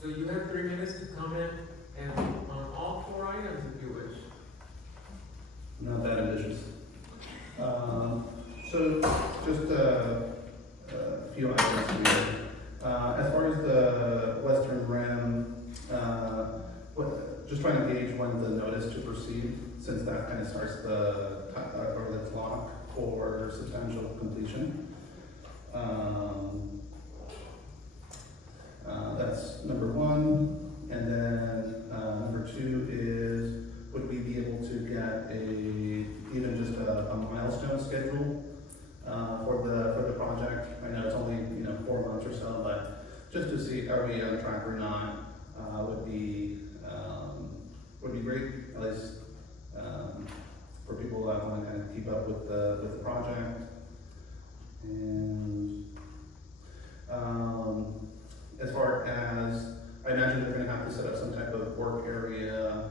So you have 3 minutes to comment and on all 4 items if you wish. Not that ambitious. So just a few items here. As far as the Western Rim, just trying to gauge when the notice to proceed, since that kind of starts the clock for substantial completion. That's number 1. And then number 2 is, would we be able to get even just a milestone schedule for the project? I know it's only 4 months or so, but just to see are we on track or not would be great, at least for people that want to kind of keep up with the project. And as far as, I imagine they're going to have to set up some type of work area.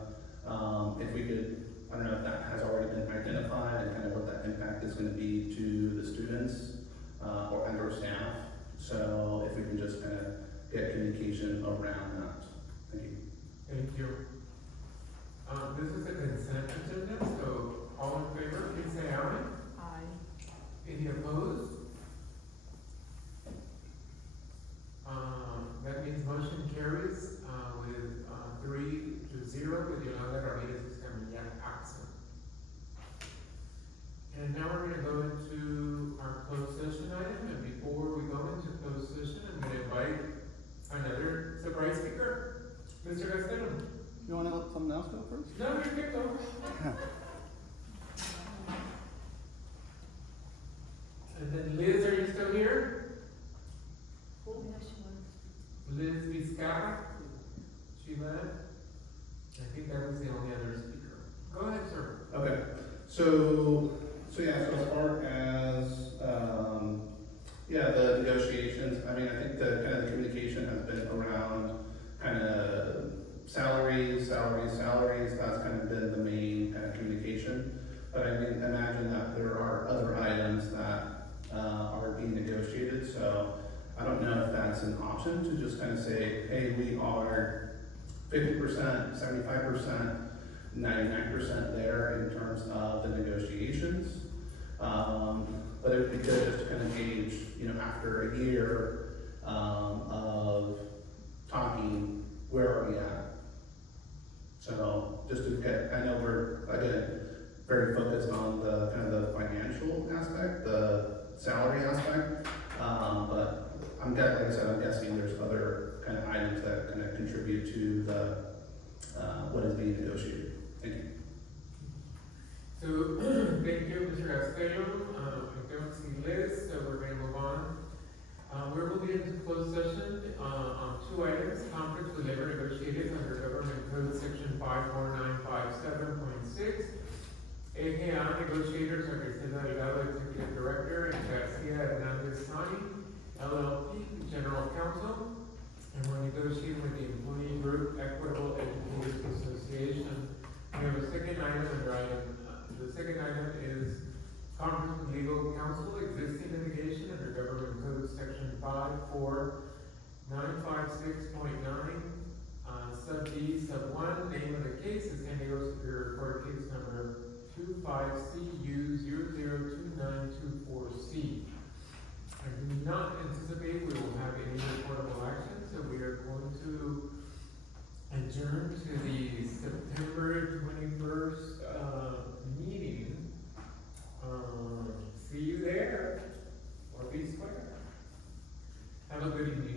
If we could, I don't know if that has already been identified and kind of what that impact is going to be to the students or staff. So if we can just kind of get communication around that. Thank you. Thank you. This is a consent agenda, so all in favor, please say aye. Aye. Any opposed? That means motion carries with 3-0 with Yolanda Ramirez Escamilla absent. And now we're going to go into our closed session item, and before we go into closed session, I'm going to invite another surprise speaker, Mr. Castello. You want to let someone else go first? No, you can go. And then Liz, are you still here? Liz Vizcarra? She left? I think that was the only other speaker. Go ahead, sir. Okay, so yeah, so as far as, the negotiations, I mean, I think the kind of the communication has been around kind of salaries, that's kind of been the main kind of communication. But I mean, imagine that there are other items that are being negotiated, so I don't know if that's an option to just kind of say, hey, we are 50%, 75%, 99% there in terms of the negotiations. But it would be good just to kind of gauge, after a year of talking, where are we at? So just to get, I know we're, again, very focused on the kind of the financial aspect, the salary aspect, but like I said, I'm guessing there's other kind of items that kind of contribute to the, what is being negotiated. Thank you. So, thank you, Mr. Castillo. I don't see Liz, so we're gonna move on. We're moving into closed session, on two items, conference with labor negotiators under Government Code Section 54957.6. AKI negotiators are Cristina Delgado, Executive Director, and Garcia Hernandez Sani, LLP, General Counsel. And we're negotiating with the employee group Equitable Educators Association. We have a second item under item. The second item is conference with legal counsel, existing litigation under Government Code Section 54956.9, sub D, sub 1. Name of the case is San Diego Superior Court case number 25CU002924C. I do not anticipate we will have any reportable action, so we are going to adjourn to the September 21st meeting. See you there, or be square. Have a good evening,